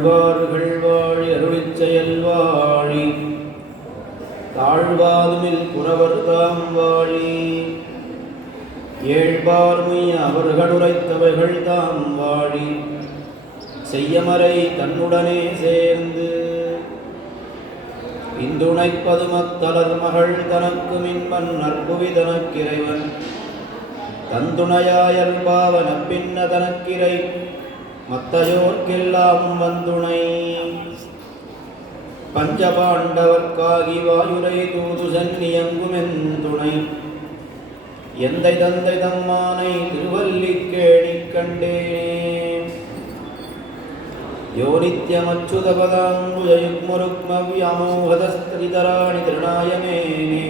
ஆழ்வார்கள் வாழி அருளிச் செயல் வாழி தாழ்வாதுமில் புறவர் தாம் வாழி ஏழ்பார்மை அவர்கள் உரைத்தவைகள் தாம் வாழி செய்யமறை தன்னுடனே சேர்ந்து இந்துணைப்பது மத்தலர் மகள் தனக்கு மின்மன் நற்புவி தனக்கிறைவன் தந்துணையாயல் பாவன பின்ன தனக்கிரை மத்தையோர்க்கெல்லாம் வந்துணை பஞ்சபாண்டவர்க்காகி வாயுரை தூது சன்னியங்குமென் துணை எந்தை தந்தை தம்மானை திருவல்லிக்கேணிக் கண்டேனே யோ நித்யமச்சுதபதாம்புஜயுக்மருக்மவ்யாமோகதஸ்தரிதராணி திருநாயமேனே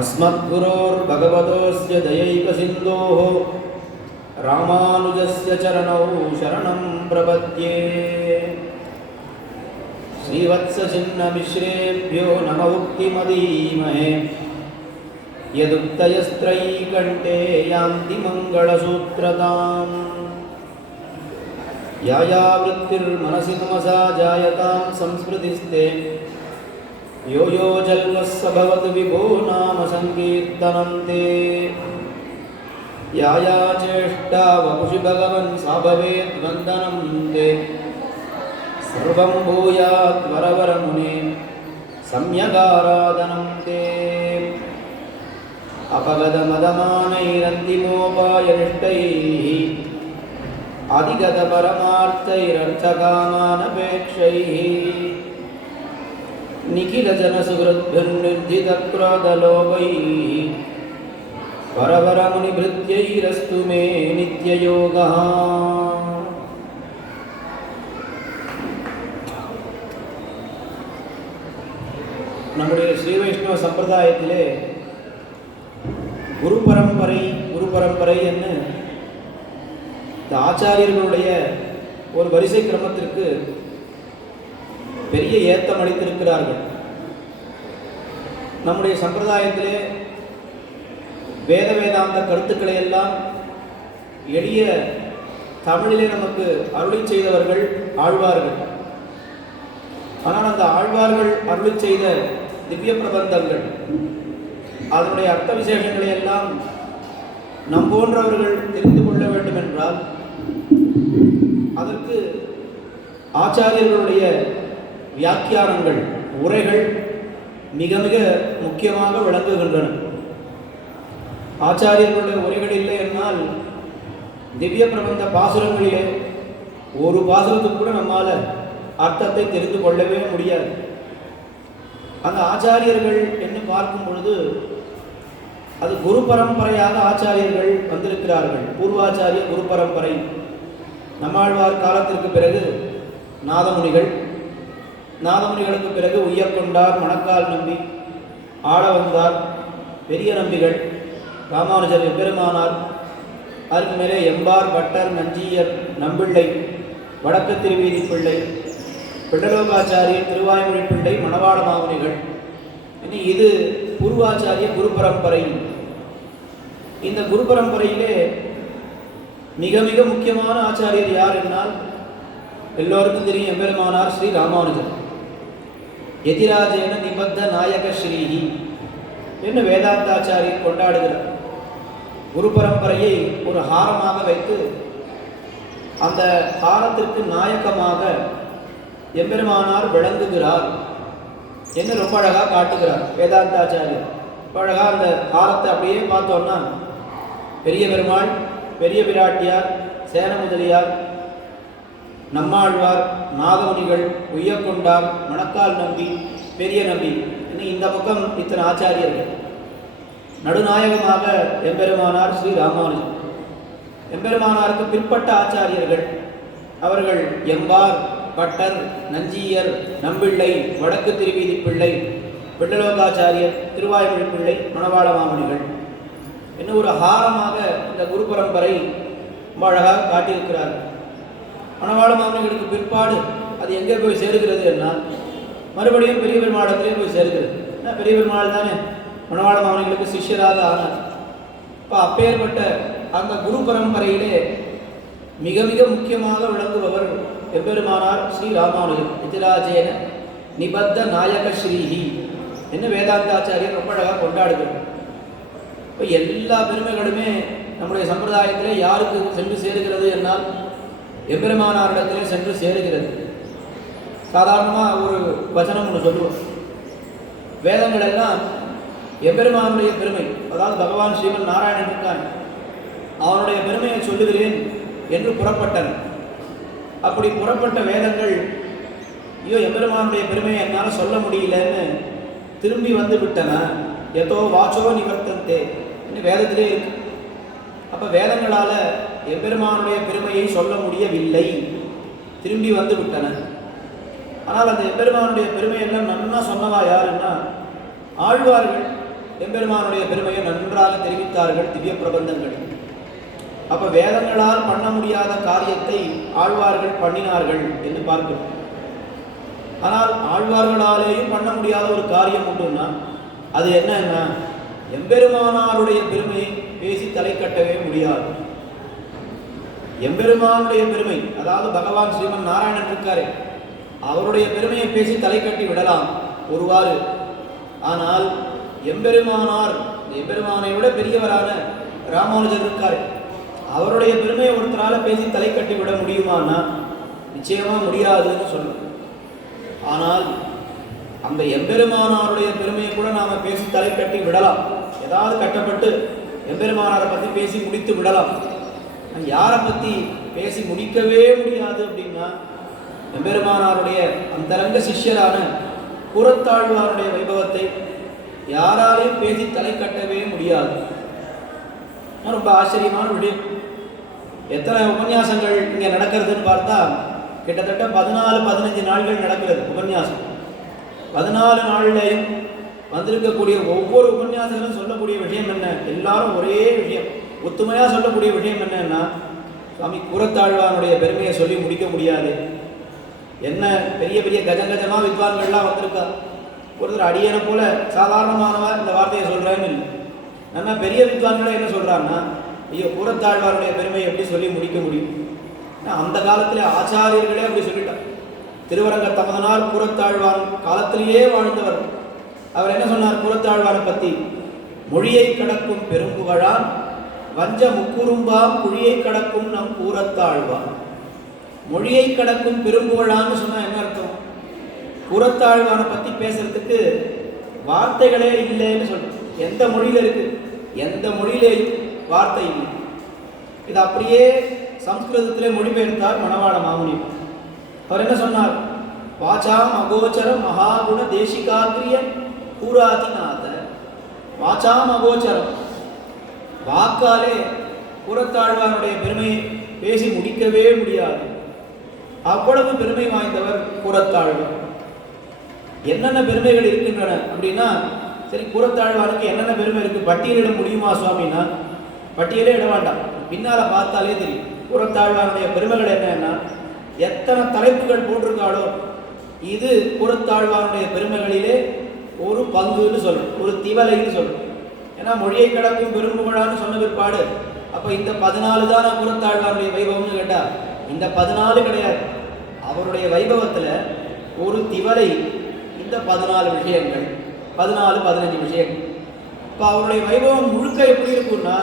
அஸ்மத்குரோர்பகவதோஸ்ய தயைகசிந்தோः ராமானுஜஸ்ய சரணௌ சரணம் பிரபத்யே. ஸ்ரீவத்ஸசின்னமிஸ்ரேभ्यो நம உக்திமதீமஹே யதுக்தயஸ்த்ரைகண்டே யாந்தி மங்களசூத்ரதாம். யாயா விருத்திர்மனசி தமசா ஜாயதாம் சம்ஸ்மிருதிஸ்தே யோ யோ ஜல்வஸ்ஸ பவது விபோ நாம சங்கீர்த்தனம் தே. யாயா சேஷ்டா வபுஷி பகவன் சா பவேத் வந்தனம் தே. சர்வம் பூயாத் வரவர முனே சம்யகாராதனம் தே. அபகத மதமானைரந்திமோபாய நிஷ்டைः அதிகத பரமார்த்தைரர்த்தகாமானபேக்ஷைः நிகில ஜனசுகிருத்பிர்நிர்ஜிதக்ரோதலோகைः வரவர முனிபிருத்யைரஸ்து மே நித்யயோகः. நம்முடைய ஸ்ரீ வைஷ்ணவ சம்பிரதாயத்திலே குரு பரம்பரை என்று இந்த ஆச்சாரியர்களுடைய ஒரு வரிசை கிரமத்திற்கு பெரிய ஏத்தம் அளித்திருக்கிறார்கள். நம்முடைய சம்பிரதாயத்திலே வேதாந்த கருத்துக்களை எல்லாம் எளிய தமிழிலே நமக்கு அருளி செய்தவர்கள் ஆழ்வார்கள். ஆனால் அந்த ஆழ்வார்கள் அருளி செய்த திவ்ய பிரபந்தங்கள், அதனுடைய அர்த்த விசேஷங்களை எல்லாம் நம் போன்றவர்கள் தெரிந்து கொள்ள வேண்டும் என்றால் அதற்கு ஆச்சாரியர்களுடைய வியாக்கியானங்கள், உரைகள் மிக மிக முக்கியமாக விளங்குகின்றன. ஆச்சாரியர்களுடைய உரைகள் இல்லை என்னால் திவ்ய பிரபந்த பாசுரங்களிலே ஒரு பாசுரத்துக்கு கூட நம்மால் அர்த்தத்தை தெரிந்து கொள்ளவே முடியாது. அந்த ஆச்சாரியர்கள் என்று பார்க்கும் பொழுது அது குரு பரம்பரையாக ஆச்சாரியர்கள் வந்திருக்கிறார்கள். பூர்வாச்சாரிய குரு பரம்பரை. நம்மாழ்வார் காலத்திற்கு பிறகு நாதமுனிகளுக்கு பிறகு உய்யக்கொண்டார், மணக்கால் நம்பி, ஆளவந்தார், பெரிய நம்பிகள், ராமானுஜர், எம்பெருமானார், அதற்கு மேலே எம்பார், பட்டர், நஞ்சியர், நம்பிள்ளை, வடக்கு திருவீதி பிள்ளை, பிண்டலோகாச்சாரியர், திருவாய்மொழி பிள்ளை, மணவாள மாமுனிகள். இனி இது பூர்வாச்சாரிய குரு பரம்பரை. இந்த குரு பரம்பரையிலே மிக மிக முக்கியமான ஆச்சாரியர் யார் என்னால் எல்லோருக்கும் தெரியும், எம்பெருமானார் ஸ்ரீ ராமானுஜர். எதிராஜேன நிபத்த நாயக ஸ்ரீஹி என்று வேதாந்தாச்சாரியர் கொண்டாடுகிறார். குரு பரம்பரையை ஒரு ஹாரமாக வைத்து அந்த ஹாரத்திற்கு நாயகமாக எம்பெருமானார் விளங்குகிறார் என்று ரொம்ப அழகாக காட்டுகிறார் வேதாந்தாச்சாரியர். ரொம்ப அழகாக அந்த ஹாரத்தை அப்படியே பார்த்தோம்னா பெரிய பெருமாள், பெரிய பிராட்டியார், சேன முதலியார், நம்மாழ்வார், நாகமுனிகள், உய்யக்கொண்டார், மணக்கால் நம்பி, பெரிய நம்பி, இன்னும் இந்த பக்கம் இத்தனை ஆச்சாரியர்கள். நடுநாயகமாக எம்பெருமானார் ஸ்ரீ ராமானுஜர். எம்பெருமானாருக்கு பிற்பட்ட ஆச்சாரியர்கள் அவர்கள் எம்பார், பட்டர், நஞ்சியர், நம்பிள்ளை, வடக்கு திருவீதி பிள்ளை, பிண்டலோகாச்சாரியர், திருவாய்மொழி பிள்ளை, மணவாள மாமுனிகள். இன்னும் ஒரு ஹாரமாக இந்த குரு பரம்பரை ரொம்ப அழகாக காட்டியிருக்கிறார்கள். மணவாள மாமுனிகளுக்கு பிற்பாடு அது எங்கே போய் சேருகிறது என்னால் மறுபடியும் பெரிய பெருமாளத்திலே போய் சேருகிறது. ஏன்னா பெரிய பெருமாள் தானே மணவாள மாமுனிகளுக்கு சிஷ்யராக ஆனார். இப்போ அப்பேற்பட்ட அந்த குரு பரம்பரையிலே மிக மிக முக்கியமாக விளங்குபவர் எம்பெருமானார் ஸ்ரீ ராமானுஜர் இதிராஜேன நிபத்த நாயக ஸ்ரீஹி என்ன வேதாந்தாச்சாரியர் ரொம்ப அழகாக கொண்டாடுகிறது. இப்போ எல்லா பெருமைகளுமே நம்முடைய சம்பிரதாயத்தில் யாருக்கு சென்று சேருகிறது என்னால் எம்பெருமானாரிடத்திலே சென்று சேருகிறது. சாதாரணமாக ஒரு வசனம் ஒன்று சொல்லுவோம், வேதங்கள் எல்லாம் எம்பெருமானுடைய பெருமை, அதாவது பகவான் ஸ்ரீமன் நாராயணன் இருக்கான், அவனுடைய பெருமையை சொல்லுகிறேன் என்று புறப்பட்டன. அப்படி புறப்பட்ட வேதங்கள் ஐயோ எம்பெருமானுடைய பெருமையை என்னால் சொல்ல முடியலன்னு திரும்பி வந்து விட்டன. எதோ வாச்சோ நிவர்த்தந்தே இன்னும் வேதத்திலே இருக்கு. அப்போ வேதங்களால் எம்பெருமானுடைய பெருமையை சொல்ல முடியவில்லை, திரும்பி வந்து விட்டன. ஆனால் அந்த எம்பெருமானுடைய பெருமையெல்லாம் நன்னா சொன்னவா யாருன்னா ஆழ்வார்கள் எம்பெருமானுடைய பெருமையை நன்றாக தெரிவித்தார்கள் திவ்ய பிரபந்தங்கள். அப்போ வேதங்களால் பண்ண முடியாத காரியத்தை ஆழ்வார்கள் பண்ணினார்கள் என்று பார்க்கிறோம். ஆனால் ஆழ்வார்களாலேயும் பண்ண முடியாத ஒரு காரியம் உண்டுன்னா அது என்னன்னா எம்பெருமானாருடைய பெருமையை பேசி தலை கட்டவே முடியாது. எம்பெருமானுடைய பெருமை, அதாவது பகவான் ஸ்ரீமன் நாராயணன் இருக்காரு, அவருடைய பெருமையை பேசி தலை கட்டி விடலாம் ஒருவாறு. ஆனால் எம்பெருமானார், எம்பெருமானை விட பெரியவரான ராமானுஜர் இருக்காரு, அவருடைய பெருமையை ஒருத்தரால் பேசி தலை கட்டி விட முடியுமானா நிச்சயமாக முடியாதுன்னு சொல்லணும். ஆனால் அந்த எம்பெருமானாருடைய பெருமையை கூட நாம் பேசி தலை கட்டி விடலாம். ஏதாவது கட்டப்பட்டு எம்பெருமானாரை பற்றி பேசி முடித்து விடலாம். யாரை பற்றி பேசி முடிக்கவே முடியாது அப்படின்னா எம்பெருமானாருடைய அந்தரங்க சிஷ்யரான கூரத்தாழ்வாருடைய வைபவத்தை யாராலையும் பேசி தலை கட்டவே முடியாது. ரொம்ப ஆச்சரியமான விடயம். எத்தனை உபன்யாசங்கள் இங்கே நடக்கிறதுன்னு பார்த்தா கிட்டத்தட்ட 14-15 நாள்கள் நடக்கிறது உபன்யாசம். 14 நாள்லையும் வந்திருக்கக்கூடிய ஒவ்வொரு உபன்யாசங்களும் சொல்லக்கூடிய விஷயம் என்ன, எல்லாரும் ஒரே விஷயம், ஒத்துமையாக சொல்லக்கூடிய விஷயம் என்னன்னா சுவாமி கூரத்தாழ்வானுடைய பெருமையை சொல்லி முடிக்க முடியாது. என்ன பெரிய பெரிய கஜகஜமாக வித்வான்கள்லாம் வந்திருக்கா. ஒருத்தர் அடியனை போல சாதாரணமானவா இந்த வார்த்தையை சொல்கிறேன்னு இல்லை. நம்ம பெரிய வித்வான்களை என்ன சொல்கிறாங்கன்னா ஐயோ கூரத்தாழ்வாருடைய பெருமையை எப்படி சொல்லி முடிக்க முடியும். அந்த காலத்தில் ஆச்சாரியர்களே அப்படி சொல்லிட்டார். திருவரங்க தமதனார் கூரத்தாழ்வான் காலத்திலேயே வாழ்ந்தவர். அவர் என்ன சொன்னார் கூரத்தாழ்வானை பற்றி? மொழியை கடக்கும் பெரும்புகழான் வஞ்ச முக்குறும்பாம் குழியை கடக்கும் நம் கூரத்தாழ்வான். மொழியை கடக்கும் பெரும்புகழான்னு சொன்னால் என்ன அர்த்தம்? கூரத்தாழ்வானை பற்றி பேசுறதுக்கு வார்த்தைகளே இல்லைன்னு சொல்றோம். எந்த மொழியில் இருக்கு? எந்த மொழியிலேயும் வார்த்தை இல்லை. இது அப்படியே சம்ஸ்கிருதத்திலே மொழிபெயர்த்தார் மணவாள மாமுனி. அவர் என்ன சொன்னார்? வாச்சாம் அகோச்சர மகாகுண தேசிகாகிரிய கூராதிநாத. வாச்சாம் அகோச்சரம், வாக்காலே கூரத்தாழ்வானுடைய பெருமையை பேசி முடிக்கவே முடியாது. அவ்வளவு பெருமை வாய்ந்தவர் கூரத்தாழ்வார். என்னென்ன பெருமைகள் இருக்கின்றன அப்படின்னா, சரி கூரத்தாழ்வானுக்கு என்னென்ன பெருமை இருக்குது பட்டியலிட முடியுமா சுவாமின்னா பட்டியலே இட வேண்டாம், பின்னால் பார்த்தாலே தெரியும். கூரத்தாழ்வானுடைய பெருமைகள் என்னன்னா எத்தனை தலைப்புகள் போட்டிருக்காளோ இது கூரத்தாழ்வானுடைய பெருமைகளிலே ஒரு பங்குன்னு சொல்லணும், ஒரு திவலைன்னு சொல்லணும். ஏன்னா மொழியை கடக்கும் பெரும்புகழான்னு சொன்ன பிற்பாடு அப்போ இந்த 14 தான் கூரத்தாழ்வானுடைய வைபவம்னு கேட்டால் இந்த 14 கிடையாது. அவருடைய வைபவத்தில் ஒரு திவலை இந்த 14 விஷயங்கள், 14-15 விஷயங்கள். இப்போ அவருடைய வைபவம் முழுக்க எப்படி இருக்குன்னா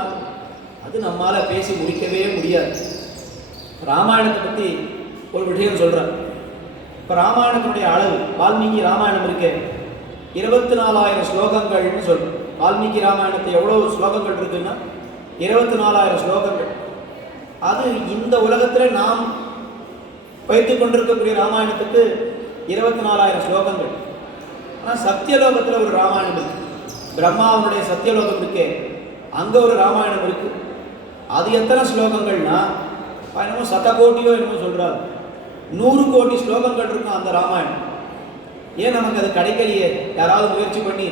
அது நம்மால் பேசி முடிக்கவே முடியாது. ராமாயணத்தை பற்றி ஒரு விஷயம் சொல்கிறார். இப்போ ராமாயணத்தினுடைய அளவு, வால்மீகி ராமாயணம் இருக்கு 24,000 ஸ்லோகங்கள்னு சொல்கிறோம். வால்மீகி ராமாயணத்தை எவ்வளோ ஸ்லோகங்கள் இருக்குன்னா 24,000 ஸ்லோகங்கள். அது இந்த உலகத்தில் நாம் வைத்து கொண்டிருக்கக்கூடிய ராமாயணத்துக்கு 24,000 ஸ்லோகங்கள். ஆனால் சத்தியலோகத்தில் ஒரு ராமாயணம் இருக்கு, பிரம்மாவனுடைய சத்தியலோகம் இருக்கே அங்கே ஒரு ராமாயணம் இருக்கு. அது எத்தனை ஸ்லோகங்கள்னா என்னமோ 100 கோடியோ என்னமோ சொல்கிறாரு, 100 கோடி ஸ்லோகங்கள் இருக்கும் அந்த ராமாயணம். ஏன் நமக்கு அது கிடைக்கலையே? யாராவது முயற்சி பண்ணி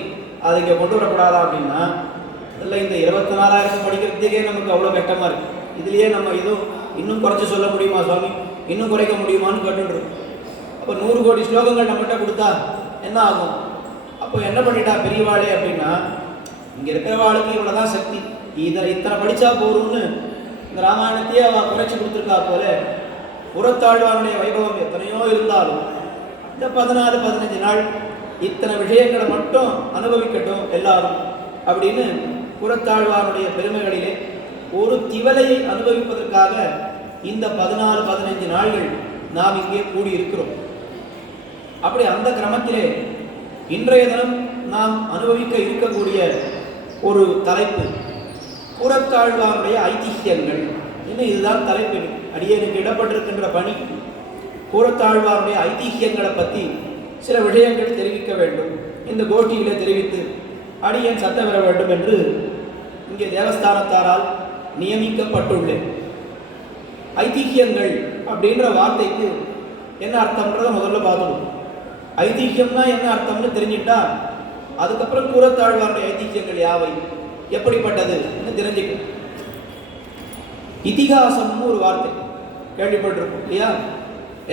அதை இங்கே கொண்டு வரக்கூடாதா அப்படின்னா இல்லை, இந்த 24,000 படிக்கிறதுக்கே நமக்கு அவ்வளோ கட்டமாக இருக்குது. இதுலேயே நம்ம எதுவும் இன்னும் குறைச்சி சொல்ல முடியுமா சுவாமி, இன்னும் குறைக்க முடியுமான்னு கேட்டுருக்கோம். அப்போ 100 கோடி ஸ்லோகங்கள் நம்மகிட்ட கொடுத்தா என்ன ஆகும்? அப்போ என்ன பண்ணிட்டா பெரியவாளே அப்படின்னா இங்கே இருக்கிறவாளுக்கு இவ்வளோ தான் சக்தி, இத்தனை படித்தா போகிறோம்னு இந்த ராமாயணத்தையே அவள் குறைச்சி கொடுத்துருக்கா போல புறத்தாழ்வானுடைய வைபவம் எத்தனையோ இருந்தாலும் இந்த 14-15 நாள் இத்தனை விஷயங்களை மட்டும் அனுபவிக்கட்டும் எல்லாரும் அப்படின்னு புறத்தாழ்வானுடைய பெருமைகளிலே ஒரு திவலையை அனுபவிப்பதற்காக இந்த 14-15 நாள்கள் நாம் இங்கே கூடியிருக்கிறோம். அப்படி அந்த கிரமத்திலே இன்றைய தினம் நாம் அனுபவிக்க இருக்கக்கூடிய ஒரு தலைப்பு புறத்தாழ்வானுடைய ஐதிஹ்யங்கள். இன்னும் இதுதான் தலைப்பு. அடியனுக்கு இடப்பட்டிருக்கின்ற பணி புறத்தாழ்வானுடைய ஐதிஹ்யங்களை பற்றி சில விஷயங்கள் தெரிவிக்க வேண்டும், இந்த கோஷ்டியிலே தெரிவித்து அடியன் சத்த பெற வேண்டும் என்று இங்கே தேவஸ்தானத்தாரால் நியமிக்கப்பட்டுள்ளேன். ஐதிஹ்யங்கள் அப்படின்ற வார்த்தைக்கு என்ன அர்த்தம்ன்றதை முதல்ல பார்க்கணும். ஐதிஹ்யம்னா என்ன அர்த்தம்னு தெரிஞ்சுட்டா அதுக்கப்புறம் புறத்தாழ்வாருடைய ஐதிஹ்யங்கள் யாவை, எப்படிப்பட்டது தெரிஞ்சுக்கணும். இதிகாசம்னு ஒரு வார்த்தை கேள்விப்பட்டிருக்கும் இல்லையா?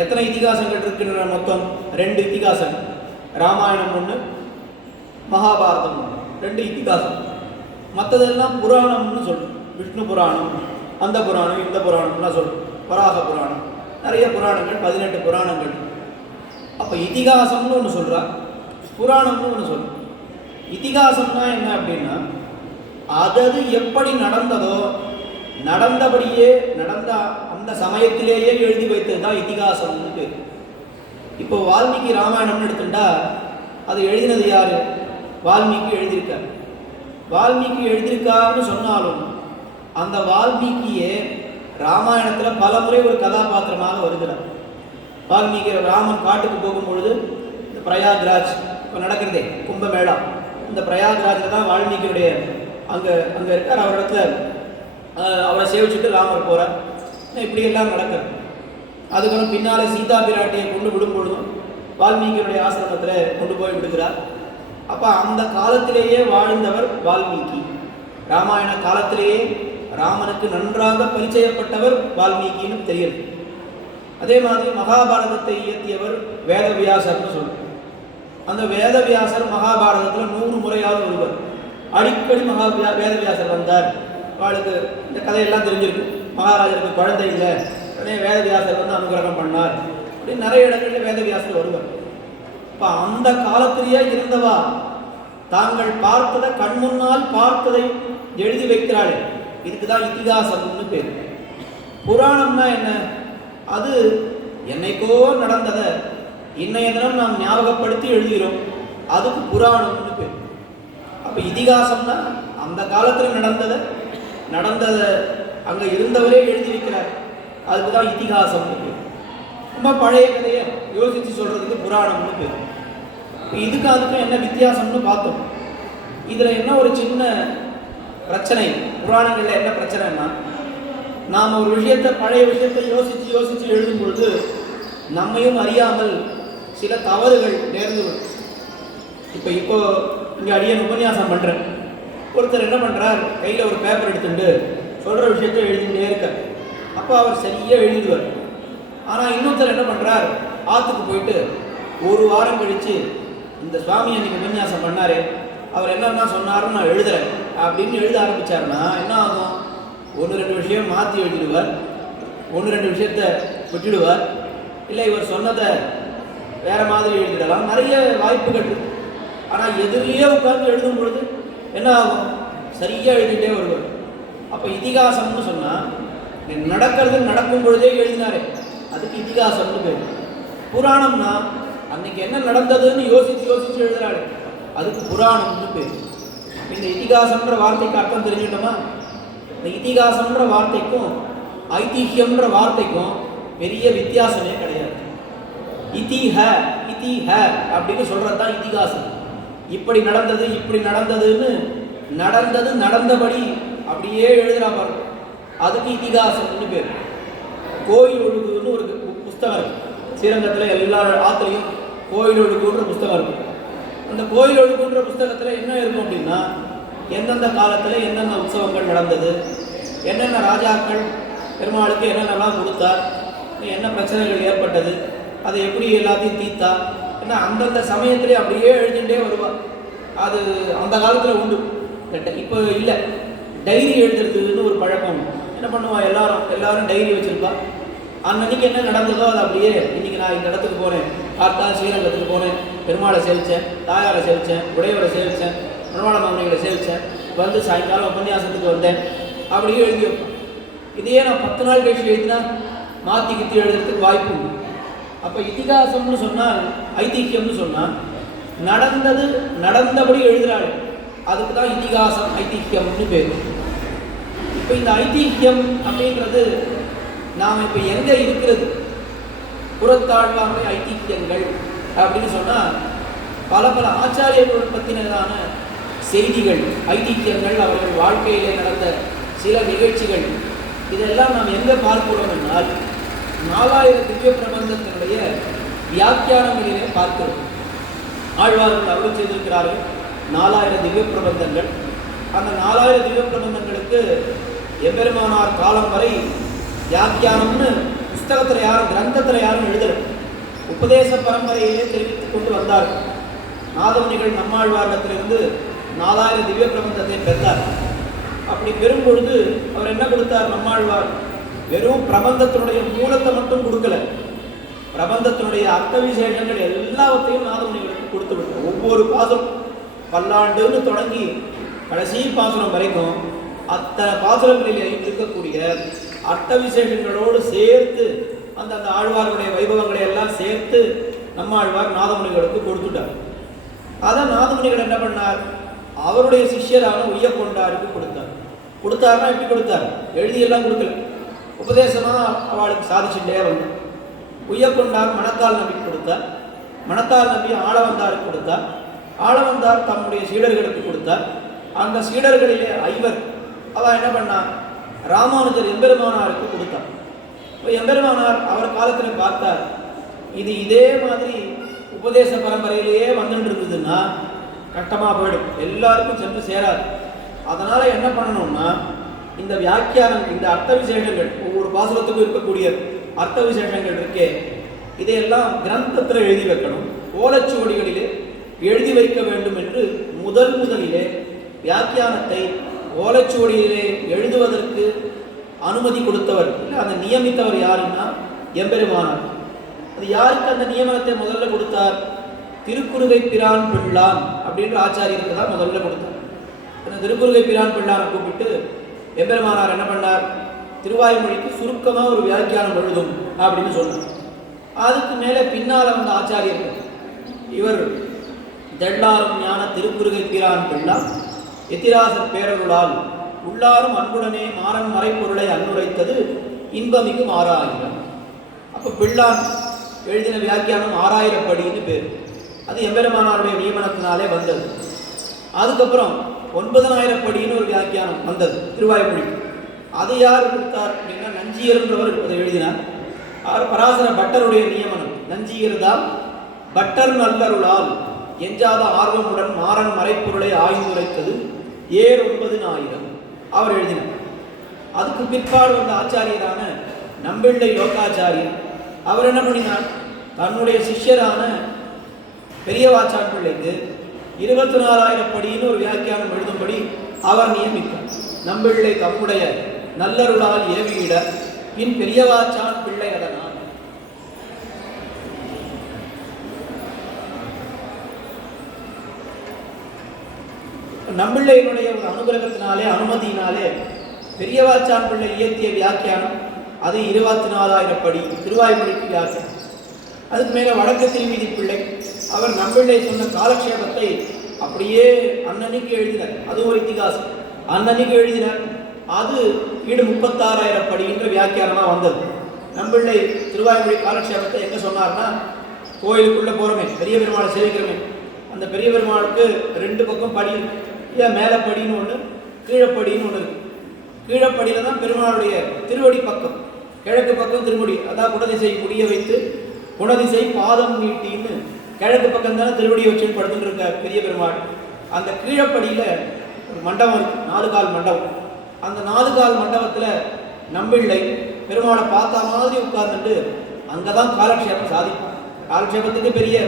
எத்தனை இதிகாசங்கள் இருக்கின்றன? மொத்தம் 2 இதிகாசங்கள். ராமாயணம் ஒன்று, மகாபாரதம் ஒன்று, 2 இதிகாசம். மற்றதெல்லாம் புராணம்னு சொல்லும். விஷ்ணு புராணம், அந்த புராணம், இந்த புராணம்லாம் சொல்லும். வராக புராணம், நிறைய புராணங்கள், 18 புராணங்கள். அப்போ இதிகாசம்னு ஒன்று சொல்கிறா, புராணம்னு ஒன்று சொல்லும். இதிகாசம்னா என்ன அப்படின்னா அதது எப்படி நடந்ததோ நடந்தபடியே நடந்த அந்த சமயத்திலேயே எழுதி வைத்தது தான் இதிகாசம்னு பேர். இப்போ வால்மீகி ராமாயணம்னு எடுத்துட்டா அது எழுதினது யாரு? வால்மீகி எழுதியிருக்கார். வால்மீகி எழுதியிருக்காருன்னு சொன்னாலும் அந்த வால்மீகியே ராமாயணத்தில் பல முறை ஒரு கதாபாத்திரமாக வருகிறார். வால்மீகி ராமன் காட்டுக்கு போகும்பொழுது இந்த பிரயாக்ராஜ் இப்போ நடக்கிறதே கும்பமேளா, இந்த பிரயாக்ராஜில் தான் வால்மீகியுடைய அங்கே இருக்கார். அவரிடத்துல அவரை சேவிச்சுட்டு ராமர் போகிறார். இப்படியெல்லாம் நடக்கிறது. அதுக்கப்புறம் பின்னாலே சீதா பிராட்டியை கொண்டு விடும் பொழுதும் வால்மீகியுடைய ஆசிரமத்தில் கொண்டு போய் விடுகிறார். அப்போ அந்த காலத்திலேயே வாழ்ந்தவர் வால்மீகி. ராமாயண காலத்திலேயே ராமனுக்கு நன்றாக பரிச்சயப்பட்டவர் வால்மீகின்னு தெரியுது. அதே மாதிரி மகாபாரதத்தை இயற்றியவர் வேதவியாசர்னு சொல்லுவார். அந்த வேதவியாசர் மகாபாரதத்தில் 100 முறையாவது வருவார். அடிக்கடி வேதவியாசர் வந்தார். அவளுக்கு இந்த கதையெல்லாம் தெரிஞ்சிருக்கு. மகாராஜருக்கு குழந்தை இல்லை, உடனே வேதவியாசர் வந்து அனுகிரகம் பண்ணார். அப்படின்னு நிறைய இடங்களில் வேதவியாசர் வருவார். இப்போ அந்த காலத்திலேயே இருந்தவா தாங்கள் பார்த்ததை கண்முன்னால் பார்த்ததை எழுதி வைக்கிறாளே, இதுக்கு தான் இதிகாசம்னு பேர். புராணம்னா என்ன? அது என்னைக்கோ நடந்ததை இன்னைய தினம் நாம் ஞாபகப்படுத்தி எழுதுகிறோம், அதுக்கு புராணம்னு பேர். அப்போ இதிகாசம்னா அந்த காலத்தில் நடந்ததை அங்கே இருந்தவரே எழுதி வைக்கிறார், அதுக்கு தான் இதிகாசம்னு பேர். ரொம்ப பழைய கதையை யோசித்து சொல்கிறதுக்கு புராணம்னு பேர். இதுக்கு அதுக்கும் என்ன வித்தியாசம்னு பார்த்தோம். இதில் என்ன ஒரு சின்ன பிரச்சனை, புராணங்களில் என்ன பிரச்சனைன்னா, நாம் ஒரு விஷயத்தை பழைய விஷயத்தை யோசித்து எழுதும் பொழுது நம்மையும் அறியாமல் சில தவறுகள் நேர்ந்துவிடும். இப்போ இங்கே அடியன் உபன்யாசம் பண்ணுறேன். ஒருத்தர் என்ன பண்ணுறார், கையில் ஒரு பேப்பர் எடுத்துட்டு சொல்கிற விஷயத்தை எழுதிட்டே இருக்கார். அப்போ அவர் சரியாக எழுதிடுவார். ஆனால் இன்னொருத்தர் என்ன பண்ணுறார், ஆற்றுக்கு போயிட்டு 1 வாரம் கழித்து இந்த சுவாமி அன்றைக்கி உபன்யாசம் பண்ணார், அவர் என்னென்னா சொன்னார்னு நான் எழுதுறேன் அப்படின்னு எழுத ஆரம்பித்தார்னா என்ன ஆகும்? 1-2 விஷயம் மாற்றி எழுதிடுவார், 1-2 விஷயத்தை விட்டுடுவார், இல்லை இவர் சொன்னதை வேறு மாதிரி எழுதிடலாம். நிறைய வாய்ப்புகள் இருக்குது. ஆனால் எதிரிலேயே உட்கார்ந்து எழுதும் பொழுது என்ன ஆகும்? சரியாக எழுதிட்டே வருவார். அப்போ இதிகாசம்னு சொன்னால் நடக்கிறது நடக்கும் பொழுதே எழுதினாரே, அதுக்கு இதிகாசம்னு பேர். புராணம்னா அன்னைக்கு என்ன நடந்ததுன்னு யோசித்து எழுதுறாரு, அதுக்கு புராணம்னு பேர். இந்த இதிகாசம்ன்ற வார்த்தைக்கு அர்த்தம் தெரிஞ்சுட்டோமா? இந்த இதிகாசம்ன்ற வார்த்தைக்கும் ஐதிஹ்யம்ன்ற வார்த்தைக்கும் பெரிய வித்தியாசமே கிடையாது. இதிஹ அப்படின்னு சொல்கிறது தான் இதிகாசம். இப்படி நடந்ததுன்னு நடந்தபடி அப்படியே எழுதுறா பாருங்க, அதுக்கு இதிகாசம்னு பேர். கோயில் ஒழுகுன்னு ஒரு புஸ்தகம் இருக்கு. ஸ்ரீரங்கத்தில் எல்லா ஆற்றுலையும் கோயில் ஒழுகுன்ற புஸ்தகம் இருக்கு. அந்த கோயில் ஒழுகுன்ற புஸ்தகத்தில் என்ன இருக்கும் அப்படின்னா, எந்தெந்த காலத்தில் என்னென்ன உற்சவங்கள் நடந்தது, என்னென்ன ராஜாக்கள் பெருமாளுக்கு என்னென்னலாம் கொடுத்தார், என்ன பிரச்சனைகள் ஏற்பட்டது, அதை எப்படி எல்லாத்தையும் தீர்த்தா, ஏன்னா அந்தந்த சமயத்திலே அப்படியே எழுதிட்டே வருவாள். அது அந்த காலத்தில் உண்டு. இப்போ இல்லை, டைரி எழுதுறதுன்னு ஒரு பழக்கம். என்ன பண்ணுவா, எல்லாரும் டைரி வச்சுருப்பா. அன்னைக்கு என்ன நடந்ததோ அது அப்படியே இன்னைக்கு நான் இந்த இடத்துக்கு போனேன், கார்த்தால் ஸ்ரீரங்கத்துக்கு போனேன், பெருமாளை சேவித்தேன், தாயாரை சேவித்தேன், உடையவரை சேவித்தேன், பெருமாள மாமனிகளை சேவித்தேன், வந்து சாயங்காலம் உபன்யாசத்துக்கு வந்தேன் அப்படியே எழுதி வைப்பேன். இதையே நான் 10 நாள் கழிச்சு எழுதினா மாற்றி கித்தி எழுதுறதுக்கு வாய்ப்பு உண்டு. அப்போ இதிகாசம்னு சொன்னால், ஐதிஹ்யம்னு சொன்னால் நடந்தது நடந்தபடி எழுதுகிறாள், அதுக்கு தான் இதிகாசம் ஐதிஹ்யம்னு பேர். இப்போ இந்த ஐதிஹ்யம் அப்படின்றது நாம் இப்போ எங்கே இருக்கிறது? புறத்தாழ்வாமை ஐதிஹ்யங்கள் அப்படின்னு சொன்னால் பல பல ஆச்சாரியர்கள் பற்றினதான செய்திகள், ஐதிஹ்யங்கள், அவர்கள் வாழ்க்கையிலே நடந்த சில நிகழ்ச்சிகள், இதெல்லாம் நாம் எங்கே பார்க்கிறோம் என்றால் 4000 திவ்ய பிரபந்தத்தினுடைய வியாக்கியானங்களிலே பார்க்கிறோம். ஆழ்வார்கள் அருள் செய்திருக்கிறார்கள் 4000 திவ்ய பிரபந்தங்கள். அந்த 4000 திவ்ய பிரபந்தங்களுக்கு எம்பெருமானார் காலம் வரை வியாக்கியானம்னு புஸ்தகத்தில் யாரும், கிரந்தத்தில் யாரும் எழுதலை. உபதேச பரம்பரையிலே தெரிவித்துக் கொண்டு வந்தார்கள். நாதமுனிகள் நம்மாழ்வாரிடத்திலிருந்து 4000 திவ்ய பிரபந்தத்தை பெற்றார். அப்படி பெறும் பொழுது அவர் என்ன கொடுத்தார்? நம்மாழ்வார் வெறும் பிரபந்தத்தினுடைய மூலத்தை மட்டும் கொடுக்கல, பிரபந்தத்தினுடைய அர்த்த விசேஷங்கள் எல்லாவற்றையும் நாதமுனிகளுக்கு கொடுத்து விட்டார். ஒவ்வொரு பாசுரம் பல்லாண்டுன்னு தொடங்கி கடைசி பாசுரம் வரைக்கும் அத்தனை பாசுரங்களிலே இருக்கக்கூடிய அர்த்த விசேஷங்களோடு சேர்த்து அந்த ஆழ்வார்களுடைய வைபவங்களை எல்லாம் சேர்த்து நம்மாழ்வார் நாதமுனிகளுக்கு கொடுத்துட்டார். அதை நாதமுனிகள் என்ன பண்ணார்? அவருடைய சிஷ்யரான உய்யக்கொண்டாருக்கு கொடுத்தார். கொடுத்தாருன்னா எப்படி கொடுத்தார்? எழுதியெல்லாம் கொடுக்கல, உபதேசமாக அவளுக்கு சாதிச்சுட்டே வந்தார். உய்யக்கொண்டார் மணக்கால் நம்பிக்கு கொடுத்தார், மணக்கால் நம்பி ஆளவந்தாருக்கு கொடுத்தார், ஆளவந்தார் தம்முடைய சீடர்களுக்கு கொடுத்தார். அந்த சீடர்களிலே ஐவர் அவள் என்ன பண்ணார்? ராமானுஜர் எம்பெருமானாருக்கு கொடுத்தார். இப்போ எம்பெருமானார் அவர் காலத்தில் பார்த்தார், இது இதே மாதிரி உபதேச பரம்பரையிலேயே வந்துட்டு இருந்ததுன்னா கட்டமாக போயிடும், எல்லாருக்கும் சென்று சேராது. அதனால் என்ன பண்ணணும்னா இந்த வியாக்கியானம், இந்த அர்த்த விசேஷங்கள், ஒவ்வொரு பாசுரத்துக்கும் இருக்கக்கூடிய அர்த்த விசேஷங்கள் இருக்கே, இதையெல்லாம் கிரந்தத்தில் எழுதி வைக்கணும், ஓலைச்சுவடிகளிலே எழுதி வைக்க வேண்டும் என்று முதலிலே வியாக்கியானத்தை ஓலைச்சுவடியிலே எழுதுவதற்கு அனுமதி கொடுத்தவர், இல்லை அந்த நியமித்தவர் யாருன்னா எம்பெருமானார். அது யாருக்கு அந்த நியமனத்தை முதல்ல கொடுத்தார்? திருக்குறுகை பிரான் பிள்ளான் அப்படின்ற ஆச்சாரியருக்கு தான் முதல்ல கொடுத்தார். அந்த திருக்குறுகை பிரான் பிள்ளானை கூப்பிட்டு எம்பெருமானார் என்ன பண்ணார்? திருவாய்மொழிக்கு சுருக்கமாக ஒரு வியாக்கியானம் எழுதும் அப்படின்னு சொன்னார். அதுக்கு மேலே பின்னால் வந்த ஆச்சாரியர்கள், இவர் தெள்ளாரும் ஞான திருக்குறுகை பிரான் பிள்ளான் எத்திராசர் பேரருளால் உள்ளாரும் அன்புடனே மாறன் மறைப்பொருளை அன்னுரைத்தது இன்பமிகு 6000. அப்போ பிள்ளான் எழுதின வியாக்கியானம் 6000 படின்னு பேர். அது எம்பெருமானாருடைய நியமனத்தினாலே வந்தது. அதுக்கப்புறம் 9000 படின்னு ஒரு வியாக்கியானம் வந்தது திருவாய்மொழி. அது யார் கொடுத்தார் அப்படின்னா நஞ்சியர்ன்றவர் அதை எழுதினார். பராசர பட்டருடைய நியமனம். நஞ்சியர் தான் பட்டர் நல்லருளால் எஞ்சாத ஆர்வமுடன் மாறன் மறைப்பொருளை ஆய்ந்துரைத்தது 9000 அவர் எழுதினார். அதுக்கு பிற்பாடு வந்த ஆச்சாரியரான நம்பிள்ளை லோகாச்சாரியர் அவர் என்ன பண்ணினார்? தன்னுடைய சிஷ்யரான பெரியவாச்சான் பிள்ளைக்கு 24000 படின்னு ஒரு வியாக்கியானம் எழுதும்படி அவர் நியமித்தார். நம்பிள்ளை தம்முடைய நல்லருளால் ஏவியிட பின் பெரியவாச்சான் பிள்ளை அதனால். நம்பிள்ளையினுடைய ஒரு அனுகிரகத்தினாலே, அனுமதியினாலே பெரியவாச்சான் பிள்ளை இயற்றிய வியாக்கியானம் அது 24000 படி திருவாய்மொழிக்கு வியாக்கியானம். அதுக்கு மேலே வடக்கு திருமீதி பிள்ளை அவர் நம்பிள்ளை சொன்ன காலக்ஷேபத்தை அப்படியே அன்னன்னைக்கு எழுதினார். அது ஒரு இத்திகாசம். அன்னன்னைக்கு எழுதினார். அது 36,000 படின்ற வியாக்கியானமாக வந்தது. நம்பிள்ளை திருவாய்மொழி காலக்ஷேபத்தை எங்கே சொன்னார்னா, கோயிலுக்குள்ளே போகிறோமே, பெரிய பெருமாளை சேவிக்கிறோமே, அந்த பெரிய பெருமாளுக்கு 2 பக்கம் படி, ஏன் மேலே படின்னு ஒன்று, கீழப்படின்னு ஒன்று இருக்குது. கீழப்படியில் தான் பெருமாளுடைய திருவடி பக்கம், கிழக்கு பக்கம் திருவடி, அதான் குணதிசை முடிய வைத்து குணதிசை பாதம் நீட்டின்னு கிழக்கு பக்கம் தானே திருவடியை வச்சு படுத்துட்டு இருக்க பெரிய பெருமாள். அந்த கீழப்படியில் ஒரு மண்டபம் இருக்குது, 4 கால் மண்டபம். அந்த 4 கால் மண்டபத்தில் நம்பிள்ளை பெருமாளை பார்த்தா மாதிரி உட்கார்ந்துட்டு அங்கே தான் காலக்ஷேபம் சாதிப்பார். காலக்ஷேபத்துக்கு பெரிய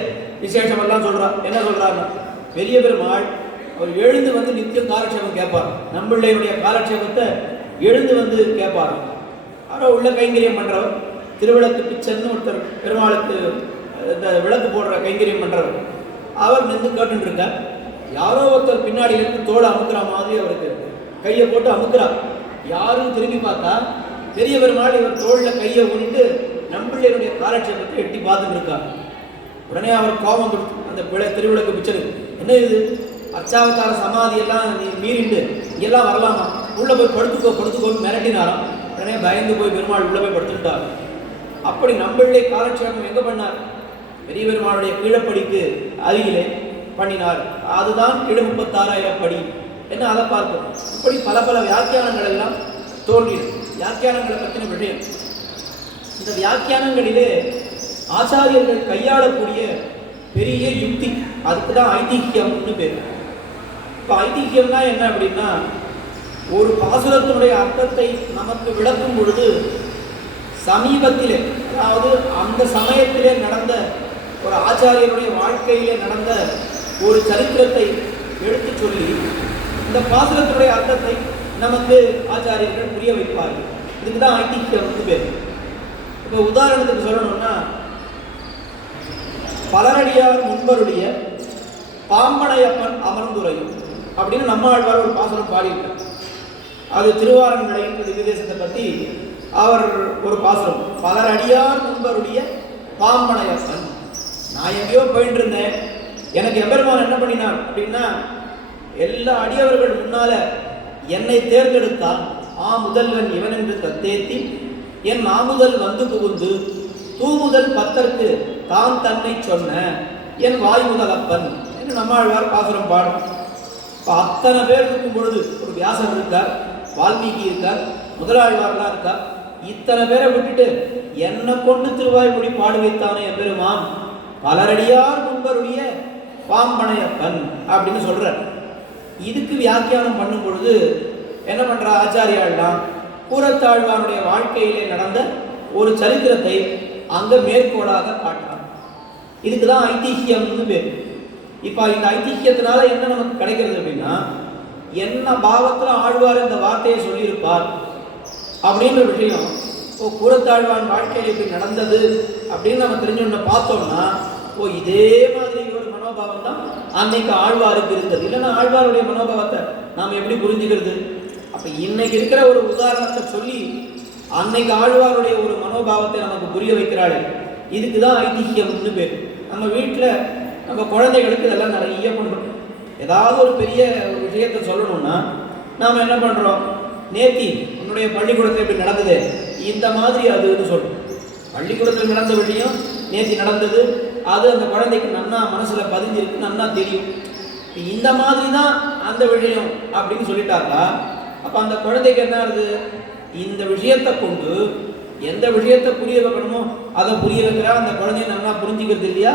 விசேஷமெல்லாம் சொல்கிறார். என்ன சொல்கிறாருன்னா, பெரிய பெருமாள் அவர் எழுந்து வந்து நித்தியம் காலக்ஷேபம் கேட்பார். நம்பிள்ளையினுடைய காலக்ஷேபத்தை எழுந்து வந்து கேட்பார். ஆனால் உள்ள கைங்கரியம் பண்ணுறவர் திருவிளக்கு பிச்சன்னு ஒருத்தர் பெருமாளுக்கு இந்த விளக்கு போடுற கைங்கரியம் பண்ணுறவர், அவர் நின்று கேட்டுருக்கார். யாரோ ஒருத்தர் பின்னாடியிலேருந்து தோலை அமுக்குற மாதிரி அவருக்கு கையை போட்டு அமுக்குறார். யாரும் திரும்பி பார்த்தா பெரிய பெருமாள் இவர் தோளில் கையை ஊனிட்டு நம்பிள்ளையருடைய காலட்சேபத்தை எட்டி பார்த்துட்டு இருக்கார். உடனே அவர் கோபம் கொடுத்து அந்த திருவிளக்கு பிச்சருக்கு, என்ன இது அர்ச்சாவதார சமாதியெல்லாம் நீ மீறிண்டு இங்கெல்லாம் வரலாமா, உள்ளே போய் படுத்துக்கோன்னு மிரட்டினாராம். உடனே பயந்து போய் பெருமாள் உள்ளே போய் படுத்துட்டார். அப்படி நம்பிள்ளை காலட்சேபம் எங்கே பண்ணார்? பெரிய பெருமாளுடைய கீழப்படிக்கு அருகிலே பண்ணினார். அதுதான் 36,000 படி என்ன அதை பார்ப்போம். இப்படி பல பல வியாக்கியானங்கள் எல்லாம் தோன்றிடும். வியாக்கியானங்களை பற்றின விஷயம். இந்த வியாக்கியானங்களிலே ஆச்சாரியர்கள் கையாளக்கூடிய பெரிய யுக்தி, அதுக்கு தான் ஐதிஹ்யம்னு பேர். இப்போ ஐதிஹ்யம்னா என்ன அப்படின்னா, ஒரு பாசுரத்தினுடைய அர்த்தத்தை நமக்கு விளக்கும் பொழுது சமீபத்திலே, அதாவது அந்த சமயத்திலே நடந்த ஒரு ஆச்சாரியருடைய வாழ்க்கையிலே நடந்த ஒரு சரித்திரத்தை எடுத்து சொல்லி இந்த பாசுரத்தினுடைய அர்த்தத்தை நமக்கு ஆச்சாரியர்கள் புரிய வைப்பார்கள். இதுக்கு தான் ஐதிஹ்யம்னு பேர். இப்போ உதாரணத்துக்கு சொல்லணும்னா, பலரடியார் முன்பருடைய பாம்பனையப்பன் அமர்ந்துரையும் அப்படின்னு நம்மாழ்வார் ஒரு பாசுரம் பாடியிருக்கார். அது திருவாரன்மலை விதேசத்தை பற்றி அவர் ஒரு பாசுரம், பலரடியார் முன்பருடைய பாம்பனையப்பன். நான் எங்கேயோ போயிட்டு இருந்தேன், எனக்கு எம்பெருமான் என்ன பண்ணினான் அப்படின்னா, எல்லா அடியவர்கள் முன்னால என்னை தேர்ந்தெடுத்தான். முதல்வன் இவன் என்று தத்தேத்தி என் நாமுதல் வந்து புகுந்து தூமுதல் பத்தற்கு தான் தன்னை சொன்ன என் வாய் முதலப்பன் என்று நம்மாழ்வார் பாசுரம் பாடும். இப்போ அத்தனை பேர் இருக்கும் பொழுது ஒரு வியாசர் இருக்கார், வால்மீகி இருக்கார், முதலாழ்வார்லாம் இருக்கார். இத்தனை பேரை விட்டுட்டு என்னை கொண்டு திருவாய்மொழி பாடு வைத்தானே எம்பெருமான், பலரடியார் முன்பருடைய பாம்பனையப்பன் அப்படின்னு சொல்றார். இதுக்கு வியாக்கியானம் பண்ணும் பொழுது என்ன பண்ற ஆச்சாரியாள்லாம் கூரத்தாழ்வானுடைய வாழ்க்கையிலே நடந்த ஒரு சரித்திரத்தை அங்க மேற்கோளாக காட்டுறாங்க. இதுக்கு தான் ஐதிஹ்யம்னு பேர். இப்போ இந்த ஐதிஹ்யத்தினால என்ன நமக்கு கிடைக்கிறது அப்படின்னா, என்ன பாவத்தில் ஆழ்வார் இந்த வார்த்தையை சொல்லியிருப்பார் அப்படின்ற விஷயம் கூரத்தாழ்வான் வாழ்க்கையில் இப்படி நடந்தது அப்படின்னு நம்ம தெரிஞ்சோன்னு பார்த்தோம்னா, இதே மாதிரி ஒரு மனோபாவம் தான் அன்னைக்கு ஆழ்வாருக்கு இருந்தது. இல்லைன்னா ஆழ்வாருடைய மனோபாவத்தை நாம் எப்படி புரிஞ்சுக்கிறது? அப்போ இன்னைக்கு இருக்கிற ஒரு உதாரணத்தை சொல்லி அன்னைக்கு ஆழ்வாருடைய ஒரு மனோபாவத்தை நமக்கு புரிய வைக்கிறாள். இதுக்கு தான் ஐதிஹ்யம்னு பேர். நம்ம வீட்டில் நம்ம குழந்தைகளுக்கு இதெல்லாம் நிறைய பண்ணுறோம். ஏதாவது ஒரு பெரிய ஒரு விஷயத்தை சொல்லணும்னா நாம் என்ன பண்ணுறோம், நேத்தி உன்னுடைய பள்ளிக்கூடத்தில் இப்படி நடந்தது இந்த மாதிரி அதுன்னு சொல்கிறோம். பள்ளிக்கூடத்தில் நடந்த விஷயம் நேத்தி நடந்தது, அது அந்த குழந்தைக்கு நன்னா மனசில் பதிஞ்சிருக்கு, நன்னா தெரியும். இந்த மாதிரி தான் அந்த விஷயம் அப்படின்னு சொல்லிட்டாக்கா, அப்போ அந்த குழந்தைக்கு என்ன ஆகுது, இந்த விஷயத்தை கொண்டு எந்த விஷயத்தை புரிய வைக்கணுமோ அதை புரிய வைக்கிறா, அந்த குழந்தைய நல்லா புரிஞ்சுக்கிறது இல்லையா?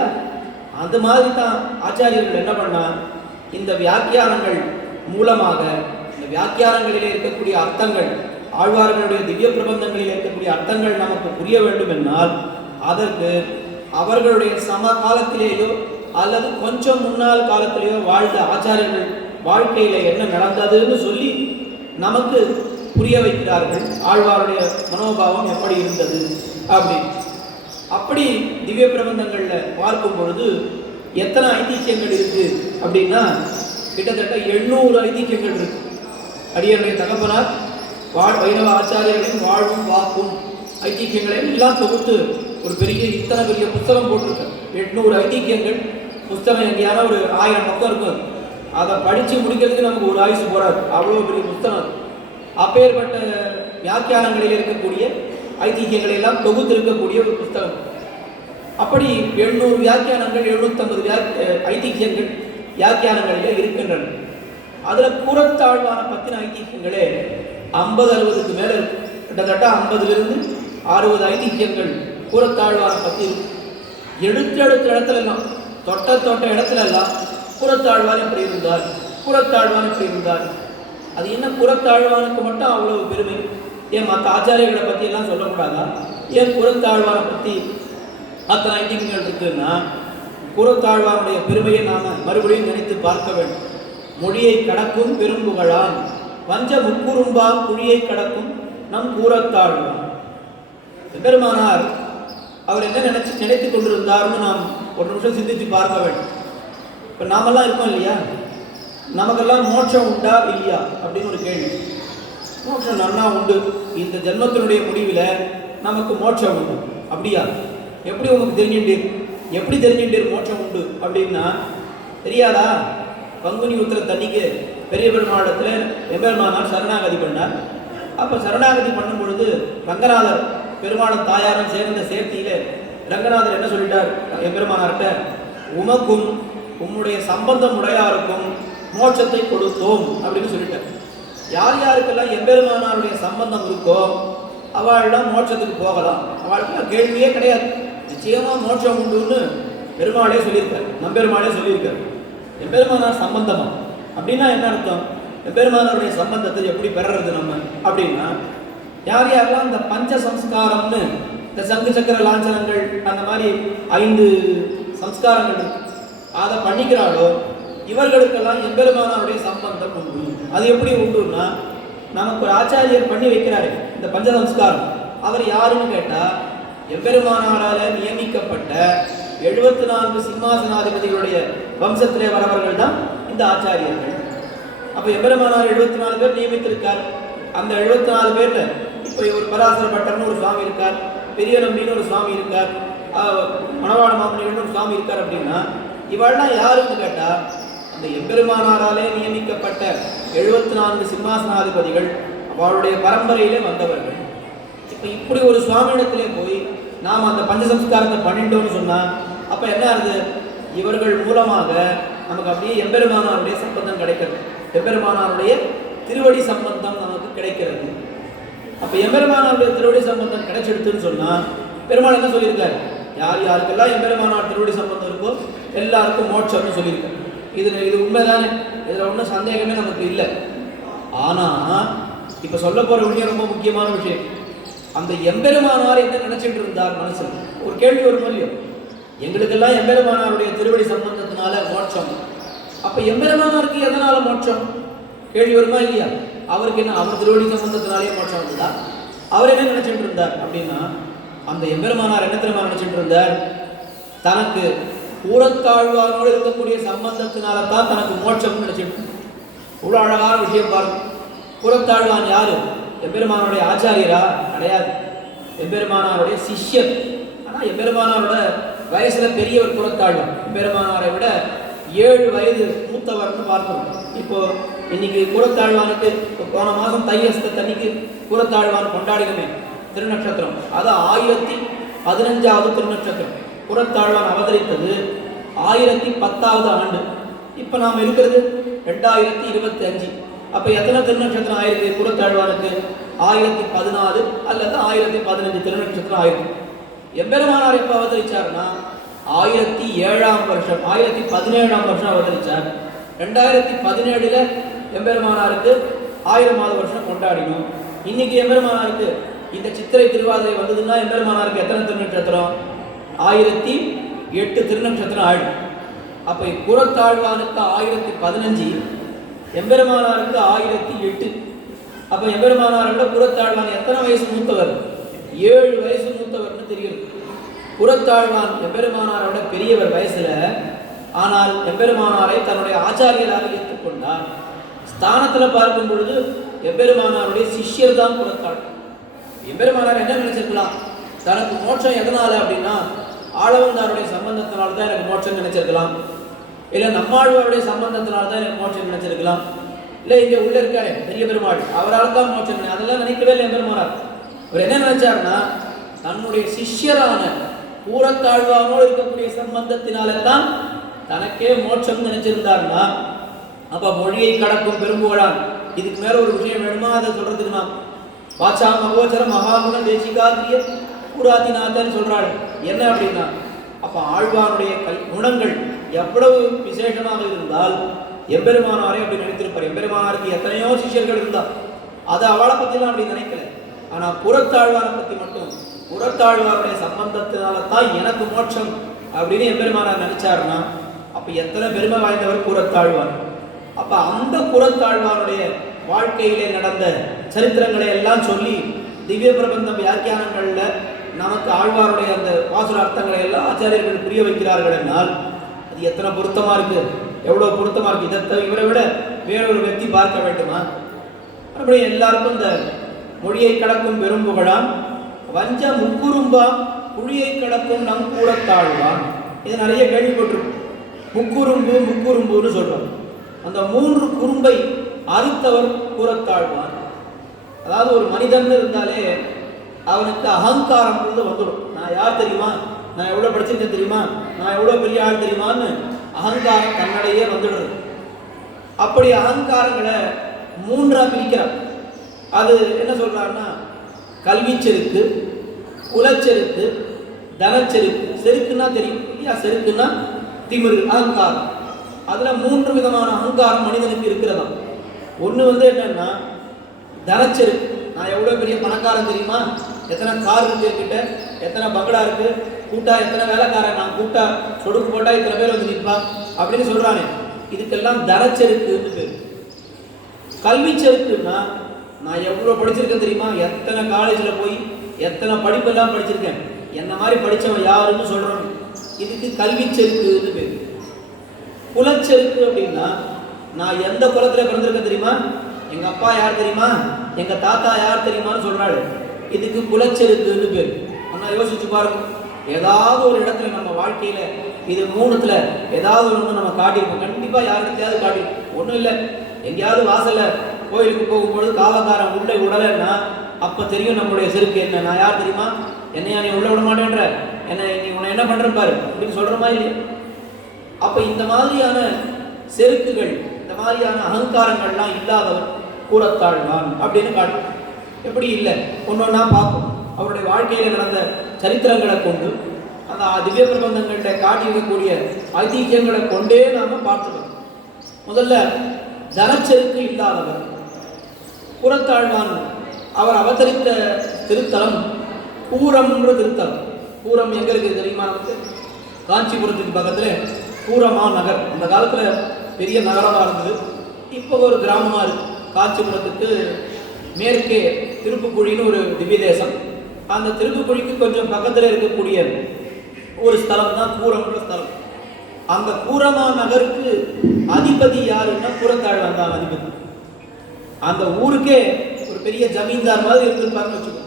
அது மாதிரி தான் ஆச்சாரியர்கள் என்ன பண்ணா, இந்த வியாக்கியானங்கள் மூலமாக இந்த வியாக்கியானங்களிலே இருக்கக்கூடிய அர்த்தங்கள், ஆழ்வார்களுடைய திவ்ய பிரபந்தங்களில் இருக்கக்கூடிய அர்த்தங்கள் நமக்கு புரிய வேண்டும் என்னால் அதற்கு அவர்களுடைய சம காலத்திலேயோ அல்லது கொஞ்சம் முன்னாள் காலத்திலேயோ வாழ்ந்த ஆச்சாரியர்கள் வாழ்க்கையில என்ன நடந்ததுன்னு சொல்லி நமக்கு புரிய வைக்கிறார்கள். ஆழ்வாருடைய மனோபாவம் எப்படி இருந்தது அப்படின்னு. அப்படி திவ்ய பிரபந்தங்கள்ல பார்க்கும் பொழுது எத்தனை ஐதிஹ்யங்கள் இருக்கு அப்படின்னா, கிட்டத்தட்ட 800 ஐதிஹ்யங்கள் இருக்கு. அடியனுடைய தகப்பனார் வைணவ ஆச்சாரியர்களின் வாழ்வும் வாக்கும் ஐதிஹ்யங்களை எல்லாம் தொகுத்து ஒரு இத்தனை பெரிய புத்தகம் போட்டிருக்கார். 800 ஐதிஹ்யங்கள் புத்தகம். எங்கேயான ஒரு 1000 பக்கம் இருக்கும். அதை படித்து முடிக்கிறதுக்கு நமக்கு ஒரு ஆயுசு போறாது, அவ்வளோ பெரிய புத்தகம். அப்பேற்பட்ட வியாக்கியானங்களில் இருக்கக்கூடிய ஐதிஹ்யங்களை எல்லாம் தொகுத்து இருக்கக்கூடிய ஒரு புத்தகம். அப்படி 800 வியாக்கியானங்கள் 750 ஐதிஹ்யங்கள் வியாக்கியானங்களிலே இருக்கின்றன. அதில் கூரத்தாழ்வான பத்தின ஐதிஹ்யங்களே 50-60க்கு மேலே இருக்கு. கிட்டத்தட்ட 50லிருந்து 60 ஐதிஹ்யங்கள் கூரத்தாழ்வான பற்றி எடுத்த இடத்துல எல்லாம் தொட்ட இடத்துல எல்லாம் கூரத்தாழ்வான் எப்படி இருந்தார், கூரத்தாழ்வான் எப்படி இருந்தார். அது என்ன கூரத்தாழ்வானுக்கு மட்டும் அவ்வளவு பெருமை? ஏன் மற்ற ஆச்சாரியர்களை பற்றி எல்லாம் சொல்லக்கூடாதா? ஏன் கூரத்தாழ்வானை பற்றி அத்தனை ஐதிஹ்யங்கள் இருக்குன்னா, கூரத்தாழ்வானுடைய பெருமையை நாம் மறுபடியும் நினைத்து பார்க்க வேண்டும். மொழியை கடக்கும் பெரும்புகழான் வஞ்ச முக்குறும்பா குழியை கடக்கும் நம் கூரத்தாழ்வான். எம்பெருமானார் அவர் என்ன நினைத்து கொண்டிருந்தார்னு நாம் ஒரு நிமிஷம் சிந்தித்து பார்க்க வேண்டும். இப்போ நாமெல்லாம் இருக்கோம் இல்லையா, நமக்கெல்லாம் மோட்சம் உண்டா இல்லையா அப்படின்னு ஒரு கேள்வி. மோட்சம் நன்னா உண்டு, இந்த ஜென்மத்தினுடைய முடிவில் நமக்கு மோட்சம் உண்டு. அப்படியா? எப்படி உங்களுக்கு தெரிஞ்சுட்டீர்? எப்படி தெரிஞ்சுட்டீர் மோட்சம் உண்டு அப்படின்னா? தெரியாதா? பங்குனி உத்திர தண்ணிக்கு பெரிய பெருமாளத்தில் எம்பெருமானார் சரணாகதி பண்ணார். அப்போ சரணாகதி பண்ணும் பொழுது ரங்கநாதர் பெருமாளும் தாயாரும் சேர்ந்த சேர்த்தியில ரங்கநாதர் என்ன சொல்லிட்டார் எம்பெருமானார்கிட்ட? உமக்கும் உம்முடைய சம்பந்தம் உடையாருக்கும் மோட்சத்தை கொடுத்தோம் அப்படின்னு சொல்லிட்டார். யார் யாருக்கெல்லாம் எம்பெருமானாருடைய சம்பந்தம் இருக்கோ அவள்லாம் மோட்சத்துக்கு போகலாம், அவளுக்கு கேள்வியே கிடையாது. நிச்சயமாக மோட்சம் உண்டுன்னு பெருமாளே சொல்லியிருக்கார், நம்பெருமாளே சொல்லியிருக்கார். எம்பெருமானார் சம்பந்தமா அப்படின்னா என்ன அர்த்தம்? எம்பெருமானாருடைய சம்பந்தத்தை எப்படி பெறது நம்ம அப்படின்னா, யார் யாரெல்லாம் இந்த பஞ்ச சம்ஸ்காரம்னு இந்த சங்கு சக்கர லாஞ்சனங்கள் அந்த மாதிரி 5 சம்ஸ்காரங்கள் இருக்கு, அதை பண்ணிக்கிறாளோ இவர்களுக்கெல்லாம் எம்பெருமானாருடைய சம்பந்தம் உண்டு. அது எப்படி உண்டுன்னா, நமக்கு ஒரு ஆச்சாரியர் பண்ணி வைக்கிறாரு இந்த பஞ்ச சம்ஸ்காரம். அவர் யாருன்னு கேட்டால் எம்பெருமானாரால் நியமிக்கப்பட்ட 74 சிம்மாசனாதிபதிகளுடைய வம்சத்திலே வரவர்கள் தான் இந்த ஆச்சாரியர்கள். அப்போ எம்பெருமானார் 74 பேர் நியமித்திருக்கார். அந்த 74 பேர்ல இப்போ ஒரு பராசர பட்டர்னு ஒரு சுவாமி இருக்கார், பெரிய நம்பின்னு ஒரு சுவாமி இருக்கார், மணவாள மாமுனிகள்னு ஒரு சுவாமி இருக்கார். அப்படின்னா இவள்லாம் யாருன்னு கேட்டால் அந்த எம்பெருமானாராலே நியமிக்கப்பட்ட 74 சிம்மாசனாதிபதிகள், அவளுடைய பரம்பரையிலே வந்தவர்கள். இப்போ இப்படி ஒரு சுவாமியிடத்திலே போய் நாம் அந்த பஞ்சசம்ஸ்காரத்தை பண்ணிட்டோம்னு சொன்னால் அப்போ என்ன ஆகுது? இவர்கள் மூலமாக நமக்கு அப்படியே எம்பெருமானாருடைய சம்பந்தம் கிடைக்கிறது, எம்பெருமானாருடைய திருவடி சம்பந்தம் நமக்கு கிடைக்கிறது. அப்போ எம்பெருமானாருடைய திருவடி சம்பந்தம் கிடைச்செடுத்துன்னு சொன்னால் பெருமாள் என்ன சொல்லியிருக்காரு? யார் யாருக்கெல்லாம் எம்பெருமானார் திருவடி சம்பந்தம் இருக்கோ எல்லாருக்கும் மோட்சம்னு சொல்லியிருக்காரு. இது உண்மைதானே, இதில் ஒன்றும் சந்தேகமே நமக்கு இல்லை. ஆனால் இப்போ சொல்ல போகிற விஷயம் ரொம்ப முக்கியமான விஷயம். அந்த எம்பெருமானார் என்ன நினைச்சிட்டு இருந்தார் மனசில்? ஒரு கேள்வி வரும் இல்லையோ, எங்களுக்கெல்லாம் எம்பெருமானாருடைய திருவடி சம்பந்தத்தினால மோட்சம். அப்போ எம்பெருமானாருக்கு எதனால மோட்சம்? கேள்வி வருமா இல்லையா? அவருக்கு என்ன, அவர் திருவடி சம்பந்தத்தினாலே மோட்சம் வந்ததா? அவர் என்ன நினைச்சிட்டு இருந்தார் அப்படின்னா, அந்த எம்பெருமானார் என்ன தெரியுமா நினைச்சிட்டு இருந்தார்? தனக்கு கூறத்தாழ்வானோடு இருக்கக்கூடிய சம்பந்தத்தினால தான் தனக்கு மோட்சம் நினைச்சிட்டு. இவ்வளோ அழகான விஷயம் பாருங்க. கூறத்தாழ்வான் யாரு? எம்பெருமானுடைய ஆச்சாரியரா? கிடையாது, எம்பெருமானாருடைய சிஷ்யர். ஆனால் எம்பெருமானாரோட வயசுல பெரியவர் கூறத்தாழ்வான். எம்பெருமானாரை விட 7 வயது மூத்தவர்னு பார்க்கணும். இப்போ இன்னைக்கு கூறத்தாழ்வானுக்கு போன மாதம் தையஸ்த தண்ணிக்கு கூறத்தாழ்வான் கொண்டாடினமே திருநட்சத்திரம், அது 1015வது திருநட்சத்திரம். கூறத்தாழ்வான் அவதரித்தது 1010வது ஆண்டு. இப்போ நாம் இருக்கிறது 2025. அப்போ எத்தனை திருநட்சத்திரம் ஆயிருக்கு கூறத்தாழ்வானுக்கு? 1014 அல்லது 1015 திருநட்சத்திரம் ஆயிருக்கு. எம்பெருமானார் எப்போ அவதரிச்சார்னா 1007ஆம் வருஷம், 1017ஆம் வருஷம் அவதரிச்சார். 2017 எம்பெருமானாருக்கு 1000வது வருஷம் கொண்டாடினோம். இன்னைக்கு எம்பெருமானாருக்கு இந்த சித்திரை திருவாதிரை வந்ததுன்னா எம்பெருமானாருக்கு எத்தனை திருநட்சத்திரம்? 1008 திருநட்சத்திரம் ஆயிடும். அப்போ கூறத்தாழ்வானுக்கு 1015, எம்பெருமானாருக்கு 1008. அப்போ எம்பெருமானாரோட கூறத்தாழ்வான் எத்தனை வயசு மூத்தவர்? 7 வயசு மூத்தவர்னு தெரியும். கூறத்தாழ்வான் எம்பெருமானாரோட பெரியவர் வயசுல, ஆனால் எம்பெருமானாரை தன்னுடைய ஆச்சாரியராக ஏற்றுக்கொண்டார். ஸ்தானத்தில் பார்க்கும் பொழுது எம்பெருமானாருடைய சிஷ்யர் தான் கூறத்தாழ்வான். எம்பெருமானார் என்ன நினைச்சிருக்கலாம்? தனக்கு மோட்சம் எதனால அப்படின்னா ஆளவந்தாருடைய சம்பந்தத்தினால தான் எனக்கு மோட்சம் நினைச்சிருக்கலாம், இல்லை நம்மாழ்வாருடைய சம்பந்தத்தினால தான் எனக்கு மோட்சம் நினைச்சிருக்கலாம், இல்லை இங்கே உள்ள இருக்காரு பெரிய பெருமாள் அவரால் தான் மோட்சம். அதெல்லாம் நினைக்கவே இல்லை எம்பெருமானார். அவர் என்ன நினைச்சாருன்னா தன்னுடைய சிஷ்யரான கூறத்தாழ்வானோடு இருக்கக்கூடிய சம்பந்தத்தினால தான் தனக்கே மோட்சம் நினைச்சிருந்தாருன்னா, அப்ப மொழியை கடக்கும் பெரும்புகழான். இதுக்கு மேல ஒரு விஷயம் வேணுமா? அதை சொல்றதுக்கு நாம் வாச்சா மகோச்சர மகாகுண தேசிகாத்திரிய பூராதிநாதன் சொல்றாள். என்ன அப்படின்னா, அப்ப ஆழ்வானுடைய குணங்கள் எவ்வளவு விசேஷமாக இருந்தால் எம்பெருமானாரே அப்படி நினைத்திருப்பார். எம்பெருமானாருக்கு எத்தனையோ சிஷ்யர்கள் இருந்தால் அதை அவளை பத்திலாம் அப்படி நினைக்கல. ஆனா புறத்தாழ்வானை பத்தி மட்டும், புறத்தாழ்வாருடைய சம்பந்தத்தினால தான் எனக்கு மோட்சம் அப்படின்னு எம்பெருமானார் நினைச்சாருன்னா அப்ப எத்தனை பெருமை வாய்ந்தவர் புறத்தாழ்வார். அப்ப அந்த புறத்தாழ்வாருடைய வாழ்க்கையிலே நடந்த சரித்திரங்களை எல்லாம் சொல்லி திவ்ய பிரபந்தம் வியாக்கியானங்கள்ல நமக்கு ஆழ்வாருடைய அந்த பாசுர அர்த்தங்களை எல்லாம் ஆச்சாரியர்கள் புரிய வைக்கிறார்கள் என்னால் அது எத்தனை பொருத்தமாக இருக்குது, எவ்வளோ பொருத்தமாக இருக்குது. இதை இவரை விட வேறொரு व्यक्ति பார்க்க வேண்டுமா? அப்படி எல்லாருக்கும் இந்த மொழியை கடக்கும் பெரும் புகழான் வஞ்ச முக்குறும்பாம் குழியை கடக்கும் நம் கூடத்தாழ்வான். இது நிறைய கேள்விப்பட்டிருக்கும். முக்குறும்புன்னு சொல்றோம். அந்த 3 குறும்பை அறுத்தவர் கூறத்தாழ்வான். அதாவது ஒரு மனிதன் இருந்தாலே அவனுக்கு அகங்காரம் வந்துடும். நான் யார் தெரியுமா, நான் எவ்வளோ படிச்சிருக்கேன் தெரியுமா, நான் எவ்வளோ பெரிய ஆள் தெரியுமான்னு அகங்காரம் தன்னிடையே வந்துடுறது. அப்படி அகங்காரங்களை 3ஆ பிரிக்கிறார். அது என்ன சொல்றாருன்னா, கல்வி செருக்கு, குலச்செருக்கு, தனச்செருக்கு. செருக்குன்னா தெரியும் இல்லையா, செருக்குன்னா திமிரு, அகங்காரம். அதுல 3 விதமான அகங்காரம் மனிதனுக்கு இருக்கிறதா. ஒன்று என்னன்னா தனச்செருக்கு. நான் எவ்வளோ பெரிய பணக்காரன் தெரியுமா, எத்தனை கார் இருக்கு என்கிட்ட, எத்தனை பங்களா இருக்கு, கூட்டா எத்தனை வேலைக்காரன், நான் கூட்டா சொடுக்கு போட்டா இத்தனை பேர் வந்து நிற்பா அப்படின்னு சொல்றானே, இதுக்கெல்லாம் தனச்செருக்குன்னு பேர். கல்வி செருக்குன்னா நான் எவ்வளோ படிச்சிருக்கேன் தெரியுமா, எத்தனை காலேஜில் போய் எத்தனை படிப்பெல்லாம் படிச்சிருக்கேன், என்ன மாதிரி படித்தவன் யாருன்னு சொல்கிறோம், இதுக்கு கல்வி செருக்குன்னு பேர். குலச்செருக்கு அப்படின்னா நான் எந்த குலத்தில் பிறந்திருக்கேன் தெரியுமா, எங்கள் அப்பா யார் தெரியுமா, எங்கள் தாத்தா யார் தெரியுமான்னு சொல்கிறாள், இதுக்கு குலச்செருக்குன்னு பேர். ஆனால் யோசிச்சு பாருங்க, ஏதாவது ஒரு இடத்துல நம்ம வாழ்க்கையில் இது 3த்துல ஏதாவது ஒன்று நம்ம காட்டியிருப்போம். கண்டிப்பாக யாருக்கிட்டையாவது காட்டியிருப்போம். ஒன்றும் இல்லை, எங்கேயாவது வாசலில் கோயிலுக்கு போகும்பொழுது காவல்காரன் உள்ளே விடலைன்னா அப்போ தெரியும் நம்மளுடைய செருக்கு என்ன. நான் யார் தெரியுமா, என்னையா நீ உள்ள விட மாட்டேன்ற, என்ன நீ உன்னை என்ன பண்ணுறேன் பாரு அப்படின்னு சொல்கிற மாதிரி இல்லையா. அப்போ இந்த மாதிரியான செருக்குகள், இந்த மாதிரியான அகங்காரங்கள்லாம் இல்லாதவர் கூறத்தாழ்வான் அப்படின்னு காட்டும். எப்படி இல்லை, ஒன்றொன்னா பார்ப்போம். அவருடைய வாழ்க்கையில் நடந்த சரித்திரங்களை கொண்டு, அந்த திவ்ய பிரபந்தங்கள்கிட்ட காட்டியிருக்கக்கூடிய ஐதிஹ்யங்களை கொண்டே நாம பார்த்துக்கணும். முதல்ல தனச்செருக்கு இல்லாதவர் கூறத்தாழ்வான். அவர் அவதரித்த திருத்தலம் பூரம்ன்ற திருத்தலம். பூரம் எங்க இருக்குது தெரியுமா, நமக்கு காஞ்சிபுரத்துக்கு பக்கத்தில் பூரமா நகர். அந்த காலத்தில் பெரிய நகரமாக இருந்தது, இப்போ ஒரு கிராமமாக இருக்கு. காஞ்சிபுரத்துக்கு மேற்கே திருப்புக்குழின்னு ஒரு திவ்ய தேசம். அந்த திருப்புக்குழிக்கு கொஞ்சம் பக்கத்தில் இருக்கக்கூடிய ஒரு ஸ்தலம் தான் பூரம்ன்ற ஸ்தலம். அந்த பூரமா நகருக்கு அதிபதி யாருன்னா கூறத்தாழ்வான் தான் அதிபதி. அந்த ஊருக்கே ஒரு பெரிய ஜமீன்தார் மாதிரி இருந்திருப்பாருன்னு வச்சுக்கோ.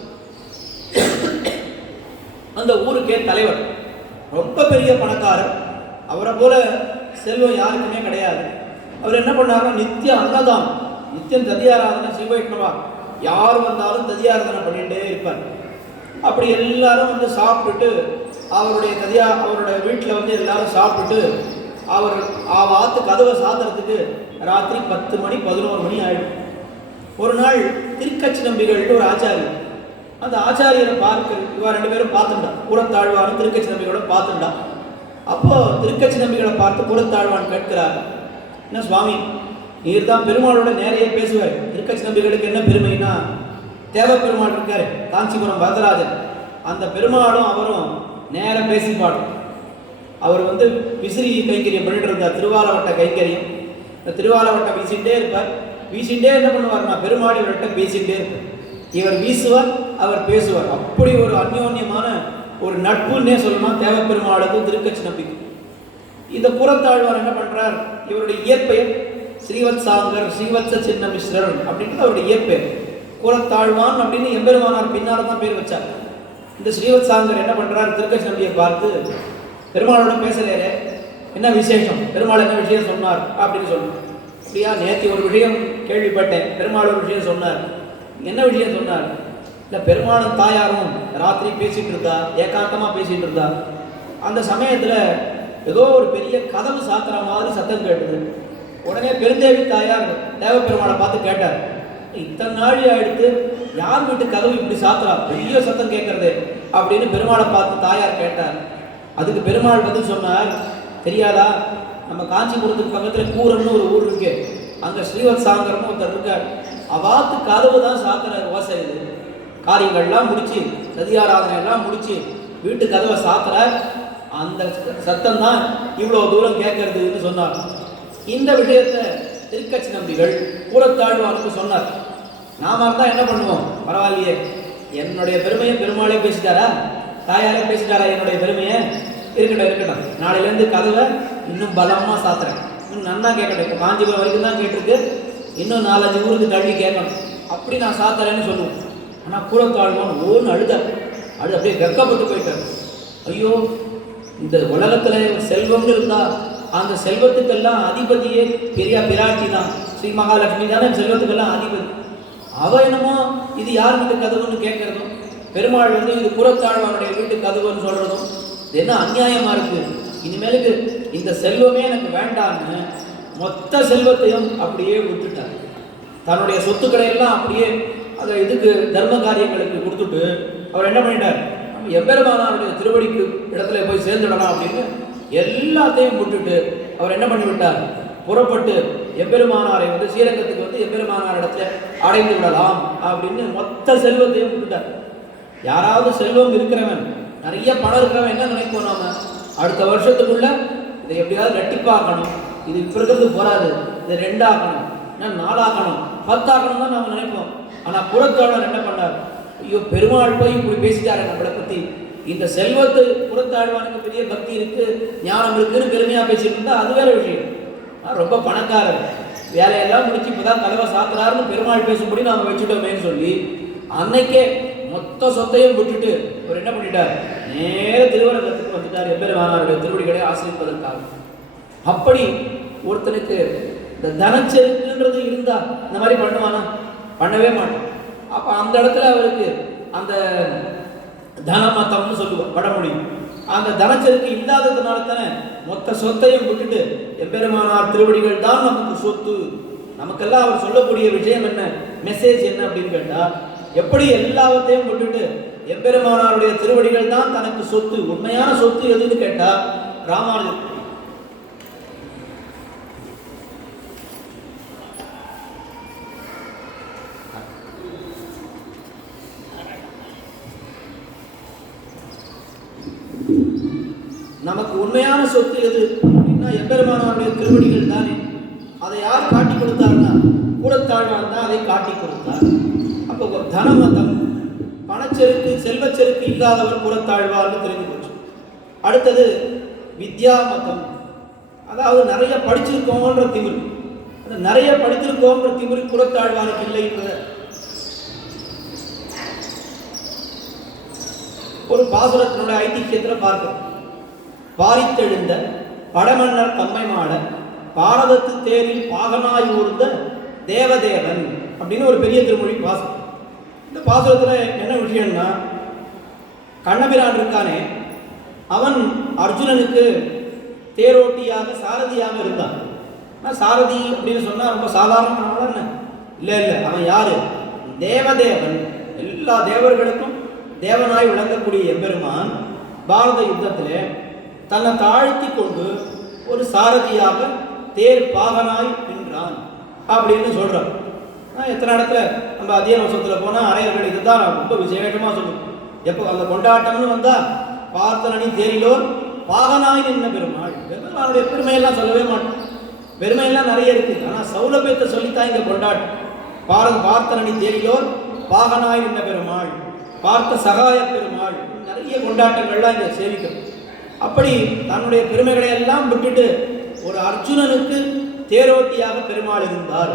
அந்த ஊருக்கே தலைவர், ரொம்ப பெரிய பணக்காரர். அவரை போல செல்வம் யாருக்குமே கிடையாது. அவர் என்ன பண்ணாருன்னா நித்திய அன்னதானம், நித்தியம் ததியாராதனை, சிவவைஷ்ணவா யார் வந்தாலும் ததியாராதனை பண்ணிகிட்டே இருப்பார். அப்படி எல்லாரும் வந்து சாப்பிட்டுட்டு அவருடைய வீட்டில் வந்து எல்லாரும் சாப்பிட்டுட்டு அவர் ஆத்து கதவை சாத்துறதுக்கு ராத்திரி 10 மணி 11 மணி ஆயிடும். ஒரு நாள் திருக்கச்சி நம்பிகள்னு ஒரு ஆச்சாரியர், அந்த ஆச்சாரியரை பார்க்க இவா 2 பேரும் பார்த்துட்டான். கூறத்தாழ்வானும் திருக்கச்சி நம்பிகளோட பார்த்துட்டான். அப்போ திருக்கச்சி நம்பிகளை பார்த்து கூறத்தாழ்வான் கேட்கிறார், என்ன சுவாமி, நீர் தான் பெருமாளோட நேரையே பேசுவார். திருக்கச்சி நம்பிகளுக்கு என்ன பெருமைன்னா, தேவ பெருமாள் இருக்காரு காஞ்சிபுரம் வரதராஜன், அந்த பெருமாளும் அவரும் நேராக பேசிப்பாடும். அவர் வந்து விசிறி கைங்கரியம் பண்ணிட்டு இருந்தார், திருவாலவட்ட கைங்கரியம். இந்த திருவாலவட்டை வீசிகிட்டே இருப்பார். வீசிகிட்டே என்ன பண்ணுவார்னா பெருமாள் இவர்கிட்ட பேசிகிட்டே இருப்பார். இவர் வீசுவார், அவர் பேசுவார். அப்படி ஒரு அந்யோன்யமான ஒரு நட்புன்னே சொல்லணும் தேவ பெருமாளுக்கும் திருக்கச்சி நம்பிக்கை. இந்த கூறத்தாழ்வார் என்ன பண்றார், இவருடைய இயற்பெயர் ஸ்ரீவத்சாங்கர், ஸ்ரீவத்ச சின்ன மிஸ்ரர் அப்படின்றது அவருடைய இயற்பெயர். கூறத்தாழ்வான் அப்படின்னு எம்பெருமானார் பின்னால தான் பேர் வச்சார். இந்த ஸ்ரீவத்சாங்கர் என்ன பண்றார், திருக்கச்சி நம்பியை பார்த்து பெருமாளோட பேசலையே, என்ன விசேஷம், பெருமாள் என்ன விஷயம் சொன்னார் அப்படின்னு சொன்னார். அப்படியா, நேற்று ஒரு விஷயம் கேள்விப்பட்டேன், பெருமாள் ஒரு விஷயம் சொன்னார். என்ன விஷயம் சொன்னார், இல்லை பெருமாளும் தாயாரும் ராத்திரி பேசிட்டு இருந்தா, ஏகாந்தமாக பேசிட்டு இருந்தா. அந்த சமயத்தில் ஏதோ ஒரு பெரிய கதவு சாத்துற மாதிரி சத்தம் கேட்டது. உடனே பெருந்தேவி தாயார் தேவ பெருமாளை பார்த்து கேட்டார், இத்தனை நாள் ஆயிடுத்து, யார் வீட்டு கதவு இப்படி சாத்துறா, பெரிய சத்தம் கேட்கறது அப்படின்னு பெருமாளை பார்த்து தாயார் கேட்டார். அதுக்கு பெருமாள் பதில் சொன்னார், தெரியாதா, நம்ம காஞ்சிபுரத்துக்கு பக்கத்தில் கூரம்னு ஒரு ஊர் இருக்கு, அங்கே ஸ்ரீவத்சாங்கர்னு ஒருத்தர் இருக்கார், அவாத்து கதவு தான் சாத்துற ஓசை. இது காரியங்கள்லாம் முடிச்சு, சதியாராதனை எல்லாம் முடிச்சு வீட்டு கதவை சாத்துற அந்த சத்தம் தான் இவ்வளோ தூரம் கேட்கறதுன்னு சொன்னார். இந்த விஷயத்தை திருக்கச்சி நம்பிகள் கூறத்தாழ்வானுக்கு சொன்னார். நாம தான் என்ன பண்ணுவோம், பரவாயில்லையே, என்னுடைய பெருமையை பெருமாளே பேசிட்டாரா, தாயாரே பேசிட்டாரா என்னுடைய பெருமையை, இருக்கட்டும் இருக்கட்டும், நாளையிலேருந்து கதவை இன்னும் பலமாக சாத்துறேன், இன்னும் நன்னா கேட்கணும். இப்போ காஞ்சிபுரம் வரைக்கும் தான் கேட்டிருக்கு, இன்னும் 4-5 ஊருக்கு தள்ளி கேட்கணும், அப்படி நான் சாத்துறேன்னு சொல்லுவேன். ஆனால் கூடத்தாழ்வான் ஓன்னு அழுது அப்படியே வெக்கப்பட்டு போயிட்டார். ஐயோ, இந்த உலகத்தில் செல்வம்னு இருந்தால் அந்த செல்வத்துக்கெல்லாம் அதிபதியே பெரிய பிராட்டி தான், ஸ்ரீ மகாலட்சுமி தானே செல்வத்துக்கெல்லாம் அதிபதி. அவ என்னமோ இது யார் வீட்டு கதவுன்னு கேட்கறதும், பெருமாள் இது புறத்தாழ்வானுடைய வீட்டு கதவுன்னு சொல்றதும் என்ன அநியாயமா இருக்கு. இனிமேலுக்கு இந்த செல்வமே எனக்கு வேண்டாம்னு மொத்த செல்வத்தையும் அப்படியே விட்டுட்டார். தன்னுடைய சொத்துக்களை எல்லாம் அப்படியே அதை இதுக்கு தர்ம காரியங்களுக்கு கொடுத்துட்டு அவர் என்ன பண்ணிட்டார், நம்ம எம்பெருமானாருடைய திருவடிக்கு இடத்துல போய் சேர்ந்துடலாம் அப்படின்னு எல்லாத்தையும் விட்டுட்டு அவர் என்ன பண்ணிவிட்டார், புறப்பட்டு எம்பெருமானாரை ஸ்ரீரங்கத்துக்கு எம்பெருமானார் இடத்துல அடைந்து விடலாம் அப்படின்னு மொத்த செல்வத்தையும் விட்டுட்டார். யாராவது செல்வம் இருக்கிறவன், நிறைய பணம் இருக்கிறவன் என்ன நினைப்போம், நாம அடுத்த வருஷத்துக்குள்ள இதை எப்படியாவது ரெட்டிப்பாக்கணும், இது இப்போ இருக்கிறது போராது, இதை 2 ஆக்கணும், 4 ஆக்கணும், 10 ஆக்கணும் தான் நம்ம நினைப்போம். ஆனால் புறத்தாழ்வார் என்ன பண்ணார், ஐயோ பெருமாள் போய் இப்படி பேசிட்டாரு நம்மளை பற்றி, இந்த செல்வத்து புறத்தாழ்வானுக்கு பெரிய பக்தி இருக்கு, ஞானம் இருக்குன்னு பெருமையாக பேசிட்டு இருந்தா அது வேற விஷயம். ரொம்ப பணக்காரர், வேலையெல்லாம் முடிச்சு இப்போதான் கதவை சாத்துறாருன்னு பெருமாள் பேசும்படி நாங்கள் வச்சுட்டோமேன்னு சொல்லி அன்னைக்கே மொத்த சொத்தையும் விட்டுட்டு அவர் என்ன பண்ணிட்டார், நேர திருவரங்கத்துக்கு வந்துட்டார் எம்பெருமானாருடைய திருவடிகளை ஆசிரியப்பதற்காக. அப்படி ஒருத்தனுக்கு இந்த தனச்செருக்குன்றது இருந்தா இந்த மாதிரி பண்ணுவானா, பண்ணவே மாட்டான். அப்போ அந்த இடத்துல அவருக்கு அந்த தனமத்தம்னு சொல்லுவோம் வடமொழி, அந்த தனச்செருக்கு இல்லாததுனால தானே மொத்த சொத்தையும் விட்டுட்டு எம்பெருமானார் திருவடிகள் தான் நமக்கு சொத்து. நமக்கெல்லாம் அவர் சொல்லக்கூடிய விஷயம் என்ன, மெசேஜ் என்ன அப்படின்னு கேட்டா, எப்படி எல்லாவற்றையும் விட்டுட்டு எம்பெருமானாருடைய திருவடிகள் தான் தனக்கு சொத்து. உண்மையான சொத்து எதுன்னு கேட்டா ராமானுஜர். நமக்கு உண்மையான சொத்து எது அப்படின்னா எம்பெருமானாருடைய திருவடிகள் தானே. அதை யார் காட்டி கொடுத்தாருன்னா கூடத்தாழ்வான் தான் அதை காட்டி கொடுத்தார். அப்போ தனமதம், பணச்செருக்கு செல்வச்செருக்கு இல்லாதவர் கூடத்தாழ்வார்னு தெரிஞ்சு போச்சு. அடுத்தது வித்யாமதம், அதாவது நிறைய படிச்சிருக்கோன்ற திமிர். அந்த நிறைய படித்திருக்கோன்ற திமிர் கூடத்தாழ்வானுக்கு இல்லைன்ற ஒரு பாசுரத்தினுடைய ஐதிஹ்யத்தில் பார்க்கிறோம். பாரித்தெழுந்த படமன்னர் தம்மை மாட பாரதத்து தேரில் பாகனாய் ஊர்ந்த தேவதேவன் அப்படின்னு ஒரு பெரிய திருமொழி பாசுரம். இந்த பாசுரத்தில் என்ன விஷயம்னா, கண்ணபிரான் இருக்கானே அவன் அர்ஜுனனுக்கு தேரோட்டியாக சாரதியாக இருந்தான். ஆனால் சாரதி அப்படின்னு சொன்னால் ரொம்ப சாதாரணமான இல்லை, அவன் யாரு, தேவதேவன், எல்லா தேவர்களுக்கும் தேவனாய் விளங்கக்கூடிய எம்பெருமான் பாரத யுத்தத்திலே தன்னை தாழ்த்தி கொண்டு ஒரு சாரதியாக தேர் பாகனாய் நின்றான் அப்படின்னு சொல்றான். எத்தனை இடத்துல நம்ம அதிக வருஷத்துல போனா அரையர்கள் இதுதான் ரொம்ப விசேஷமா சொல்லும். எப்போ அந்த கொண்டாட்டம்னு வந்தா பார்த்தனி தேரிலோர் பாகனாய் நின்ன பெருமாள். அவனுடைய பெருமையெல்லாம் சொல்லவே மாட்டோம், பெருமையெல்லாம் நிறைய இருக்கு. ஆனா சௌலபியத்தை சொல்லித்தான் இங்க கொண்டாட்டம். பார்த்தனி தேரிலோர் பாகனாய் நின்ன பெருமாள், பார்த்த சகாய பெருமாள், நிறைய கொண்டாட்டங்கள்லாம் இங்க சேவிக்கும். அப்படி தன்னுடைய பெருமைகளை எல்லாம் விட்டுட்டு ஒரு அர்ஜுனனுக்கு தேரோட்டியாக பெருமாள் இருந்தார்.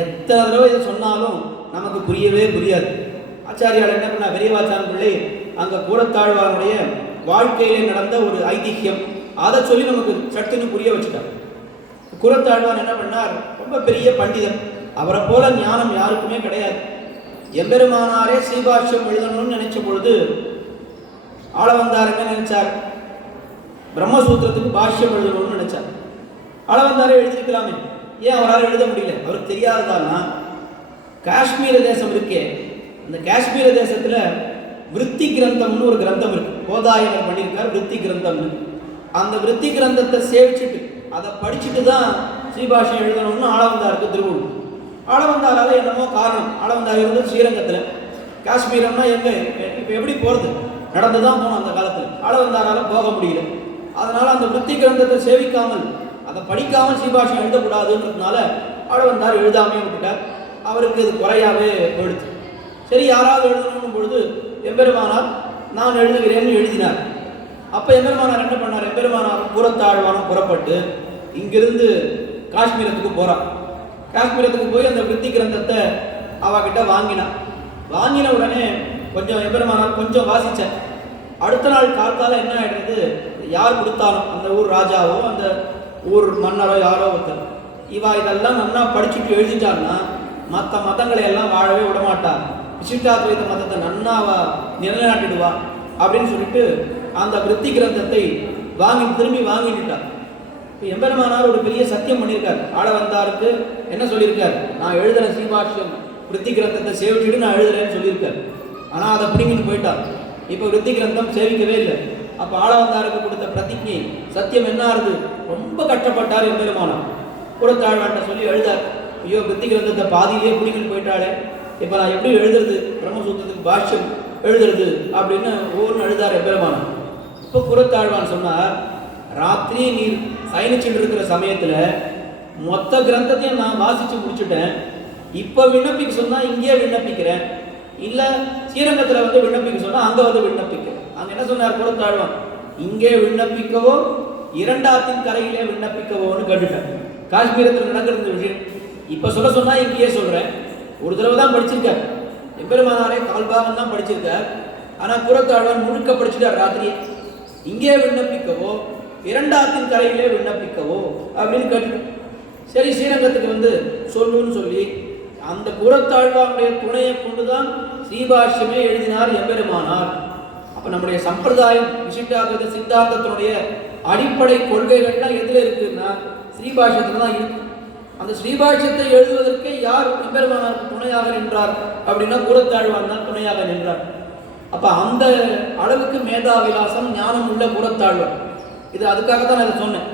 எத்தனை தடவை இதை சொன்னாலும் நமக்கு புரியவே புரியாது. ஆச்சாரியால் என்ன பண்ணா, பெரியவாச்சான் பிள்ளை அங்கே கூடத்தாழ்வாருடைய வாழ்க்கையிலே நடந்த ஒரு ஐதிஹ்யம் அதை சொல்லி நமக்கு சட்டுன்னு புரிய வச்சுட்டார். கூடத்தாழ்வான் என்ன பண்ணார், ரொம்ப பெரிய பண்டிதர், அவரை போல ஞானம் யாருக்குமே கிடையாது. எம்பெருமானாரே ஸ்ரீபாஷ்யம் எழுதணும்னு நினைச்ச பொழுது ஆளவந்தார் என்ன நினைச்சார், பிரம்மசூத்திரத்துக்கு பாஷ்யம் எழுதணும்னு நினைச்சார். ஆளவந்தாரே எழுதியிருக்கலாமே, ஏன் அவரால் எழுத முடியல? அவருக்கு தெரியாததானா, காஷ்மீர தேசம் இருக்கே, அந்த காஷ்மீர தேசத்தில் விருத்தி கிரந்தம்னு ஒரு கிரந்தம் இருக்கு, போதாயனர் பண்ணியிருக்கார் விருத்தி கிரந்தம்னு. அந்த விருத்தி கிரந்தத்தை சேவிச்சுட்டு அதை படிச்சுட்டு தான் ஸ்ரீபாஷ்யம் எழுதணும்னு ஆளவந்தாருக்கு திருவுள்ளம். ஆளவந்தாரால என்னமோ காரணம், ஆளவந்தார் இருந்தது ஸ்ரீரங்கத்தில், காஷ்மீரம்னா எங்கே இப்போ எப்படி போகிறது, நடந்து தான் போகணும் அந்த காலத்தில். ஆளவந்தாரால போக முடியல. அதனால் அந்த விருத்தி கிரந்தத்தை சேவிக்காமல் அதை படிக்காமல் ஸ்ரீபாஷ்யம் எழுதக்கூடாதுன்றதுனால ஆளவந்தார் எழுதாமே விட்டுட்டார். அவருக்கு இது குறையாவே போயிடுச்சு. சரி, யாராவது எழுதணும் பொழுது எம்பெருமானார் நான் எழுதுகிறேன்னு எழுதினார். அப்போ எம்பெருமானார் என்ன பண்ணார்? எம்பெருமானார் கூறத்தாழ்வானும் புறப்பட்டு இங்கிருந்து காஷ்மீரத்துக்கு போகிறான். காஷ்மீரத்துக்கு போய் அந்த விருத்தி கிரந்தத்தை அவகிட்ட வாங்கினான். வாங்கின உடனே கொஞ்சம் எம்பெருமானார் கொஞ்சம் வாசித்தேன். அடுத்த நாள் காலத்தால் என்ன ஆகிடுறது, யார் கொடுத்தாலும் அந்த ஊர் ராஜாவோ அந்த ஊர் மன்னரோ யாரோ ஒருத்தர் இவா இதெல்லாம் நல்லா படிச்சுட்டு எழுதிட்டான்னா மற்ற மதங்களை எல்லாம் வாழவே விடமாட்டார், விசிஷ்டாத்வைத மதத்தை நன்னாவா நிலைநாட்டிடுவா அப்படின்னு சொல்லிட்டு அந்த விருத்தி கிரந்தத்தை திரும்பி வாங்கிட்டார். இப்போ எம்பெருமானார் ஒரு பெரிய சத்தியம் பண்ணியிருக்கார். ஆள வந்தாருக்கு என்ன சொல்லியிருக்கார்? நான் எழுதுகிற ஸ்ரீபாஷ்யம் விருத்தி கிரந்தத்தை சேவிச்சுட்டு நான் எழுதுறேன்னு சொல்லியிருக்கார். ஆனால் அதை பிடிங்கிட்டு போயிட்டார். இப்போ விருத்தி கிரந்தம் சேவிக்கவே இல்லை. அப்போ ஆள வந்தாருக்கு கொடுத்த பிரதிஜை சத்தியம் என்ன ஆகுது? ரொம்ப கஷ்டப்பட்டார் எம்பெருமானார். கூறத்தாழ்வான்ட்ட சொல்லி எழுதார், ஐயோ விருத்தி கிரந்தத்தை பாதியிலே பிடிங்கிட்டு போயிட்டாளே, இப்போ நான் எப்படி எழுதுறது, பிரம்மசூத்திரத்துக்கு பாஷ்யம் எழுதுறது அப்படின்னு ஒவ்வொன்று எழுதார் எம்பெருமானார். இப்போ கூறத்தாழ்வான் சொன்னார், ராத்திரி நீர் சயனிச்சுட்டு இருக்கிற சமயத்தில் மொத்த கிரந்தத்தையும் நான் வாசித்து முடிச்சுட்டேன். இப்போ விண்ணப்பிக்க சொன்னால் இங்கேயே விண்ணப்பிக்கிறேன், இல்லை ஸ்ரீரங்கத்தில் வந்து விண்ணப்பிக்க சொன்னால் அங்கே வந்து விண்ணப்பிக்கிறேன். அங்கே என்ன சொன்னார் கூறத்தாழ்வான்? இங்கே விண்ணப்பிக்கவோ இரண்டாத்தின் கரையிலே விண்ணப்பிக்கவோன்னு கேட்டுட்டேன். காஷ்மீரத்தில் நடக்கிறது விஷயம் இப்போ சொல்ல சொன்னால் இங்கேயே சொல்கிறேன். ஒரு தடவை தான் படிச்சிருக்கார் எம்பெருமானாரே, கால்பாகம் தான் படிச்சிருக்கார். ஆனால் கூறத்தாழ்வான் முழுக்க படிச்சுட்டார் ராத்திரியே. இங்கே விண்ணப்பிக்கவோ இரண்டாத்தின் கரையிலே விண்ணப்பிக்கவோ அப்படின்னு கேட்டு சரி ஸ்ரீரங்கத்துக்கு வந்து சொல்லுன்னு சொல்லி அந்த கூறத்தாழ்வானுடைய துணையை கொண்டுதான் ஸ்ரீபாஷ்யமே எழுதினார் எம்பெருமானார். அப்போ நம்முடைய சம்பிரதாயம் விசிஷ்டாத்வைத சித்தாந்தத்தினுடைய அடிப்படை கொள்கைகள்லாம் எதில் இருக்குன்னா ஸ்ரீபாஷ்யத்தில் தான் இருக்கு. அந்த ஸ்ரீபாஷ்யத்தை எழுதுவதற்கு யார் எம்பெருமானாருக்கு துணையாக நின்றார் அப்படின்னா கூறத்தாழ்வான் தான் துணையாக நின்றார். அப்போ அந்த அளவுக்கு மேதாவிலாசம் ஞானம் உள்ள கூறத்தாழ்வான். இது அதுக்காகத்தான் நான் சொன்னேன்.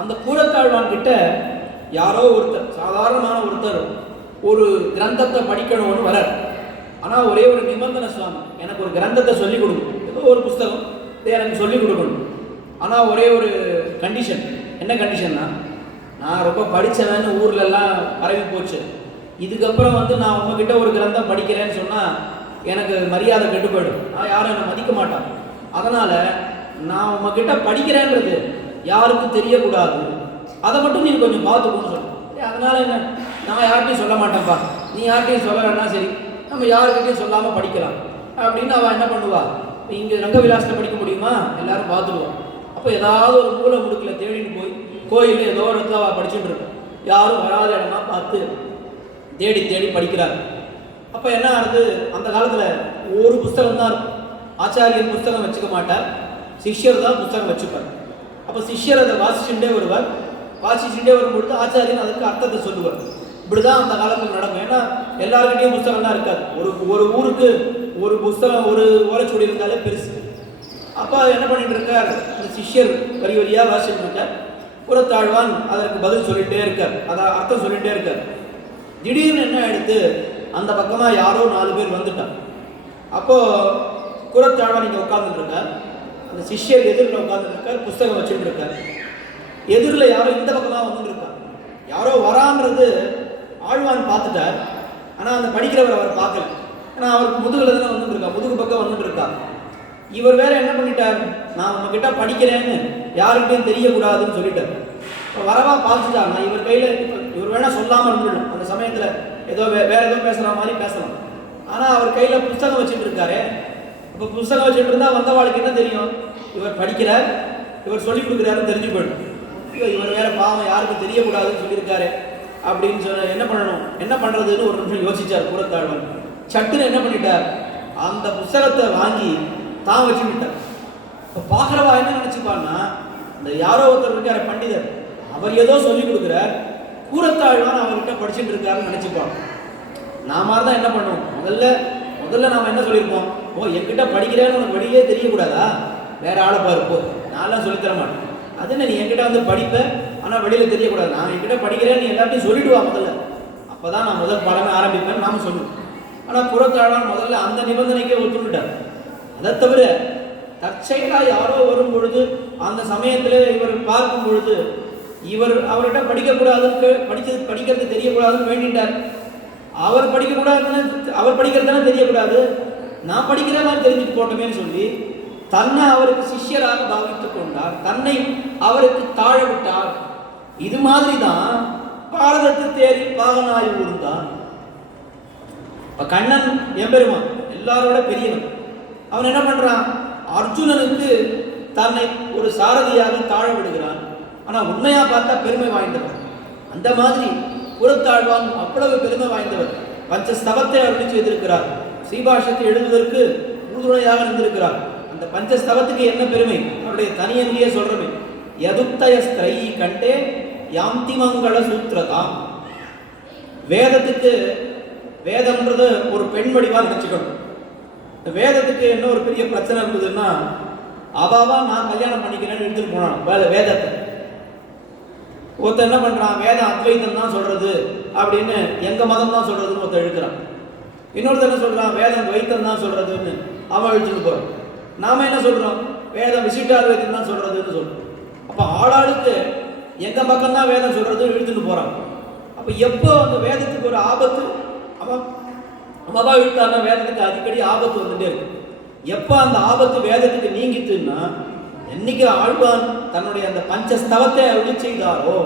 அந்த கூறத்தாழ்வான் கிட்ட யாரோ ஒருத்தர், சாதாரணமான ஒருத்தர் ஒரு கிரந்தத்தை படிக்கணும்னு வரார். ஆனால் ஒரே ஒரு நிபந்தனை, சுவாமி எனக்கு ஒரு கிரந்தத்தை சொல்லிக் கொடுக்கணும், ஏதோ ஒரு புஸ்தகம் எனக்கு சொல்லிக் கொடுக்கணும். ஆனால் ஒரே ஒரு கண்டிஷன். என்ன கண்டிஷன்னா, நான் ரொம்ப படித்தவன்னு ஊர்லெல்லாம் பரவி போச்சு, இதுக்கப்புறம் வந்து நான் உங்ககிட்ட ஒரு கிரந்தம் படிக்கிறேன்னு சொன்னால் எனக்கு மரியாதை கெட்டு போயிடும், நான் யாரும் என்னை மதிக்க மாட்டான். அதனால் நான் உங்ககிட்ட படிக்கிறேன்றது யாருக்கும் தெரியக்கூடாது, அதை மட்டும் நீ கொஞ்சம் பார்த்துக்கணும்னு சொல்லுவேன். அதனால் என்ன, நான் யார்கிட்டையும் சொல்ல மாட்டேன்ப்பா, நீ யார்கிட்டையும் சொல்லலைன்னா சரி, நம்ம யாருக்கிட்டையும் சொல்லாமல் படிக்கலாம் அப்படின்னு அவள் என்ன பண்ணுவா? இங்கே ரங்கவிலாசத்தில் படிக்க முடியுமா? எல்லாரும் பார்த்துடுவோம். அப்போ ஏதாவது ஒரு மூலை முடுக்கில் தேடிட்டு போய் கோயிலில் ஏதோ ஒரு இடத்துல அவள் படிச்சுட்டு இருக்கோம், யாரும் வராத இடமா பார்த்து தேடி தேடி படிக்கிறார். அப்போ என்ன ஆகுது, அந்த காலத்தில் ஒரு புஸ்தகம் தான் இருக்கும். ஆச்சாரியர் புஸ்தகம் வச்சுக்க மாட்டார், சிஷ்யர் தான் புஸ்தகம் வச்சுப்பார். அப்போ சிஷ்யர் அதை வாசிச்சுட்டே வருவார். வாசிச்சுட்டே வரும்பொழுது ஆச்சாரியன் அதுக்கு அர்த்தத்தை சொல்லுவார். இப்படி தான் அந்த காலத்தில் நடக்கும். ஏன்னா எல்லாருக்கிட்டையும் புஸ்தகம்லாம் இருக்காது. ஒரு ஊருக்கு ஒரு புஸ்தகம், ஒரு ஓலைச்சுவடி இருந்தாலே பெருசு. அப்போ என்ன பண்ணிட்டு இருக்கார், அந்த சிஷ்யர் வரி வரியாக வாசிச்சுட்டு இருக்கார். கூறத்தாழ்வான் அதற்கு பதில் சொல்லிகிட்டே இருக்கார், அதை அர்த்தம் சொல்லிகிட்டே இருக்கார். திடீர்னு என்ன எடுத்து அந்த பக்கமாக யாரோ 4 பேர் வந்துட்டார். அப்போது கூறத்தாழ்வான் இங்கே உட்காந்துட்டு இருக்கார், அந்த சிஷ்யர் எதிரில் உட்காந்துட்டு இருக்கார், புஸ்தகம் வச்சுட்டு இருக்கார். எதிரில் யாரோ இந்த பக்கமாக வந்துட்டு இருக்கார். யாரோ வரான்றது ஆழ்வான் பார்த்துட்டார். ஆனால் அந்த படிக்கிறவர் அவர் பார்க்கல. ஏன்னா அவருக்கு முதுகில் தானே வந்துட்டு இருக்கா, முதுகு பக்கம் வந்துட்டு இருக்கா. இவர் வேற என்ன பண்ணிட்டார், நான் உங்ககிட்ட படிக்கிறேன்னு யாருக்கிட்டையும் தெரியக்கூடாதுன்னு சொல்லிட்டார். இப்போ வரவா பார்த்துட்டார், நான் இவர் கையில் இவர் வேணால் சொல்லாமல் இருந்துடணும். அந்த சமயத்தில் ஏதோ வேற ஏதோ பேசுகிற மாதிரி பேசலாம். ஆனால் அவர் கையில் புஸ்தகம் வச்சுட்டு இருக்காரு. இப்போ புஸ்தகம் வச்சுட்டு இருந்தால் வந்தவாளுக்கு என்ன தெரியும், இவர் படிக்கிறார், இவர் சொல்லிக் கொடுக்குறாருன்னு தெரிஞ்சு போயிடும். இவர் வேற பாவம் யாருக்கும் தெரியக்கூடாதுன்னு சொல்லியிருக்காரு அப்படின்னு சொல்ல என்ன பண்ணணும், என்ன பண்ணுறதுன்னு ஒரு நிமிஷம் யோசிச்சார் கூறத்தாழ்வான். சட்டுன்னு என்ன பண்ணிட்டார், அந்த புஸ்தகத்தை வாங்கி தான் வச்சுக்கிட்டார். இப்போ பார்க்குறவா என்ன நினச்சிப்பான்னா, இந்த யாரோ ஒருத்தர் இருக்கார் பண்டிதர், அவர் ஏதோ சொல்லிக் கொடுக்குறார், கூறத்தாழ்வான் அவர்கிட்ட படிச்சுட்டு இருக்காருன்னு நினச்சிப்பான். நாம தான் என்ன பண்ணுவோம், முதல்ல நாம் என்ன சொல்லியிருப்போம், ஓ என்கிட்ட படிக்கிறேன்னு உனக்கு வெளியே தெரியக்கூடாதா, வேற ஆளை பாருப்போ, நான்லாம் சொல்லித்தர மாட்டேன். அது என்ன, நீ என்கிட்ட வந்து படிப்பேன் ஆனால் வெளியில் தெரியக்கூடாது, நான் என்கிட்ட படிக்கிறேன்னு நீ எல்லாத்தையும் சொல்லிவிடுவா முதல்ல, அப்போ தான் நான் முதல் பாடமே ஆரம்பிப்பேன்னு நாம சொல்லுவோம். ஆனால் கூறத்தாழ்வான் முதல்ல அந்த நிபந்தனைக்கே ஒத்துக்கிட்டார். அதை தவிர தற்செயலாக யாரோ வரும் பொழுது அந்த சமயத்தில் இவர் பார்க்கும் பொழுது இவர் அவர்கிட்ட படிக்கக்கூடாதுன்னு படிக்கிறது தெரியக்கூடாதுன்னு வேண்டிட்டார். அவர் படிக்கக்கூடாதுன்னு, அவர் படிக்கிறது தானே தெரியக்கூடாது, நான் படிக்கிற மாதிரி தெரிஞ்சுட்டு போட்டோமேன்னு சொல்லி தன்னை அவருக்கு சிஷ்யராக பாவித்துக் கொண்டார், தன்னை அவருக்கு தாழ விட்டார். இது மாதிரி தான் பாரதத்து தேரில் பாகனாய் ஊர்ந்தான். இப்ப கண்ணன் எம்பெருமான் எல்லாரோட பெரியவன். அவன் என்ன பண்றான்? அர்ஜுனனுக்கு தன்னை ஒரு சாரதியாக தாழ விடுகிறான். ஆனா உண்மையா பார்த்தா பெருமை வாய்ந்தவன். அந்த மாதிரி புறத்தாழ்வான் அவ்வளவு பெருமை வாய்ந்தவர். பஞ்சஸ்தவத்தை அருளி செய்திருக்கிறார். ஸ்ரீபாஷ்யத்தை எழுதுவதற்கு உறுதுணையாக இருந்திருக்கிறார். அந்த பஞ்சஸ்தவத்துக்கு என்ன பெருமை? அவருடைய தனியன்றியே சொல்றமே, யதுக்தய ஸ்திரை கண்டே யாந்திமங்கள சூத்திரதாம். வேதத்துக்கு, வேதம்ன்றது ஒரு பெண் வடிவா நினைச்சுக்கணும். இந்த வேதத்துக்கு என்ன ஒரு பெரிய பிரச்சனை இருந்ததுன்னா, அவாவா நான் கல்யாணம் பண்ணிக்கிறேன்னு எடுத்துட்டு போனான் வேதத்தை. ஒருத்தர் என்ன பண்றான், வேதம் அத்வைத்தம் தான் சொல்றது அப்படின்னு, எங்க மதம் தான் சொல்றதுன்னு ஒருத்தர் எழுக்கிறான். இன்னொருத்தர் என்ன சொல்றான், வேதம் துவைத்தம் தான் சொல்றதுன்னு அவன் எழுத்துட்டு போறான். நாம என்ன சொல்றோம், வேதம் விசிஷ்டாத்வைத்தம் தான் சொல்றதுன்னு சொல்றோம். அப்ப ஆளாளுக்கு எங்க பக்கம் தான் வேதம் சொல்றது இழுத்துட்டு போறான். அப்ப எப்போ அந்த வேதத்துக்கு ஒரு ஆபத்து, அவா இழுத்தான வேதத்துக்கு அடிக்கடி ஆபத்து வந்துட்டே இருக்கு. எப்போ அந்த ஆபத்து வேதத்துக்கு நீங்கிட்டுன்னா, என்னைக்கு ஆழ்வான் தன்னுடைய அந்த பஞ்சஸ்தவத்தை அருளி செய்தாரோ,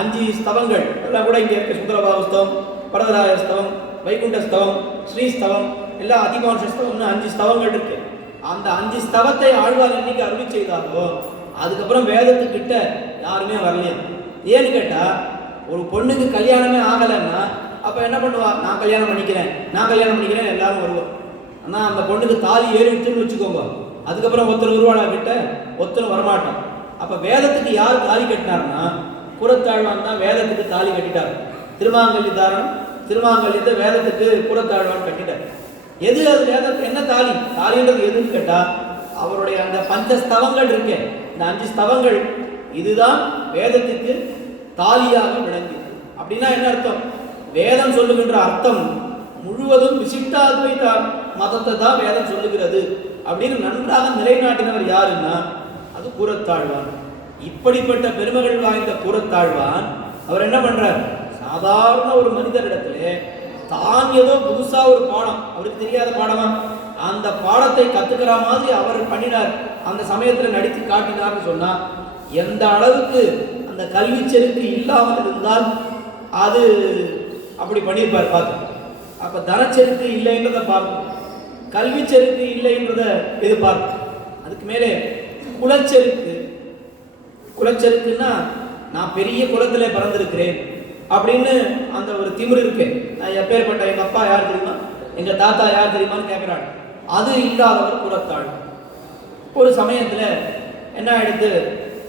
5 ஸ்தவங்கள் எல்லாம் கூட இங்கே இருக்க, சுந்தரபாவஸ்தவம், பரதராயஸ்தவம், வைகுண்டஸ்தவம், ஸ்ரீஸ்தவம், எல்லாம் அதிமானுஷஸ்தவம்னு 5 ஸ்தவங்கள் இருக்கு. அந்த 5 ஸ்தவத்தை ஆழ்வான் என்னைக்கு அருளி செய்தாரோ, அதுக்கப்புறம் வேதத்துக்கிட்ட யாருமே வரலையா. ஏன்னு கேட்டா, ஒரு பொண்ணுக்கு கல்யாணமே ஆகலைன்னா அப்ப என்ன பண்ணுவா, நான் கல்யாணம் பண்ணிக்கிறேன் எல்லாரும் வருவோம். ஆனா அந்த பொண்ணுக்கு தாலி ஏறிடுச்சுன்னு வச்சுக்கோங்க, அதுக்கப்புறம் ஒருத்தர் உருவாளா கிட்ட ஒருத்தரும் வரமாட்டான். அப்ப வேதத்துக்கு யார் தாலி கட்டினார்னா, புறத்தாழ்வான் தான் வேதத்துக்கு தாலி கட்டிட்டார். திருமாங்கல்ய தாரணம், திருமாங்கல்யத்தை வேதத்துக்கு புறத்தாழ்வான் கட்டிட்டார். எது அது வேதத்துக்கு என்ன தாலி? தாலின்றது எதுன்னு கேட்டா, அவருடைய அந்த பஞ்சஸ்தவங்கள் இருக்கு, இந்த 5 ஸ்தவங்கள், இதுதான் வேதத்துக்கு தாலியாக விளங்கியது. அப்படின்னா என்ன அர்த்தம்? வேதம் சொல்லுகின்ற அர்த்தம் முழுவதும் விசிஷ்டாத்வைத மதத்தை தான் வேதம் சொல்லுகிறது அப்படின்னு நன்றாக நிலைநாட்டினவர் யாருன்னா, அது கூறத்தாழ்வான். இப்படிப்பட்ட பெருமைகள் வாய்ந்த கூறத்தாழ்வான் அவர் என்ன பண்றார், சாதாரண ஒரு மனிதரிடத்திலே தான் ஏதோ புதுசா ஒரு பாடம், அவருக்கு தெரியாத பாடமா, அந்த பாடத்தை கத்துக்கிற மாதிரி அவர் பண்ணினார். அந்த சமயத்தில் நடித்து காட்டினார்னு சொன்னா, எந்த அளவுக்கு அந்த கல்வி செருக்கு இல்லாமல் இருந்தால் அது அப்படி பண்ணியிருப்பார் பார்த்து. அப்ப தனச்செருக்கு இல்லைன்றதை பார்க்கும், கல்வி செருக்கு இல்லைன்றத எதிர்பார்க்கும். அதுக்கு மேலே குலச்செருக்கு. குலச்செருக்குன்னா, நான் பெரிய குலத்திலே பிறந்திருக்கிறேன் அப்படின்னு அந்த ஒரு திமிரு இருக்கு. நான் எப்பேற்பட்ட, எங்க அப்பா யார் தெரியுமா, எங்க தாத்தா யார் தெரியுமான்னு கேட்கிறாங்க. அது இல்லாதவர் குலத்தாள். ஒரு சமயத்துல என்ன ஆயிடுத்து,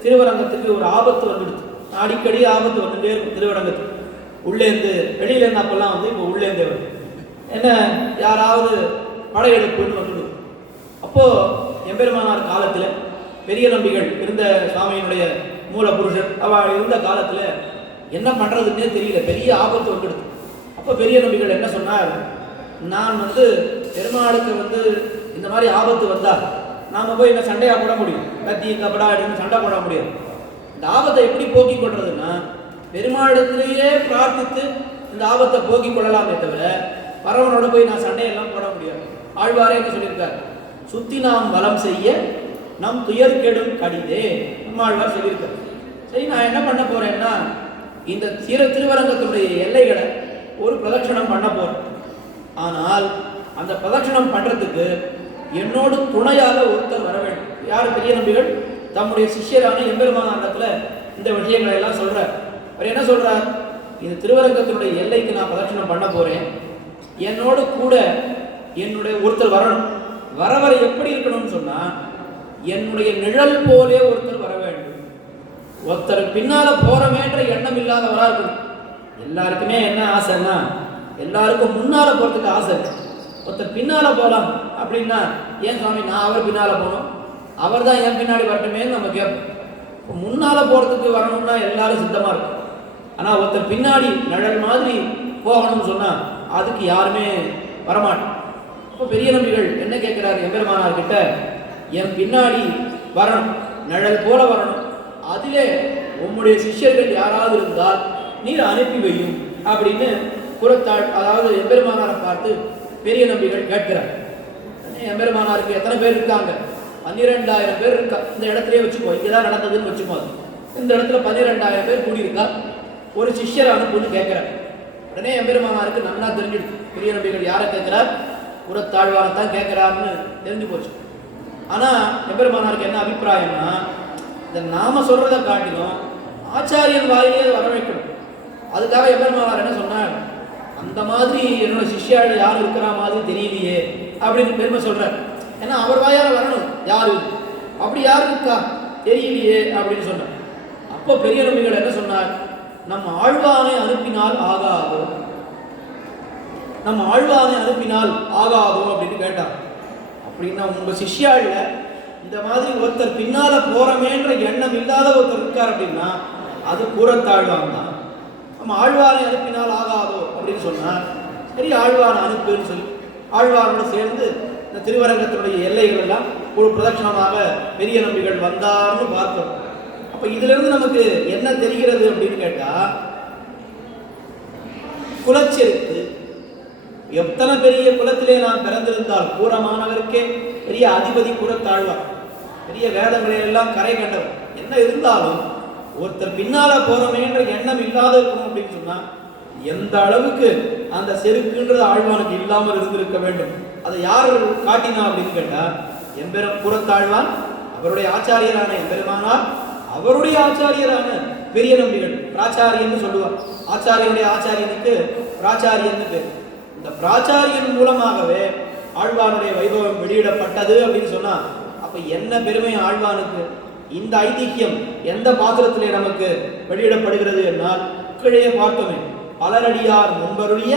திருவரங்கத்துக்கு ஒரு ஆபத்து வந்துடுது. அடிக்கடி ஆபத்து வந்துட்டே இருக்கும் திருவரங்கத்துக்கு. உள்ளேருந்து வெளியில இருந்து அப்பெல்லாம் வந்து இப்போ உள்ளேருந்தே வருது. என்ன, யாராவது படையெடுப்புன்னு வந்துடுது. அப்போ எம்பெருமானார் காலத்துல பெரிய நம்பிகள் இருந்த சுவாமியினுடைய மூல புருஷர் அவள் இருந்த காலத்துல என்ன பண்றதுன்னே தெரியல, பெரிய ஆபத்து வந்துடுது. அப்போ பெரிய நம்பிகள் என்ன சொன்னார், நான் வந்து பெருமாளுக்கு வந்து இந்த மாதிரி ஆபத்து வந்தா நாம போய் என்ன சண்டையா போட முடியும், கத்தி கபடா எடுத்து சண்டை போட முடியும். இந்த ஆபத்தை எப்படி போக்கிக் கொள்றதுன்னா, பெருமாளிடத்திலேயே பிரார்த்தித்து இந்த ஆபத்தை போக்கிக் கொள்ளலாமே தவிர பரவனோட போய் நான் சண்டையெல்லாம் போட முடியாது. ஆழ்வாரே என்ன சொல்லியிருக்கார், சுத்தி நாம் வலம் செய்ய நம் துயர் கெடும் கடிதே, நம்ம ஆழ்வார் சொல்லியிருக்கார். சரி, நான் என்ன பண்ண போறேன்னா, இந்த திருவரங்கத்தினுடைய எல்லைகளை ஒரு பிரதட்சணம் பண்ண போறேன். ஆனால் அந்த பிரதட்சணம் பண்றதுக்கு என்னோடு துணையாக ஒருத்தர் வர வேண்டும். யார்? பெரிய நம்பிகள் தம்முடைய சிஷ்யரான எம்பெருமானாரிடத்துல இந்த விஷயங்களை எல்லாம் சொல்றார். அவர் என்ன சொல்றார், இந்த திருவரங்கத்தினுடைய எல்லைக்கு நான் பிரதட்சணம் பண்ண போறேன், என்னோடு கூட என்னுடைய ஒருத்தர் வரணும். வரவரை எப்படி இருக்கணும்னு சொன்னா, என்னுடைய நிழல் போலே ஒருத்தர் வர வேண்டும். ஒருத்தர் பின்னால போறமேன்ற எண்ணம் இல்லாதவரா இருக்கணும். எல்லாருக்குமே என்ன ஆசைன்னா, எல்லாருக்கும் முன்னால போறதுக்கு ஆசை. ஒருத்தர் பின்னால போகலாம் அப்படின்னா, ஏன் சுவாமி நான் அவர் பின்னால போகணும், அவர் தான் என் பின்னாடி வரட்டுமே நம்ம கேட்போம். முன்னால போறதுக்கு வரணும்னா எல்லாரும் சித்தமா இருக்கும். ஆனா ஒருத்தர் பின்னாடி நிழல் மாதிரி போகணும்னு சொன்னா அதுக்கு யாருமே வரமாட்டோம். இப்போ பெரிய நம்பிகள் என்ன கேட்கிறாரு எம்பெருமானார் கிட்ட, என் பின்னாடி வரணும், நிழல் போல வரணும், அதிலே உம்முடைய சிஷ்யர்கள் யாராவது இருந்தால் நீர் அனுப்பி வையும் அப்படின்னு புறத்தாள், அதாவது எம்பெருமானாரை பார்த்து பெரிய நம்பிகள் கேட்கிறார். எம்பெருமானாருக்கு எத்தனை பேர் இருக்காங்க? 12,000 பேர் இருக்கா. இந்த இடத்துலயே வச்சுக்கோ, இங்கதான் நடந்ததுன்னு வச்சுக்கோ. இந்த இடத்துல 12,000 பேர் கூடியிருக்கா. ஒரு சிஷ்யரை அனுப்புன்னு கேட்கிறார். உடனே எம்பெருமானாருக்கு நன்னா தெரிஞ்சிடுது, பெரிய நம்பிகள் யாரை கேட்கிறார், புறத்தாழ்வானத்தான் கேட்கிறாருன்னு தெரிஞ்சு போச்சு. ஆனா எம்பெருமானாருக்கு என்ன அபிப்பிராயம்னா, இந்த நாம சொல்றதை காட்டிலும் ஆச்சாரியன் வாயிலே வர வைக்கணும். அதுக்காக எம்பெருமானார் என்ன சொன்னார், அந்த மாதிரி என்னோட சிஷ்யாள் யாரும் இருக்கிற மாதிரி தெரியலையே அப்படின்னு பெருமை சொல்றார். ஏன்னா அவர் வாயால வரணும், யாரு அப்படி யாரு இருக்கா தெரியலையே அப்படின்னு சொன்னார். அப்போ பெரிய நம்பிகள் என்ன சொன்னார், நம்ம ஆழ்வானை அனுப்பினால் ஆகாதோ, நம்ம ஆழ்வானை அனுப்பினால் ஆகாதோ அப்படின்னு கேட்டார். அப்படின்னா உங்க சிஷ்யாள்ல இந்த மாதிரி ஒருத்தர் பின்னால போறமேன்ற எண்ணம் இல்லாத ஒருத்தர் இருக்கார் அப்படின்னா அது கூறத்தாழ்வான் தான். நம்ம ஆழ்வானை அனுப்பினால் ஆகாதோ அப்படின்னு சொன்னார். சரி, ஆழ்வானை அனுப்புன்னு சொல்லி ஆழ்வாரோடு சேர்ந்து இந்த திருவரங்கத்தினுடைய எல்லைகள் எல்லாம் ஒரு பிரதட்சணமாக பெரிய நம்பிகள் வந்தார்னு பார்த்தோம். அப்ப இதுல இருந்து நமக்கு என்ன தெரிகிறது அப்படின்னு கேட்டா, குலச்செருக்கு எத்தனை பெரிய குலத்திலே நான் பிறந்திருந்தால் பூரமானவருக்கே பெரிய அதிபதி கூறத்தாழ்வார், பெரிய வேதங்களை எல்லாம் கரை கண்டவர், என்ன இருந்தாலும் ஒருத்தர் பின்னால போறமேன்ற எண்ணம் இல்லாத இருக்கும் அப்படின்னு சொன்னா எந்த அளவுக்கு அந்த செருக்குன்றது ஆழ்வானுக்கு இல்லாமல் இருந்திருக்க வேண்டும். அதை யார் காட்டினா அப்படின்னு கேட்டா, புறத்தாழ்வான், அவருடைய ஆச்சாரியரான எம்பெருமானார், அவருடைய ஆச்சாரியரான பெரிய நம்பிகள், பிராச்சாரியன்னு சொல்லுவார். ஆச்சாரியனுடைய ஆச்சாரியனுக்கு பிராச்சாரியன்னு பேர். இந்த பிராச்சாரியன் மூலமாகவே ஆழ்வானுடைய வைபவம் வெளியிடப்பட்டது அப்படின்னு சொன்னா அப்ப என்ன பெருமை ஆழ்வானுக்கு. இந்த ஐதிஹ்யம் எந்த பாத்திரத்திலே நமக்கு வெளியிடப்படுகிறது என்னால் கீழே பார்த்தோமே, பலரடியார் முன்பருடைய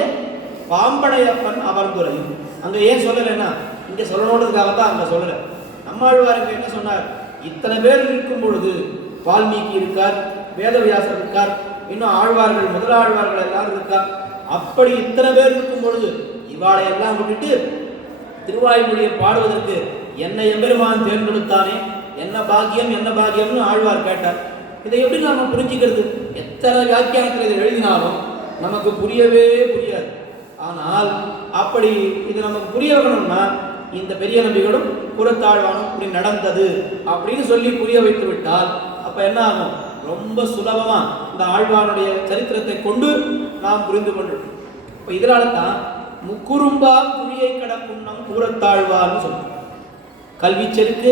பாம்பனையப்பன் அமர்ந்துரையும். அங்க ஏன் சொல்லலைன்னா இங்க சொல்லணுன்றதுக்காகத்தான் அங்க சொல்லல. நம்மாழ்வாருக்கு என்ன சொன்னார், இத்தனை பேர் இருக்கும் பொழுது வால்மீகி இருக்கார், வேதவியாசர் இருக்கார், இன்னும் ஆழ்வார்கள் முதலாழ்வார்கள் எல்லாரும் இருக்கார். அப்படி இத்தனை பேர் இருக்கும் பொழுது இவாளை எல்லாம் விட்டுட்டு திருவாய்மொழியை பாடுவதற்கு என்ன எம்பெருமான் தேர்ந்தெடுத்தானே, என்ன பாக்கியம் என்ன பாக்கியம்னு ஆழ்வார் கேட்டார். இதை எப்படி நாம புரிஞ்சுக்கிறது? எத்தனை வியாக்கியானத்தில் இதை எழுதினாலும் நமக்கு புரியவே புரியாது. ஆனால் அப்படி இது நமக்கு புரிய வைக்கணும்னா இந்த பெரிய நம்பிகளும் புறத்தாழ்வானும் இப்படி நடந்தது அப்படின்னு சொல்லி புரிய வைத்து விட்டால் அப்ப என்ன ஆகும், ரொம்ப சுலபமா இந்த ஆழ்வானுடைய சரித்திரத்தை கொண்டு நாம் புரிந்து கொண்டோம். இப்ப இதனால தான் முக்குறும்பா குழியை கடக்கும் நம் கூறத்தாழ்வார்னு சொல்றோம். கல்வி செருக்கு,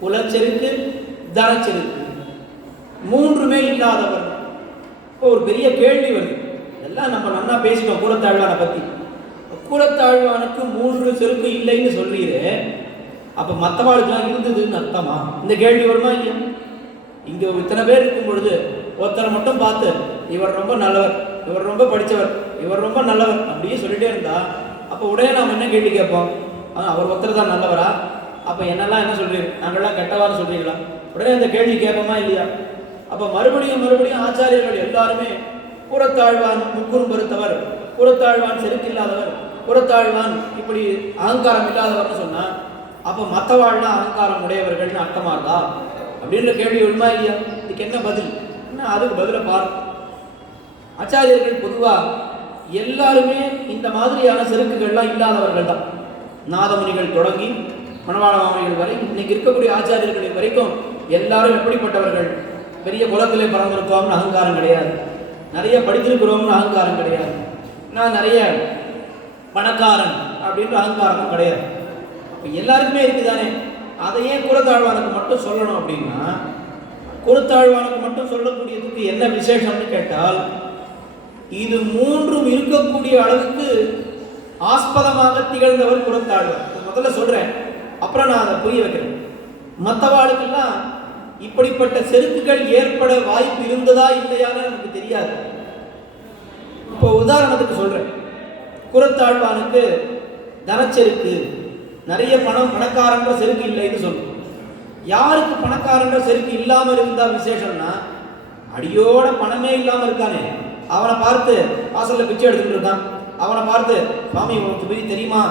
குலச்செருக்கு, தனச்செருக்கு மூன்றுமே இல்லாதவர். இப்போ ஒரு பெரிய கேள்வி வருது, எல்லாம் நம்ம நல்லா பேசிட்டோம் கூறத்தாழ்வானை பத்தி. கூறத்தாழ்வானுக்கு 3 செருக்கு இல்லைன்னு சொல்றீரு, அப்ப மற்றவாளுக்கெல்லாம் இருந்ததுன்னு அர்த்தமா? இந்த கேள்வி வருமா இல்லையா? இங்க இத்தனை பேர் இருக்கும் பொழுது ஒருத்தரை மட்டும் பார்த்து இவர் ரொம்ப நல்லவர், இவர் ரொம்ப படித்தவர், இவர் ரொம்ப நல்லவர் அப்படியே சொல்லிட்டே இருந்தா அப்போ உடனே நாம் என்ன கேள்வி கேட்போம், அவர் ஒருத்தர் தான் நல்லவரா, அப்போ என்னெல்லாம் என்ன சொல்றீங்க, நாங்கள்லாம் கெட்டவான்னு சொல்றீங்களா? உடனே இந்த கேள்வி கேட்போமா இல்லையா? அப்போ மறுபடியும் ஆச்சாரியர்கள் எல்லாருமே புறத்தாழ்வான் முக்குறும் பெருத்தவர், புறத்தாழ்வான் செருக்கு இல்லாதவர், புறத்தாழ்வான் இப்படி அகங்காரம் இல்லாதவர்னு சொன்னா அப்போ மற்றவாழ்னா அகங்காரம் உடையவர்கள்னு அர்த்தமா இருந்தா அப்படின்ற கேள்வி வருமா இல்லையா? இதுக்கு என்ன பதில்? அதுக்கு பதில பாரு. ஆச்சாரியர்கள் பொதுவா எல்லாருமே இந்த மாதிரியான செருக்குகள்லாம் இல்லாதவர்கள் தான். நாதமுனிகள் தொடங்கி மணவாள மாமனிகள் வரை இன்னைக்கு இருக்கக்கூடிய ஆச்சாரியர்கள் வரைக்கும் எல்லாரும் எப்படிப்பட்டவர்கள்? பெரிய குலத்திலே பறந்திருக்கோம்னு அகங்காரம் கிடையாது, நிறைய படித்திருக்கிறோம்னு அகங்காரம் கிடையாது, நான் நிறைய பணக்காரன் அப்படின்ற அகங்காரமும் கிடையாது. அப்போ எல்லாருக்குமே இருக்குதானே. அதையே கூறத்தாழ்வானுக்கு மட்டும் சொல்லணும் அப்படின்னா, கூறத்தாழ்வானுக்கு மட்டும் சொல்லக்கூடியதுக்கு என்ன விசேஷம்னு கேட்டால், இது மூன்றும் இருக்கக்கூடிய அளவுக்கு ஆஸ்பதமாக திகழ்ந்தவர் கூறத்தாழ்வார். முதல்ல சொல்றேன், அப்புறம் நான் அதை புரிய வைக்கிறேன். மற்றவாளுக்கெல்லாம் இப்படிப்பட்ட செருக்குகள் ஏற்பட வாய்ப்பு இருந்ததா இல்லையான்னு நமக்கு தெரியாது. இப்போ உதாரணத்துக்கு சொல்றேன், கூறத்தாழ்வானுக்கு தனச்செருக்கு, நிறைய பணக்காரன்ற செருக்கு இல்லைன்னு சொல்லுவோம். யாருக்கு பணக்காரன்ற செருக்கு இல்லாமல் இருந்தா விசேஷம்னா, அடியோட பணமே இல்லாமல் இருக்கானே அவனை பார்த்து வாசல்ல பிச்சை எடுத்துட்டு இருக்கான், அவனை பார்த்து சுவாமி உனக்கு பெரிய தெரியுமா,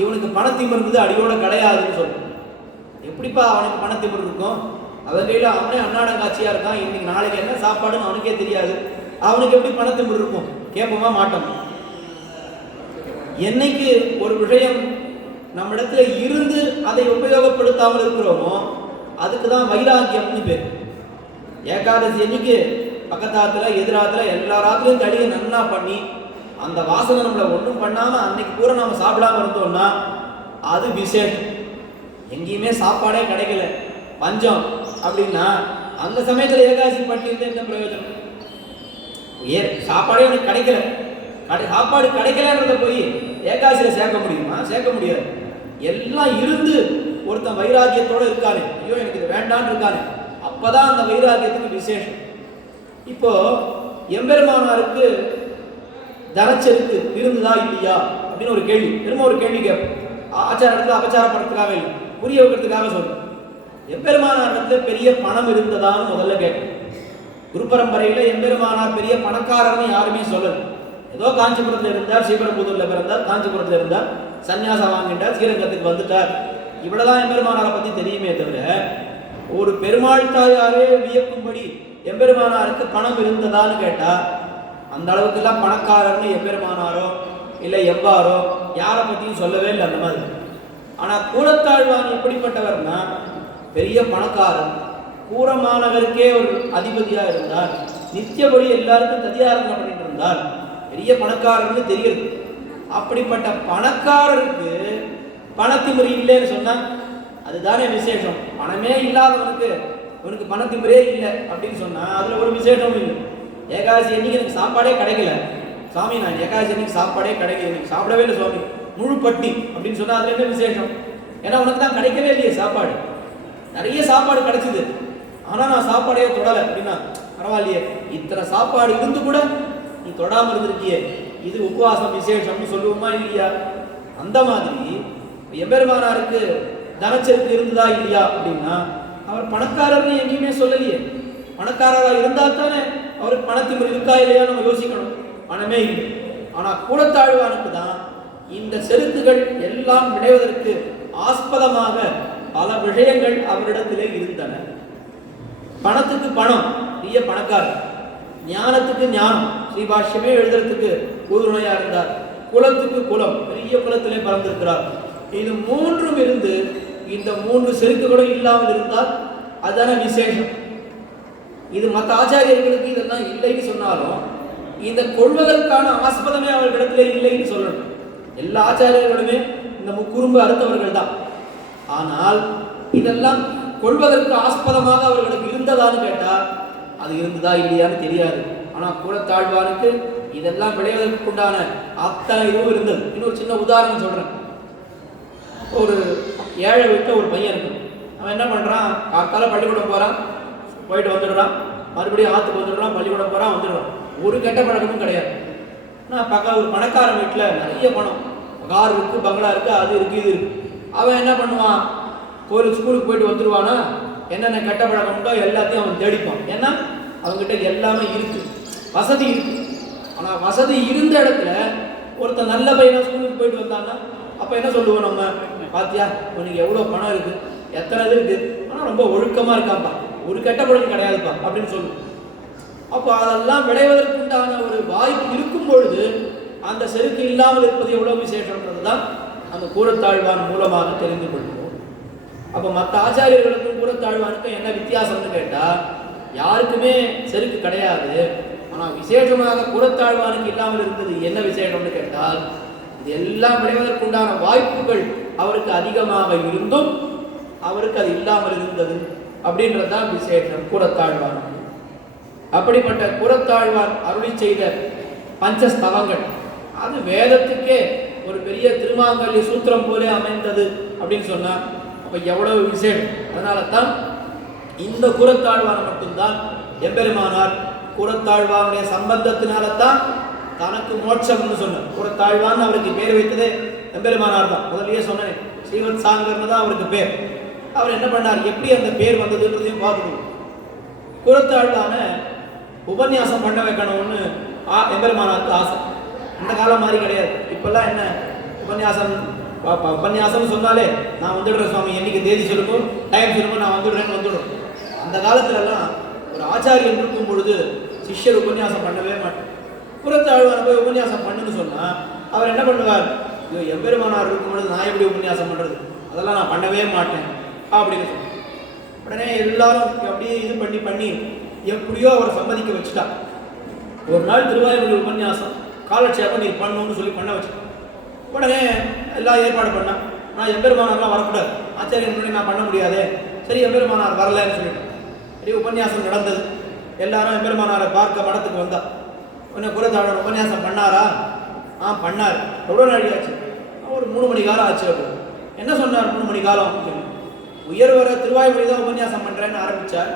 இவனுக்கு பணத்திமிர் இருந்தது அடியோட கிடையாதுன்னு சொல்லுவோம். எப்படிப்பா அவனுக்கு பணத்திமிர் இருக்கும்? அவன் கையில் அவனே அன்னாடங்காட்சியா இருக்கான், இன்னைக்கு நாளைக்கு என்ன சாப்பாடுன்னு அவனுக்கே தெரியாது, அவனுக்கு எப்படி பணத்திமிர் இருக்கும்? கேட்போமா மாட்டோம். என்னைக்கு ஒரு விஷயம் நம்மிடத்துல இருந்து அதை உபயோகப்படுத்தாமல் இருக்கிறோமோ அதுக்கு தான் வைராக்கியம்னு பேர். ஏகாதசி அன்னைக்கு பக்கத்தாத்துல எதிராத்துல எல்லா ராத்திரையும் தடியை நன்னா பண்ணி அந்த வாசனை நம்மளை ஒன்றும் பண்ணாமல் அன்னைக்கு பூரா நம்ம சாப்பிடாம இருந்தோம்னா அது விசேஷம். எங்கேயுமே சாப்பாடே கிடைக்கல, பஞ்சம் அப்படின்னா அந்த சமயத்தில் ஏகாதசி பண்ணிட்டு என்ன பிரயோஜனம்? சாப்பாடே எனக்கு கிடைக்கல, சாப்பாடு கிடைக்கலன்றத போய் ஏகாதசியில் சேர்க்க முடியுமா? சேர்க்க முடியாது. எல்லாம் இருந்து ஒருத்தன் வைராக்கியத்தோடு இருக்காரு, ஐயோ எனக்கு இது வேண்டான்னு இருக்காரு, அப்பதான் அந்த வைராக்கியத்துக்கு விசேஷம். இப்போ எம்பெருமானாருக்கு தனச்செருக்கு இருந்ததா இல்லையா அப்படின்னு ஒரு கேள்வி, திரும்ப ஒரு கேள்வி கேட்போம். ஆச்சாரத்தில் அபச்சாரப்படுறதுக்காக இல்லை, புரிய வைக்கிறதுக்காக சொல்றேன். எம்பெருமானாரத்தில் பெரிய பணம் இருந்ததான்னு முதல்ல கேட்கும். குரு பரம்பரையில் எம்பெருமானார் பெரிய பணக்காரர்னு யாருமே சொல்லல. ஏதோ காஞ்சிபுரத்தில் இருந்தார், ஸ்ரீபெரும்புதூரில் பிறந்தார், காஞ்சிபுரத்தில் இருந்தார், சன்னியாசம் வாங்கிட்டார், ஸ்ரீரங்கத்துக்கு வந்துட்டார், இவ்வளவுதான் எம்பெருமானாரை பற்றி தெரியுமே தவிர ஒரு பெருமாள் தாயாரே வியக்கும்படி எம்பெருமானாருக்கு பணம் இருந்ததான்னு கேட்டா அந்த அளவுக்குலாம் பணக்காரர்னு எம்பெருமானாரோ இல்லை எவ்வாறோ யாரை பற்றியும் சொல்லவே இல்லை அந்த மாதிரி. ஆனால் கூரத்தாழ்வான் எப்படிப்பட்டவர்னா பெரிய பணக்காரர், கூரமானவருக்கே ஒரு அதிபதியாக இருந்தார், நித்தியபடி எல்லாருக்கும் ததியாரங்க பண்ணிட்டு இருந்தார், பெரிய பணக்காரர்னு தெரியுது. அப்படிப்பட்ட பணக்காரருக்கு பணத்திமுறை இல்லைன்னு சொன்னா அதுதானே விசேஷம். பணமே இல்லாதவனுக்கு இவனுக்கு பணத்திமுறையே இல்லை அப்படின்னு சொன்னா அதுல ஒரு விசேஷமும் இல்லை. ஏகாதசி அன்னைக்கு எனக்கு சாப்பாடே கிடைக்கல சுவாமி, நான் ஏகாதசி அன்னைக்கு சாப்பாடே கிடைக்கல, எனக்கு சாப்பிடவே இல்லை சுவாமி, முழு பட்டி அப்படின்னு சொன்னா அதுல என்ன விசேஷம்? ஏன்னா உனக்கு தான் கிடைக்கவே இல்லையே சாப்பாடு. நிறைய சாப்பாடு கிடைச்சிது, ஆனா நான் சாப்பாடே தொடலை அப்படின்னா பரவாயில்லையே, இத்தனை சாப்பாடு இருந்து கூட நீ தொடாமல் இருந்திருக்கியே, இது உபவாசம் விசேஷம்னு சொல்லுவோமா இல்லையா? அந்த மாதிரி எம்பெருமானாருக்கு தனச்செருக்கு இருந்ததா இல்லையா அப்படின்னா அவர் பணக்காரர்னு எங்கேயுமே சொல்லலையே. பணக்காரராக இருந்தால் தானே அவருக்கு பணத்தின் இருக்கா இல்லையா நம்ம யோசிக்கணும். பணமே இல்லை. ஆனா கூடத்தாழ்வானுக்கு தான் இந்த செருக்குகள் எல்லாம் விளைவதற்கு ஆஸ்பதமாக பல விஷயங்கள் அவரிடத்திலே இருந்தன. பணத்துக்கு பணம், பெரிய பணக்காரர், ஞானத்துக்கு ஞானம், ஸ்ரீபாஷ்யமே எழுதுறதுக்கு உறுதுணையா இருந்தார், குலத்துக்கு குலம், பெரிய குலத்திலே பறந்திருக்கிறார். இது மூன்றும் இருந்து இந்த மூன்று செருக்குகளும் இல்லாமல் இருந்தால் அதுதான விசேஷம். இது மற்ற ஆச்சாரியர்களுக்கு இதெல்லாம் இல்லைன்னு சொன்னாலும் இந்த கொள்வதற்கான ஆஸ்பதமே அவர்களிடத்திலே இல்லைன்னு சொல்லணும். எல்லா ஆச்சாரியர்களுமே இந்த முக்குறும்பு அறுத்தவர்கள் தான். ஆனால் இதெல்லாம் கொள்வதற்கு ஆஸ்பதமாக அவர்களுக்கு இருந்ததான்னு கேட்டா அது இருந்ததா இல்லையான்னு தெரியாது. ஆனா கூடத்தாழ்வானுக்கு இதெல்லாம் விளைவதற்கு உண்டான அத்தனை இதுவும் இருந்தது. இன்னொரு சின்ன உதாரணம் சொல்றேன். ஒரு ஏழை வீட்டில் ஒரு பையன் இருக்கு. அவன் என்ன பண்றான், காத்தால பள்ளிக்கூடம் போறான், போயிட்டு வந்துடுறான், மறுபடியும் ஆற்றுக்கு வந்துடுறான், பள்ளிக்கூடம் போறான், வந்துடுறான், ஒரு கெட்ட பழக்கமும் கிடையாது. நான் பக்கம் ஒரு பணக்காரன் வீட்டில் நிறைய பணம், கார் இருக்கு, பங்களா இருக்கு, அது இருக்கு, இது இருக்கு. அவன் என்ன பண்ணுவான், கோயிலுக்கு ஸ்கூலுக்கு போயிட்டு வந்துடுவானா, என்னென்ன கெட்ட பழக்கம் உண்டோ எல்லாத்தையும் அவன் தேடிப்பான். ஏன்னா அவங்ககிட்ட எல்லாமே இருக்கு, வசதி இருக்கு. ஆனால் வசதி இருந்த இடத்துல ஒருத்தர் நல்ல பையனா ஸ்கூலுக்கு போயிட்டு வந்தான்னா அப்போ என்ன சொல்லுவோம் நம்ம, பாத்தியா உனக்கு எவ்வளோ பணம் இருக்கு, எத்தனை இது இருக்கு, ஆனால் ரொம்ப ஒழுக்கமாக இருக்காப்பா, ஒரு கெட்ட பழக்கம் கிடையாதுப்பா அப்படின்னு சொல்லுவோம். அப்போ அதெல்லாம் விளைவதற்குண்டான ஒரு வாய்ப்பு இருக்கும் பொழுது அந்த செருக்கு இல்லாமல் இருப்பது எவ்வளோ விசேஷன்றது தான் அந்த கூடத்தாழ்வான் மூலமாக தெரிந்து கொள்வோம். அப்போ மற்ற ஆச்சாரியர்களுக்கும் கூடத்தாழ்வானுக்கும் என்ன வித்தியாசம்னு கேட்டால் யாருக்குமே செருக்கு கிடையாது. ஆனால் விசேஷமாக கூடத்தாழ்வானுக்கு இல்லாமல் இருந்தது என்ன விசேஷம்னு கேட்டால் இது எல்லாம் விளைவதற்குண்டான வாய்ப்புகள் அவருக்கு அதிகமாக இருந்தும் அவருக்கு அது இல்லாமல் இருந்தது அப்படின்றது தான் விசேஷம் கூடத்தாழ்வான். அப்படிப்பட்ட கூடத்தாழ்வான் அருளி செய்த பஞ்சஸ்தவங்கள் அது வேதத்துக்கே ஒரு பெரிய திருமாங்கல்ய சூத்திரம் போலே அமைந்தது அப்படின்னு சொன்னா அப்ப எவ்வளவு விசேஷம். அதனால தான் இந்த கூடத்தாழ்வான் மட்டும்தான் எம்பெருமானார் கூடத்தாழ்வானுடைய சம்பந்தத்தினால்தான் தனக்கு மோட்சம்னு சொன்னார். கூடத்தாழ்வான் அவருக்கு பேர் வைத்ததே எம்பெருமானார் தான். முதலியே சொன்னேன், ஸ்ரீவத் சாங்கர்னு தான் அவருக்கு பேர். அவர் என்ன பண்ணார், எப்படி அந்த பேர் வந்ததுன்றதையும் பார்க்கணும். கூடத்தாழ்வான உபன்யாசம் பண்ண வைக்கணும்னு எம்பெருமானாருக்கு ஆசை. இந்த காலம் மாதிரி கிடையாது. இப்பெல்லாம் என்ன உபன்யாசம் சொன்னாலே நான் வந்துடுறேன் சுவாமி, என்னைக்கு தேதி சொல்லுங்க, டைம் சொல்லுங்க, நான் வந்துடுறேன். அந்த காலத்துலலாம் ஒரு ஆச்சாரியன் இருக்கும் பொழுது சிஷ்யர் உபன்யாசம் பண்ணவே மாட்டேன். கூடத்தாழ்வான போய் உபன்யாசம் பண்ணுன்னு சொன்னா அவர் என்ன பண்ணுவார், ஐயோ எம்பெருமானார் இருக்கும்பொழுது நான் எப்படி உபன்யாசம் பண்ணுறது, அதெல்லாம் நான் பண்ணவே மாட்டேன் அப்படின்னு சொன்னேன். உடனே எல்லாரும் அப்படியே இது பண்ணி பண்ணி எப்படியோ அவரை சம்மதிக்க வச்சுட்டா. ஒரு நாள் திருவாயூர் உபன்யாசம் காலட்சேபம் நீ பண்ணணும்னு சொல்லி பண்ண வச்சு. உடனே எல்லாம் ஏற்பாடு பண்ணான். நான் எம்பெருமானார்லாம் வரக்கூடாது, ஆச்சாரியன் முன்னாடி நான் பண்ண முடியாது. சரி எம்பெருமானார் வரலன்னு சொல்லிட்டேன். சரி உபன்யாசம் நடந்தது. எல்லாரும் எம்பெருமானாரை பார்க்க மடத்துக்கு வந்தா. உடனே குலதாழன் உபன்யாசம் பண்ணாரா? பண்ணார். எவ்வளோ நாள் ஆச்சு? ஒரு 3 மணி காலம் ஆச்சு. அப்போ என்ன சொன்னார்? 3 மணி காலம் உயர்வர திருவாய்மொழி தான் உபன்யாசம் பண்ணுறேன்னு ஆரம்பித்தார்.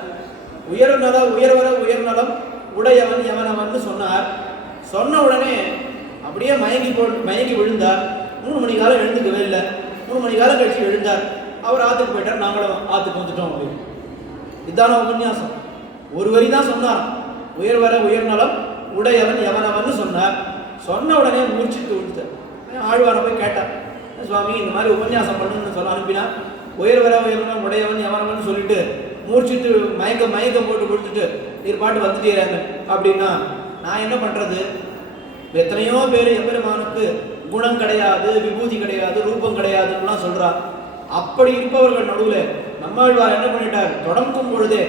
உயர்வர உயர்நலம் உடையவன் எவனவன் சொன்னார். சொன்ன உடனே அப்படியே மயங்கி விழுந்தார். 3 மணி காலம் எழுந்துக்கவே இல்லை. 3 மணி காலம் கழிச்சு எழுந்தார். அவர் ஆற்றுக்கு போயிட்டார். நாங்களும் ஆற்றுக்கு வந்துட்டோம் அப்படின்னு. இதுதான உபன்யாசம். ஒரு வரி தான் சொன்னார். உயர்வர உயர்நலம் உடையவன் எவனவன் சொன்னார். சொன்ன உடனே மூர்ச்சிட்டு விழுத்தார். ஆழ்வாரை போய் கேட்டார், சுவாமி இந்த மாதிரி உபன்யாசம் பண்ணுன்னு சொல்ல அனுப்பினா உயர்வர உயர்நலம் உடையவன் எவனவன் சொல்லிட்டு மூர்ச்சிட்டு மயக்கம் போட்டு கொடுத்துட்டு நீர் பாட்டு வந்துட்டீராங்க அப்படின்னா நான் என்ன பண்ணுறது? எத்தனையோ பேர் எம்பெருமானுக்கு குணம் கிடையாது, விபூதி கிடையாது, ரூபம் கிடையாதுன்னு சொல்றா. அப்படி இருப்பவர்கள் நடுவில் நம்மாழ்வார் என்ன பண்ணிட்டார்? தொடங்கும் பொழுதே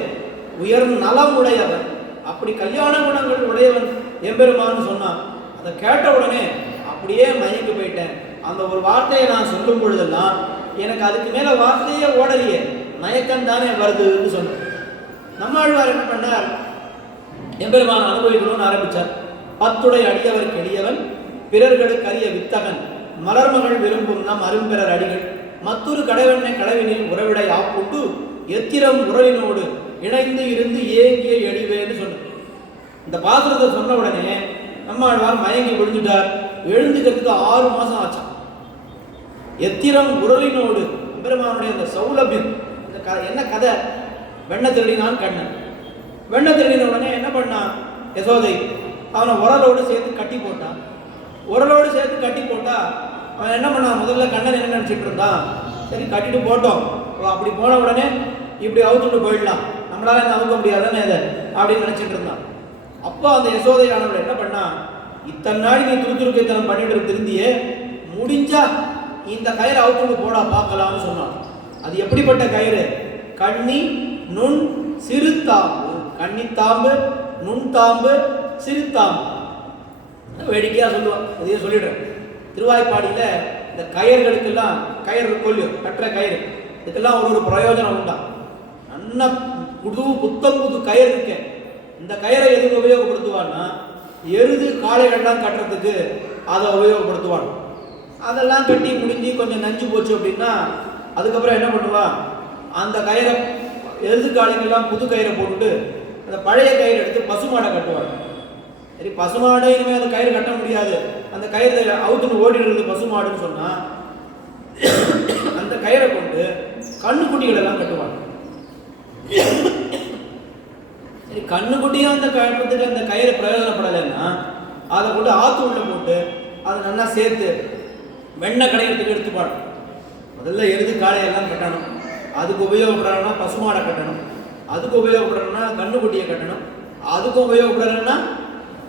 உயர் நலம் உடையவன், அப்படி கல்யாண குணங்கள் உடையவன் எம்பெருமான்னு சொன்னான். அதை கேட்ட உடனே அப்படியே மயங்கி போயிட்டேன். அந்த ஒரு வார்த்தையை நான் சொல்லும் பொழுதெல்லாம் எனக்கு அதுக்கு மேல வார்த்தையே ஓடலையே, மயக்கம் தானே வருதுன்னு சொன்னேன். நம்மாழ்வார் என்ன பண்ணார்? எம்பெருமான் அனுபவிக்கணும்னு ஆரம்பிச்சார். 10 அடியவர் கெடியவன் பிறர்களுக்கு அரிய வித்தகன் மலர்மகள் விரும்பும் நம் அரும்பெறர் அடிகள் மற்றொரு கடவெண்ணை கடவினில் உறவிடை ஆப்புண்டு எத்திரம் உறவினோடு இணைந்து இருந்து ஏங்கிய எழிவேன்னு சொன்னார். இந்த பாசுரத்தை சொன்ன உடனே நம்மாழ்வார் மயங்கி விழுந்துட்டார். எழுந்துக்கிறதுக்கு 6 மாசம் ஆச்சான். எத்திரம் உறவினோடு பெருமானுடைய அந்த சௌலபியம் என்ன கதை? வெண்ண திருடினான் கண்ணன். வெண்ண திருடின உடனே என்ன பண்ணான்? யசோதை அவனை உரலோடு சேர்த்து கட்டி போட்டான். உரலோடு சேர்த்து கட்டி போட்டா அவன் என்ன பண்ணான்? முதல்ல கண்ணன் என்ன நினச்சிட்டு இருந்தான்? சரி கட்டிட்டு போட்டோம், அப்படி போன உடனே இப்படி அவுத்துட்டு போயிடலாம், நம்மளால என்ன அவுக்க முடியாதானே அதை அப்படின்னு நினச்சிட்டு இருந்தான். அப்போ அந்த யசோதையானவள் என்ன பண்ணா? இத்தனை நாள் நீ துருத்துருக்கைத்தனம் பண்ணிட்டு திருந்தியே, முடிஞ்சா இந்த கயிறு அவுத்துட்டு போடா பார்க்கலாம்னு சொன்னான். அது எப்படிப்பட்ட கயிறு? கண்ணி நுண் சிறுத்தாம்பு. கண்ணித்தாம்பு, நுண்தாம்பு, சிறுத்தாம்பு. வேடிக்கையா சொல்லுவான். அதையே சொல்லிடுறேன். திருவாய்ப்பாடியில் இந்த கயிறுகளுக்கெல்லாம் கயிறு கொல்லியும் கட்டுற கயிறு இதுக்கெல்லாம் ஒரு பிரயோஜனம் உண்டா. நல்ல புது கயிறு இருக்கு. இந்த கயிறை எதுக்கு உபயோகப்படுத்துவான்னா எருது காளைகள்லாம் கட்டுறதுக்கு அதை உபயோகப்படுத்துவான். அதெல்லாம் கட்டி முடிஞ்சு கொஞ்சம் நஞ்சு போச்சு அப்படின்னா அதுக்கப்புறம் என்ன பண்ணுவான்? அந்த கயிறை எருது காளைகள்லாம் புது கயிறை போட்டுட்டு அந்த பழைய கயிறு எடுத்து பசுமாடை கட்டுவாங்க. சரி பசுமாடை இனிமேல் அந்த கயிறு கட்ட முடியாது, அந்த கயிறு அவுத்துன்னு ஓடிடுறது பசுமாடுன்னு சொன்னா அந்த கயிறை கொண்டு கண்ணுக்குட்டிகள் எல்லாம் கட்டுவாங்க. சரி கண்ணுக்குட்டியும் அந்த கட்டுறதுக்கு அந்த கயிறு பிரயோஜனப்படலைன்னா அதை கொண்டு ஆற்று உள்ள போட்டு அதை நல்லா சேர்த்து வெண்ணெய் கடையிறதுக்கு எடுத்துப்பாடும். முதல்ல எருது காளையெல்லாம் கட்டணும். அதுக்கு உபயோகப்படணும்னா பசுமாடை கட்டணும். அதுக்கு உபயோகப்படணும்னா கண்ணுக்குட்டியை கட்டணும். அதுக்கு உபயோகப்படணும்னா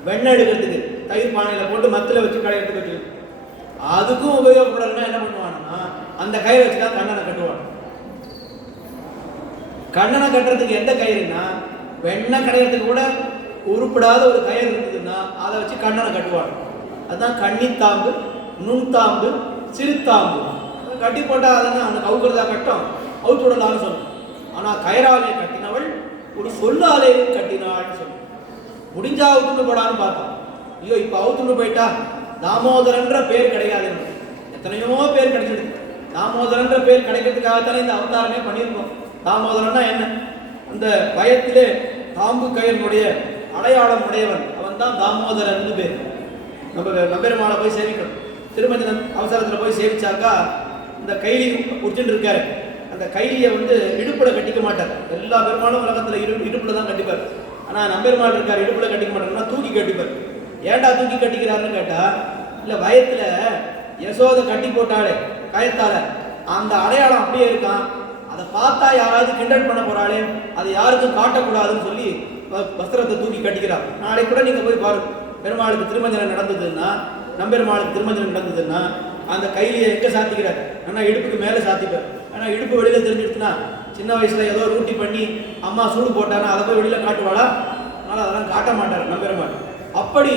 வெண்ணெய் எடுக்கிறதுக்கு தயிர் பானையில் போட்டு மத்தில் வச்சு கடையிறதுக்கு வச்சு அதுக்கும் உபயோகப்படணும்னா என்ன பண்ணுவாங்கன்னா அந்த கயிறை வச்சு தான் கண்ணனை கட்டுவான். கண்ணனை கட்டுறதுக்கு எந்த கயிறுன்னா வெண்ணெய் கடையிறதுக்கு கூட உருப்படாத ஒரு கயிறு இருந்ததுன்னா அதை வச்சு கண்ணனை கட்டுவான். அதுதான் கண்ணித்தாம்பு, நுண்தாம்பு, சிறுத்தாம்பு. கட்டி போட்டால் அதெல்லாம் அவனுக்கு அவுக்கிறதா கட்டம், அவுத்து விடலான்னு சொன்னான். ஆனால் கயிறாலே கட்டினவள் ஒரு சொல்லாலேயும் கட்டினாள்னு சொன்னான். முடிஞ்சா அவுத்துண்டு போடான்னு பார்த்தோம். ஐயோ இப்போ அவுத்துண்டு போயிட்டா தாமோதரன்ற பேர் கிடையாது. எத்தனையோ பேர் கிடைச்சிடுது. தாமோதரன்ற பேர் கிடைக்கிறதுக்காகத்தானே இந்த அவதாரமே பண்ணியிருக்கோம். தாமோதரன்னா என்ன? அந்த பயத்திலே தாம்பு கயிறுடைய அடையாளம் உடையவன் அவன் தான் தாமோதரன் பேர். நம்ம நம்பெருமாளை போய் சேவிக்கணும். திருமஞ்சனம் அவசரத்தில் போய் சேவிச்சாக்கா இந்த கைலி குடிச்சுட்டு இருக்காரு. அந்த கைலியை இடுப்புல கட்டிக்க மாட்டார். எல்லா பெருமாளும் உலகத்தில் இடுப்புல தான் கட்டிப்பார். ஆனால் நம்பெருமாள் இருக்கார் இடுப்புல கட்டிக்க மாட்டாருன்னா தூக்கி கட்டிப்பார். ஏண்டா தூக்கி கட்டிக்கிறாருன்னு கேட்டா இல்லை வயத்துல யசோதை கட்டி போட்டாலே கயத்தால அந்த அடையாளம் அப்படியே இருக்கான். அதை பார்த்தா யாராவது கிண்டல் பண்ண போறாளே, அதை யாருக்கும் காட்டக்கூடாதுன்னு சொல்லி வஸ்திரத்தை தூக்கி கட்டிக்கிறார். நாளைக்கு கூட நீங்க போய் பாருங்க, பெருமாளுக்கு திருமஞ்சனம் நடந்ததுன்னா, நம்பெருமாளுக்கு திருமஞ்சனம் நடந்ததுன்னா அந்த கையிலேயே எங்கே சாத்திக்கிறார், ஆனால் இடுப்புக்கு மேலே சாத்திப்பார். ஆனால் இடுப்பு வெளியில் தெரிஞ்சிடுச்சுன்னா சின்ன வயசில் ஏதோ ரூட்டி பண்ணி அம்மா சூடு போட்டானா அதை போய் வெளியில் காட்டுவாளா? அதனால் அதெல்லாம் காட்ட மாட்டார் நம்பெருமாள். அப்படி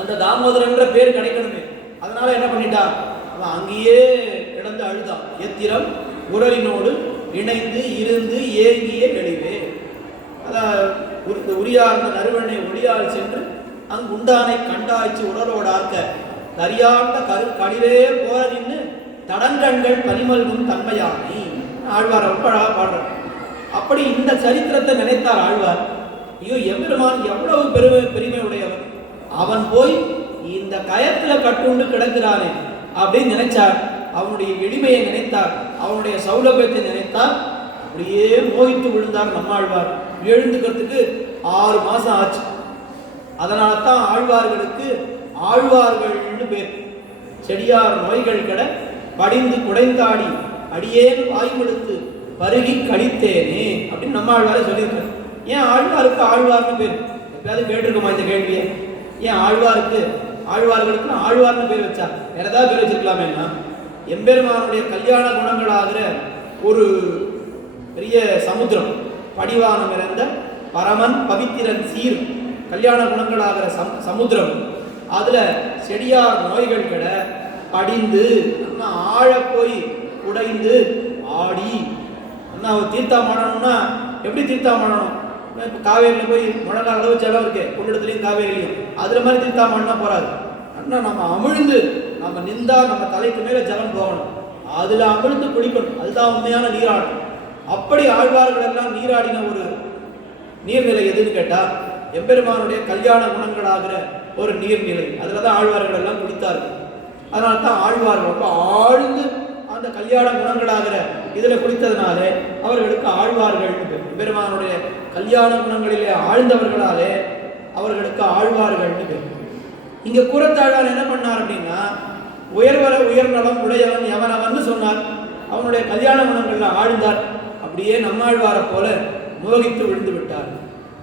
அந்த தாமோதரன்ற பேர் கிடைக்கணுமே, அதனால என்ன பண்ணிட்டா, அவன் அங்கேயே கிடந்து அழுதான். எத்திரம் உரலினோடு இணைந்து இருந்து ஏங்கிய வெளிவே. அதான் உரியார்ந்த நறுவனை ஒளியால் சென்று அங்கு உண்டானை கண்டாய்ச்சி உடலோடு ஆர்க்க கரியார்ந்த கடிலே போற நின்று தடங்கண்கள் பனிமல்கும் தன்மையானி. ஆழ்வார் ரொம்ப அழகா பாடுறார். அப்படி இந்த சரித்திரத்தை நினைத்தார் ஆழ்வார். ஐயோ, எம்பெருமான் எவ்வளவு பெருமை உடையவன், அவன் போய் இந்த கயத்துல கட்டுண்டு கிடக்கிறானே அப்படின்னு நினைச்சார். அவனுடைய எளிமையை நினைத்தார், அவனுடைய சௌலபியத்தை நினைத்தார். அப்படியே மோகித்து விழுந்தார் நம்மாழ்வார். எழுந்துக்கிறதுக்கு 6 மாசம் ஆச்சு. அதனால தான் ஆழ்வார்களுக்கு ஆழ்வார்கள்னு பேர். செடியார் நோய்கள் கட படிந்து குடைந்தாடி அடியேன் வாய்மெடுத்து பருகி கழித்தேனே அப்படின்னு நம்ம ஆழ்வாரை சொல்லியிருக்காரு. ஏன் ஆழ்வாருக்கு ஆழ்வார்னு பேர்? எப்பயாவது கேட்டிருக்கோமா இந்த கேள்வியை? ஏன் ஆழ்வார்களுக்கு ஆழ்வார்னு பேர் வச்சா? வேற ஏதாவது பேர் வச்சிருக்கலாமேன்னா, எம்பெருமானுடைய கல்யாண குணங்களாகிற ஒரு பெரிய சமுத்திரம், படிவானம் இறந்த பரமன் பவித்திரன் சீர் கல்யாண குணங்களாகிற சமுத்திரம், அதுல செடியார் நோய்கள் கட படிந்து ஆழ போய் உடைந்து ஆடி. தீர்த்தம் பண்ணணும்னா எப்படி தீர்த்தம் பண்ணணும்? இப்போ காவேரியில் போய் முழங்கால் அளவு ஜலம் இருக்கு, கொள்ளிடத்துலையும் காவேரிலையும், அதுல மாதிரி தீர்த்தம் பண்ணா போறாது. அண்ணா நம்ம அமிழ்ந்து நம்ம நின்றா நம்ம தலைக்கு மேல ஜலம் போகணும், அதுல அமிழ்ந்து குளிக்கணும், அதுதான் உண்மையான நீராட்டம். அப்படி ஆழ்வார்கள் எல்லாம் நீராடின ஒரு நீர்நிலை எதுன்னு கேட்டா எம்பெருமானுடைய கல்யாண குணங்களாகிற ஒரு நீர்நிலை. அதுலதான் ஆழ்வார்கள் எல்லாம் குளித்தார்கள். அதனால தான் ஆழ்வார்கள் ரொம்ப ஆழ்ந்து அந்த கல்யாண குணங்களாகிற இதுல குளித்ததுனாலே அவர்களுக்கு ஆழ்வார்கள். பெருமானுடைய கல்யாண குணங்களிலே ஆழ்ந்தவர்களாலே அவர்களுக்கு ஆழ்வார்கள். இங்க கூறத்தாழ்வார் என்ன பண்ணார் அப்படின்னா, உயர்நலம் உடையவன் எவனவன் சொன்னார். அவனுடைய கல்யாண குணங்கள்ல ஆழ்ந்தார். அப்படியே நம்மாழ்வாரை போல மோகித்து விழுந்து விட்டார்.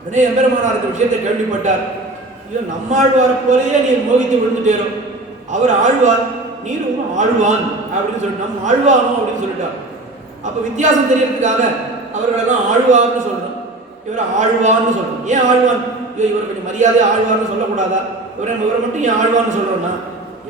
உடனே எம்பெருமானார் இந்த விஷயத்தை கேள்விப்பட்டார். ஐயோ, நம்மாழ்வாரை போலயே நீர் மோகித்து விழுந்துட்டேரும், அவர் ஆழ்வார், நீர் ஆழ்வான் அப்படின்னு சொல்லிட்டு நம்ம ஆழ்வானோ அப்படின்னு சொல்லிட்டார். அப்ப வித்தியாசம் தெரியறதுக்காக அவர்களெல்லாம் ஆழ்வார்னு சொல்றோம், இவரை ஆழ்வான்னு சொல்றோம். ஏன் ஆழ்வான்? இவர் கொஞ்சம் மரியாதை ஆழ்வார்னு சொல்லக்கூடாதா? இவரை மட்டும் ஏன் ஆழ்வான்னு சொல்றோம்னா,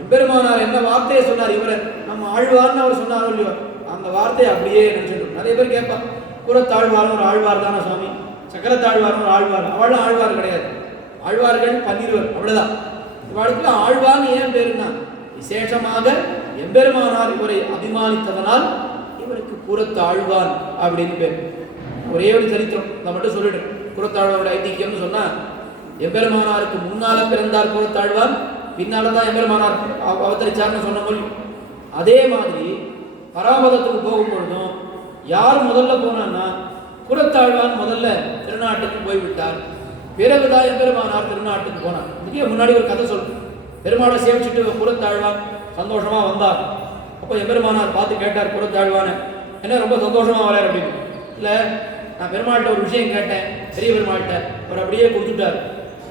எம்பெருமானார் என்ன வார்த்தையை சொன்னார், இவரை நம்ம ஆழ்வார்னு அவர் சொன்னாரோ இல்லையோ, அந்த வார்த்தையை அப்படியே நினைச்சிடும். நிறைய பேர் கேட்பான், கூறத்தாழ்வார்னு ஒரு ஆழ்வார் தானே சுவாமி, சக்கரத்தாழ்வார்னு ஒரு ஆழ்வார். அவளும் ஆழ்வார் கிடையாது, ஆழ்வார்கள் 12 அவ்வளவுதான். இவளுக்கு ஆழ்வார்னு ஏன் பேருன்னா, விசேஷமாக எம்பெருமானார் இவரை அபிமானித்ததனால் இவருக்கு கூறத்தாழ்வான் அப்படின்னு பேர். ஒரே ஒரு சரித்திரம் நான் மட்டும் சொல்லிடுறேன். கூறத்தாழ்வாரோட ஐதிக்கியம்னு சொன்னா, எம்பெருமானாருக்கு முன்னால பிறந்தார் கூறத்தாழ்வான், பின்னால்தான் எம்பெருமானார் அவதரிச்சார்னு சொன்ன மொழி. அதே மாதிரி பராமதத்துக்கு போகும்பொழுதும் யார் முதல்ல போனான்னா, கூறத்தாழ்வான் முதல்ல திருநாட்டுக்கு போய்விட்டார். பிறகுதான் எம்பெருமானார் திருநாட்டுக்கு போனார். இதுக்கே முன்னாடி ஒரு கதை சொல்றேன். பெருமாளை சேவிச்சுட்டு கூறத்தாழ்வான் சந்தோஷமா வந்தார். அப்போ எம்பெருமானார் பார்த்து கேட்டார் கூறத்தாழ்வான, என்ன ரொம்ப சந்தோஷமா வரார் அப்படின்னு. இல்லை, நான் பெருமாள்கிட்ட ஒரு விஷயம் கேட்டேன், பெரிய பெருமாள்கிட்ட. அவர் அப்படியே கொடுத்துட்டார்.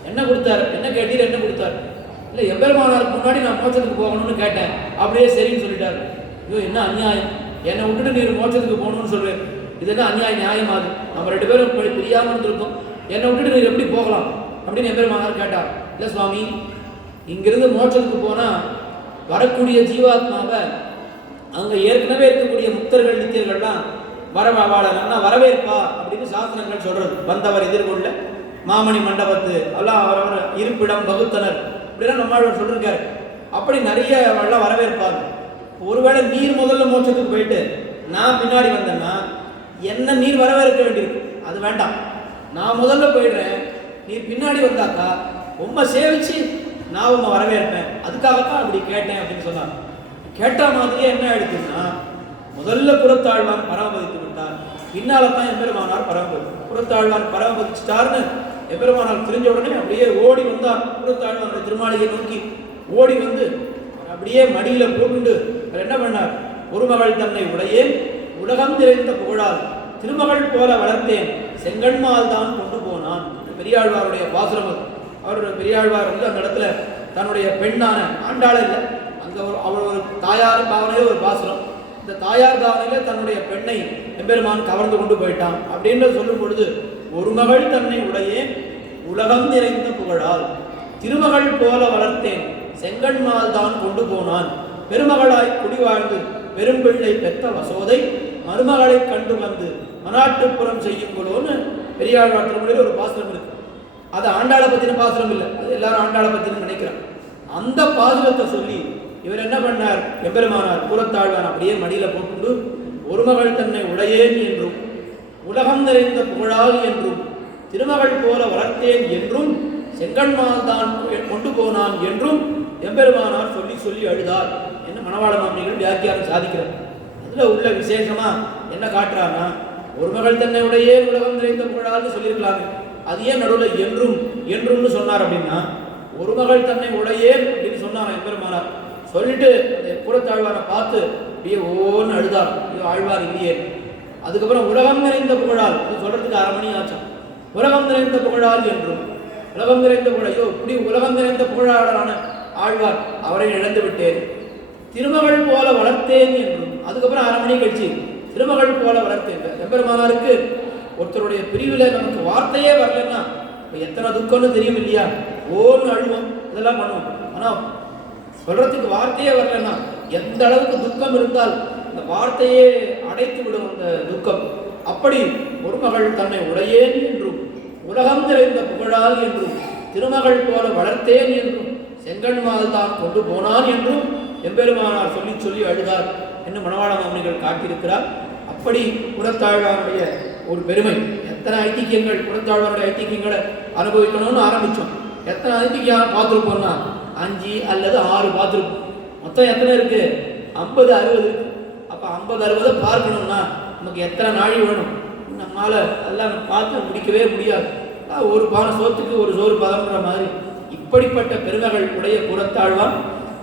என்ன கொடுத்தார்? என்ன கேட்டீர்? என்ன கொடுத்தார்? இல்லை, எம்பெருமானாருக்கு முன்னாடி நான் மோட்சத்துக்கு போகணும்னு கேட்டேன், அப்படியே சரின்னு சொல்லிட்டார். ஐயோ, என்ன அநியாயம், என்னை விட்டுட்டு நீர் மோட்சத்துக்கு போகணும்னு சொல்லுவேன், இது என்ன அநியாயம்? நியாயமாது, நம்ம 2 பேரும் பிரியாமல் இருந்திருக்கோம், என்னை விட்டுட்டு நீர் எப்படி போகலாம் அப்படின்னு எம்பெருமானார் கேட்டார். இல்லை சுவாமி, இங்கிருந்து மோட்சத்துக்கு போனா வரக்கூடிய ஜீவாத்மாவை அங்க ஏற்கனவே இருக்கக்கூடிய முக்தர்கள் நித்தியர்கள்லாம் நல்லா வரவேற்பா அப்படின்னு சாஸ்திரங்கள் சொல்றது. வந்தவர் எதிர்கொள்ள மாமணி மண்டபத்து எல்லாம் அவரவர் இருப்பிடம் வகுத்தனர் அப்படின்னா நம்மளோட சொல்லிருக்காரு. அப்படி நிறைய எல்லாம் வரவேற்பாங்க. ஒருவேளை நீர் முதல்ல மோட்சத்துக்கு போயிட்டு நான் பின்னாடி வந்தேன்னா என்ன நீர் வரவேற்க வேண்டியிருக்கு, அது வேண்டாம். நான் முதல்ல போயிடுறேன், நீர் பின்னாடி வந்தாக்கா ரொம்ப சேவிச்சு நான் உங்க வரவேற்பேன், அதுக்காகத்தான் அப்படி கேட்டேன் அப்படின்னு சொன்னார். கேட்ட மாதிரியே என்ன ஆயிடுச்சுன்னா, முதல்ல புறத்தாழ்வான் பராமரித்து விட்டார், பின்னால்தான் எம்பெருமானார் புறத்தாழ்வான் பராமரிச்சுட்டார்னு எம்பெருமானார் தெரிஞ்ச உடனே அப்படியே ஓடி வந்தார். புறத்தாழ்வானுடைய திருமாளிகை நோக்கி ஓடி வந்து அப்படியே மடியில போட்டு என்ன பண்ணார், ஒரு மகள் தன்னை உடையேன் உலகம் நிறைந்த புகழால் திருமகள் போல வளர்த்தேன் செங்கண்மால் தான் கொண்டு போனான். பெரியாழ்வாருடைய பாசுரம். அவருடைய பெரியாழ்வார் வந்து அந்த இடத்துல தன்னுடைய பெண்ணான ஆண்டாள இல்லை, அங்கே அவர் ஒரு தாயார் பாவனையில் ஒரு பாசுரம். இந்த தாயார் பாவனையில் தன்னுடைய பெண்ணை எம்பெருமான் கவர்ந்து கொண்டு போயிட்டான் அப்படின்னு சொல்லும் பொழுது, ஒரு மகள் தன்னை உடையே உலகம் நிறைந்த புகழால் திருமகள் போல வளர்த்தேன் செங்கண்மால் தான் கொண்டு போனான் பெருமகளாய் குடிவாழ்ந்து பெரும்பிள்ளை பெற்ற வசோதை மருமகளை கண்டு வந்து மனாட்டுப்புறம் செய்யுங்களோன்னு பெரியாழ்வார் திருமொழியில் ஒரு பாசுரம் இருக்கு. அது ஆண்டாளை பற்றின பாசுரம் இல்லை, அது எல்லாரும் ஆண்டாளை பற்றினு நினைக்கிறான். அந்த பாசுரத்தை சொல்லி இவர் என்ன பண்ணார், எம்பெருமானார் கூறத்தாழ்வான் அப்படியே மடியில் போட்டு, ஒரு மகள் தன்னை உடையேன் என்றும் உலகம் நிறைந்த புகழால் என்றும் திருமகள் போல வளர்த்தேன் என்றும் செங்கண்மால் தான் கொண்டு போனான் என்றும் எம்பெருமானார் சொல்லி சொல்லி அழுதார் என்ன மணவாள மாமனிகள் வியாக்கியானம் சாதிக்கிறார். அதில் உள்ள விசேஷமா என்ன காட்டுறான்னா, ஒரு மகள் தன்னை உடையே உலகம் நிறைந்த புகழால்னு சொல்லியிருக்கலாங்க. அது ஏன் நடுவில் என்றும் என்றும்னு சொன்னார் அப்படின்னா, ஒரு மகள் தன்னை உடையே அப்படின்னு சொன்னார் எம்பெருமானார். சொல்லிட்டு அந்த கூறத்தாழ்வாரை பார்த்து அப்படியே ஓன்னு அழுதார், ஐயோ ஆழ்வார் இல்லையே. அதுக்கப்புறம் உலகம் நிறைந்த புகழால், இது சொல்றதுக்கு 1/2 மணி ஆச்சான். உலகம் நிறைந்த புகழால் என்றும் உலகம் நிறைந்த புகழ், ஐயோ இப்படி உலகம் நிறைந்த புகழாளரான ஆழ்வார் அவரை இழந்து விட்டேன். திருமகள் போல வளர்த்தேன் என்றும், அதுக்கப்புறம் 1/2 மணி கழிச்சு திருமகள் போல வளர்த்தேன். எம்பெருமானாருக்கு ஒருத்தருடைய பிரிவில் நமக்கு வார்த்தையே வரலன்னா எத்தனை துக்கம்னு தெரியும் இல்லையா? ஓன்னு அழுவோம், இதெல்லாம் பண்ணுவோம். ஆனால் சொல்றதுக்கு வார்த்தையே வரலன்னா எந்த அளவுக்கு துக்கம் இருந்தால் அந்த வார்த்தையே அடைத்து விடும் அந்த துக்கம். அப்படி ஒரு மகள் தன்னை உடையேன் என்றும் உலகம் நிறைந்த புகழால் என்றும் திருமகள் போல வளர்த்தேன் என்றும் செங்கண்மால் தான் கொண்டு போனான் என்றும் எம்பெருமானார் சொல்லி சொல்லி அழுதார் என்று மணவாள மாமனிகள் காட்டியிருக்கிறார். அப்படி கூறத்தாழ்வாருடைய ஒரு பெருமை. எத்தனை ஐதிக்கியங்கள், கூறத்தாழ்வாருடைய ஐதிக்கியங்களை அனுபவிக்கணும்னு ஆரம்பித்தோம். எத்தனை ஐதிக்கியம் பார்த்துருப்போம்னா 5 அல்லது 6 பார்த்துருப்போம். மொத்தம் எத்தனை இருக்கு? 50 60 இருக்கு. அப்போ 50 60 பார்க்கணும்னா நமக்கு எத்தனை நாழி வேணும்? நம்மளால் எல்லாம் பார்த்து முடிக்கவே முடியாது. ஒரு பானை சோத்துக்கு ஒரு சோறு பதம்ன்ற மாதிரி இப்படிப்பட்ட பெருமைகள் உடைய கூறத்தாழ்வான்.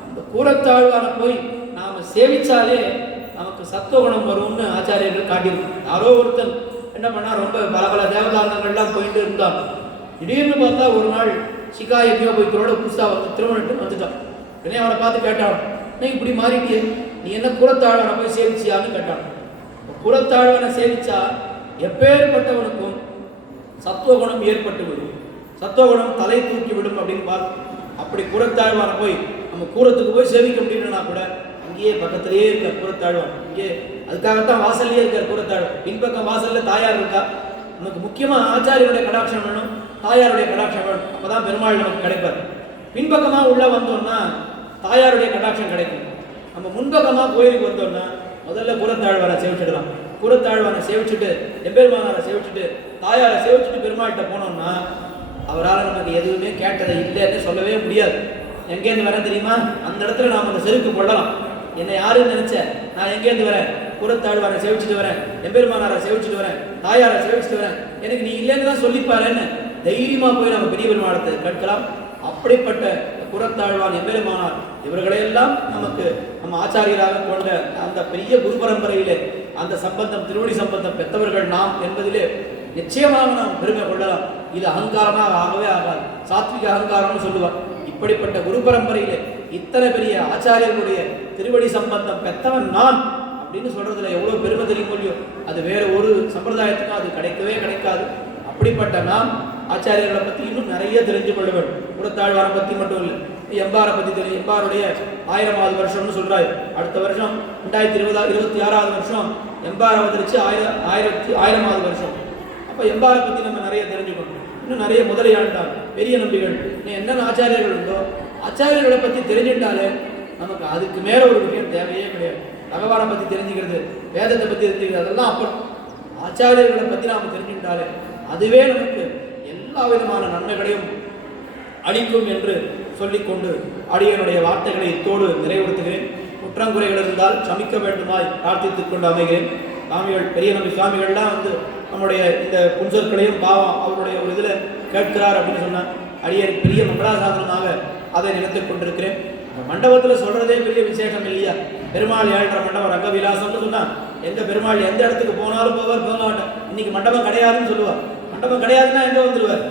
இந்த கூறத்தாழ்வானை போய் நாம் சேவிச்சாலே நமக்கு சத்துவகுணம் வரும்னு ஆச்சாரியர்கள் காட்டியிருக்கோம். யாரோ ஒருத்தன் என்ன பண்ணால் ரொம்ப பல பல தேவதானங்கள்லாம் போயிட்டு இருந்தான். திடீர்னு பார்த்தா ஒரு நாள் சிகா எங்கேயோ போய் தோட புதுசாக வந்து திருமணம் வந்துட்டான். உடனே அவனை பார்த்து கேட்டான், நீ இப்படி மாறிட்டியே, நீ என்ன கூறத்தாழ்வானை போய் சேவிச்சியான்னு கேட்டான். கூறத்தாழ்வானை சேவிச்சா எப்பேற்பட்டவனுக்கும் சத்துவகுணம் ஏற்பட்டு விடும், சத்துவகுணம் தலை தூக்கி விடும் அப்படின்னு பார்த்து. அப்படி கூறத்தாழ்வானை போய் நம்ம கூறத்துக்கு போய் சேவிக்க முடியலன்னா கூட அங்கேயே பக்கத்திலேயே இருக்கார் கூறத்தாழ்வான். இங்கே அதுக்காகத்தான் வாசல்லையே இருக்கார் கூறத்தாழ்வான். பின்பக்கம் வாசல்ல தாயார் இருக்கா. நமக்கு முக்கியமாக ஆச்சாரியருடைய கடாட்சம் வேணும், தாயாருடைய கடாட்சம் வேணும். அப்போதான் பெருமாள் நமக்கு கிடைப்பார். பின்பக்கமாக உள்ளே வந்தோம்னா தாயாருடைய கடாட்சம் கிடைக்கும். நம்ம முன்பக்கமாக கோயிலுக்கு வந்தோம்னா முதல்ல கூறத்தாழ்வாரை சேவிச்சிடலாம். கூறத்தாழ்வானை சேவிச்சுட்டு எம்பெருமானாரை சேவிச்சுட்டு தாயாரை சேவிச்சுட்டு பெருமாள்கிட்ட போனோம்னா அவரால் நமக்கு எதுவுமே கேட்டதை இல்லைன்னு சொல்லவே முடியாது. எங்கேருந்து வரேன் தெரியுமா? அந்த இடத்துல நாம் அந்த செருக்கு கொள்ளலாம். என்னை யாருன்னு நினைச்ச, நான் எங்கேருந்து வரேன்? கூறத்தாழ்வாரை சேவிச்சுட்டு வரேன், எம்பெருமானாரை சேவிச்சுட்டு வரேன், தாயாரை சேவிச்சுட்டு வரேன், எனக்கு நீ இல்லைன்னு தான் சொல்லிப்பாருன்னு தைரியமாக போய் நம்ம பெரிய பெருமாளத்தை கேட்கலாம். அப்படிப்பட்ட கூறத்தாழ்வான் எம்பெருமானார் இவர்களையெல்லாம் நமக்கு நம்ம ஆச்சாரியராக கொண்ட அந்த பெரிய குரு பரம்பரையிலே அந்த சம்பந்தம், திருவடி சம்பந்தம் பெற்றவர்கள் நாம் என்பதிலே நிச்சயமாக நாம் பெருமை கொள்ளலாம். இது அகங்காரமாக ஆகவே ஆகாது, சாத்விக அகங்காரம்னு சொல்லுவார். இப்படிப்பட்ட குரு பரம்பரையிலே இத்தனை பெரிய ஆச்சாரியர்களுடைய திருவடி சம்பந்தம் பெற்றவன் நான் அப்படின்னு சொல்றதுல எவ்வளவு பெருமை தெரியும் இல்லையோ, அது வேற ஒரு சம்பிரதாயத்துக்கும் அது கிடைக்கவே கிடைக்காது. அப்படிப்பட்ட நாம் ஆச்சாரியர்களை பற்றி இன்னும் நிறைய தெரிஞ்சு கொள்ள வேண்டும். கூறத்தாழ்வாரை பற்றி மட்டும் இல்லை, எம்பாரை பற்றி தெரியும். எம்பாருடைய 1000வது வருஷம்னு சொல்றாரு. அடுத்த வருஷம் 2026வது வருஷம் எம்பார் அவதரிச்சு 1000வது வருஷம். அப்போ எம்பாரை பற்றி நம்ம நிறைய தெரிஞ்சுக்கணும். இன்னும் நிறைய முதலையாண்டார் பெரிய நம்பிகள் என்னென்ன ஆச்சாரியர்கள் உண்டோ ஆச்சாரியர்களை பற்றி தெரிஞ்சுட்டாலே நமக்கு அதுக்கு மேலே ஒரு விஷயம் தேவையே கிடையாது. பகவானை பற்றி தெரிஞ்சுக்கிறது, வேதத்தை பற்றி தெரிஞ்சுக்கிறது, அதெல்லாம் அப்புறம் ஆச்சாரியர்களை பற்றி நாம் தெரிஞ்சுக்கிட்டாலே அதுவே நமக்கு எல்லா விதமான நன்மைகளையும் அளிக்கும் என்று சொல்லிக்கொண்டு அடியனுடைய வார்த்தைகளை இத்தோடு நிறைவுறுத்துகிறேன். குற்றங்குறைகள் இருந்தால் சமிக்க வேண்டுமாய் பிரார்த்தித்துக் கொண்டு அமைகிறேன். சுவாமிகள், பெரிய நம்பி சுவாமிகள்லாம் வந்து நம்முடைய இந்த புன்சொற்களையும் பாவம் அவருடைய ஒரு இதில் கேட்கிறார் அப்படின்னு சொன்னார். அடியன் பெரிய மங்களாசாதனமாக அதை நினைத்துக் கொண்டிருக்கிறேன். அந்த மண்டபத்தில் சொல்றதே பெரிய விசேஷம் இல்லையா? பெருமாள் 7.5 மண்டபம் ரங்க விலாசம்னு சொன்னான். எங்க பெருமாள் எந்த இடத்துக்கு போனாலும் போவார், போக மாட்டார். இன்னைக்கு மண்டபம் கிடையாதுன்னு சொல்லுவார். மண்டபம் கிடையாதுன்னா எங்க வந்துடுவார்?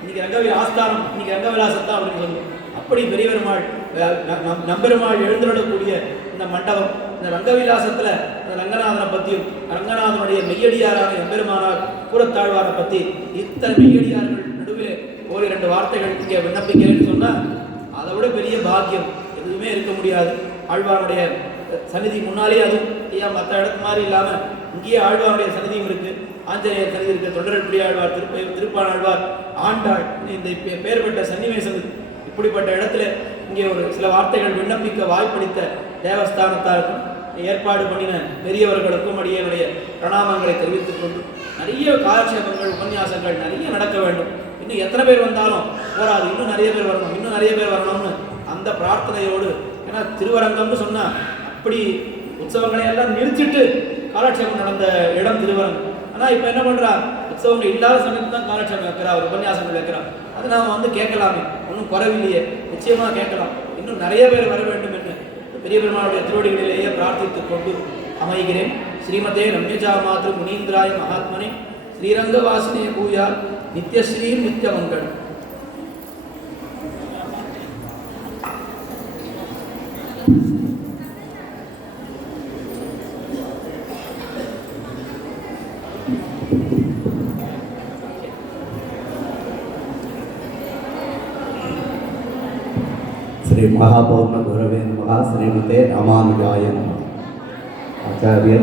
இன்னைக்கு ரங்கவில ஆஸ்தானம், இன்னைக்கு ரங்கவிலாசம் தான் அப்படின்னு சொல்லுவோம். அப்படி பெரிய பெருமாள் நம்பெருமாள் எழுந்துள்ளக்கூடிய இந்த மண்டபம், இந்த ரங்கவிலாசத்தில் இந்த ரங்கநாதனை பற்றியும் ரங்கநாதனுடைய மெய்யடியாரான எம்பெருமானார் கூறத்தாழ்வாரை பற்றி இத்தனை மெய்யடியார்கள் நடுவில் ஒரு 2 வார்த்தைகள் இங்கே விண்ணப்பிக்கிறேன்னு சொன்னால் அதை விட பெரிய பாக்கியம் எதுவுமே இருக்க முடியாது. ஆழ்வாருடைய சன்னிதி முன்னாலே, அதுவும் ஐயா மற்ற இடத்து மாதிரி இல்லாமல் இங்கேயே ஆழ்வாருடைய சன்னிதியும் இருக்குது, ஆஞ்சநேயர் சன்னிதி இருக்குது, தொண்டரட்புடி ஆழ்வார், திருப்பானாழ்வார், ஆண்டாள், இந்த பேர் பெற்ற சன்னிவேசம் இப்படிப்பட்ட இடத்துல இங்கே ஒரு சில வார்த்தைகள் விண்ணப்பிக்க வாய்ப்பளித்த தேவஸ்தானத்தாருக்கும் ஏற்பாடு பண்ணின பெரியவர்களுக்கும் அடியனுடைய பிரணாமங்களை தெரிவித்துக் கொண்டு நிறைய காலட்சேபங்கள் உபன்யாசங்கள் நிறைய நடக்க வேண்டும். இன்னும் எத்தனை பேர் வந்தாலும் போராது, இன்னும் நிறைய பேர் வரணும், இன்னும் நிறைய பேர் வரணும்னு அந்த பிரார்த்தனையோடு. ஏன்னா திருவரங்கம்னு சொன்னால் அப்படி உற்சவங்களை எல்லாம் நிறுத்திட்டு காலட்சேபம் நடந்த இடம் திருவரங்கம். ஆனால் இப்போ என்ன பண்ணுறா, உற்சவங்கள் இல்லாத சமயத்தில் தான் காலட்சேபம் வைக்கிறா, ஒரு உபன்யாசங்கள் வைக்கிறா. அது நாம் வந்து கேட்கலாமே, ஒன்றும் குறைவில்லையே, நிச்சயமாக கேட்கலாம். இன்னும் நிறைய பேர் வர வேண்டும் என்று பெரிய பெருமாளுடைய திருவடிகளிலேயே பிரார்த்தித்துக் கொண்டு அமைகிறேன். ஸ்ரீமதே ரம்யஜா மாத்ரு முனீந்திராய மகாத்மனே ஸ்ரீரங்கவாசினே பூயா நித்யஸ்ரீ நித்யமங்கலம். श्री महापौर्ण गुरवे नमः. श्रीमते रामानुजाय नमः. आचार्य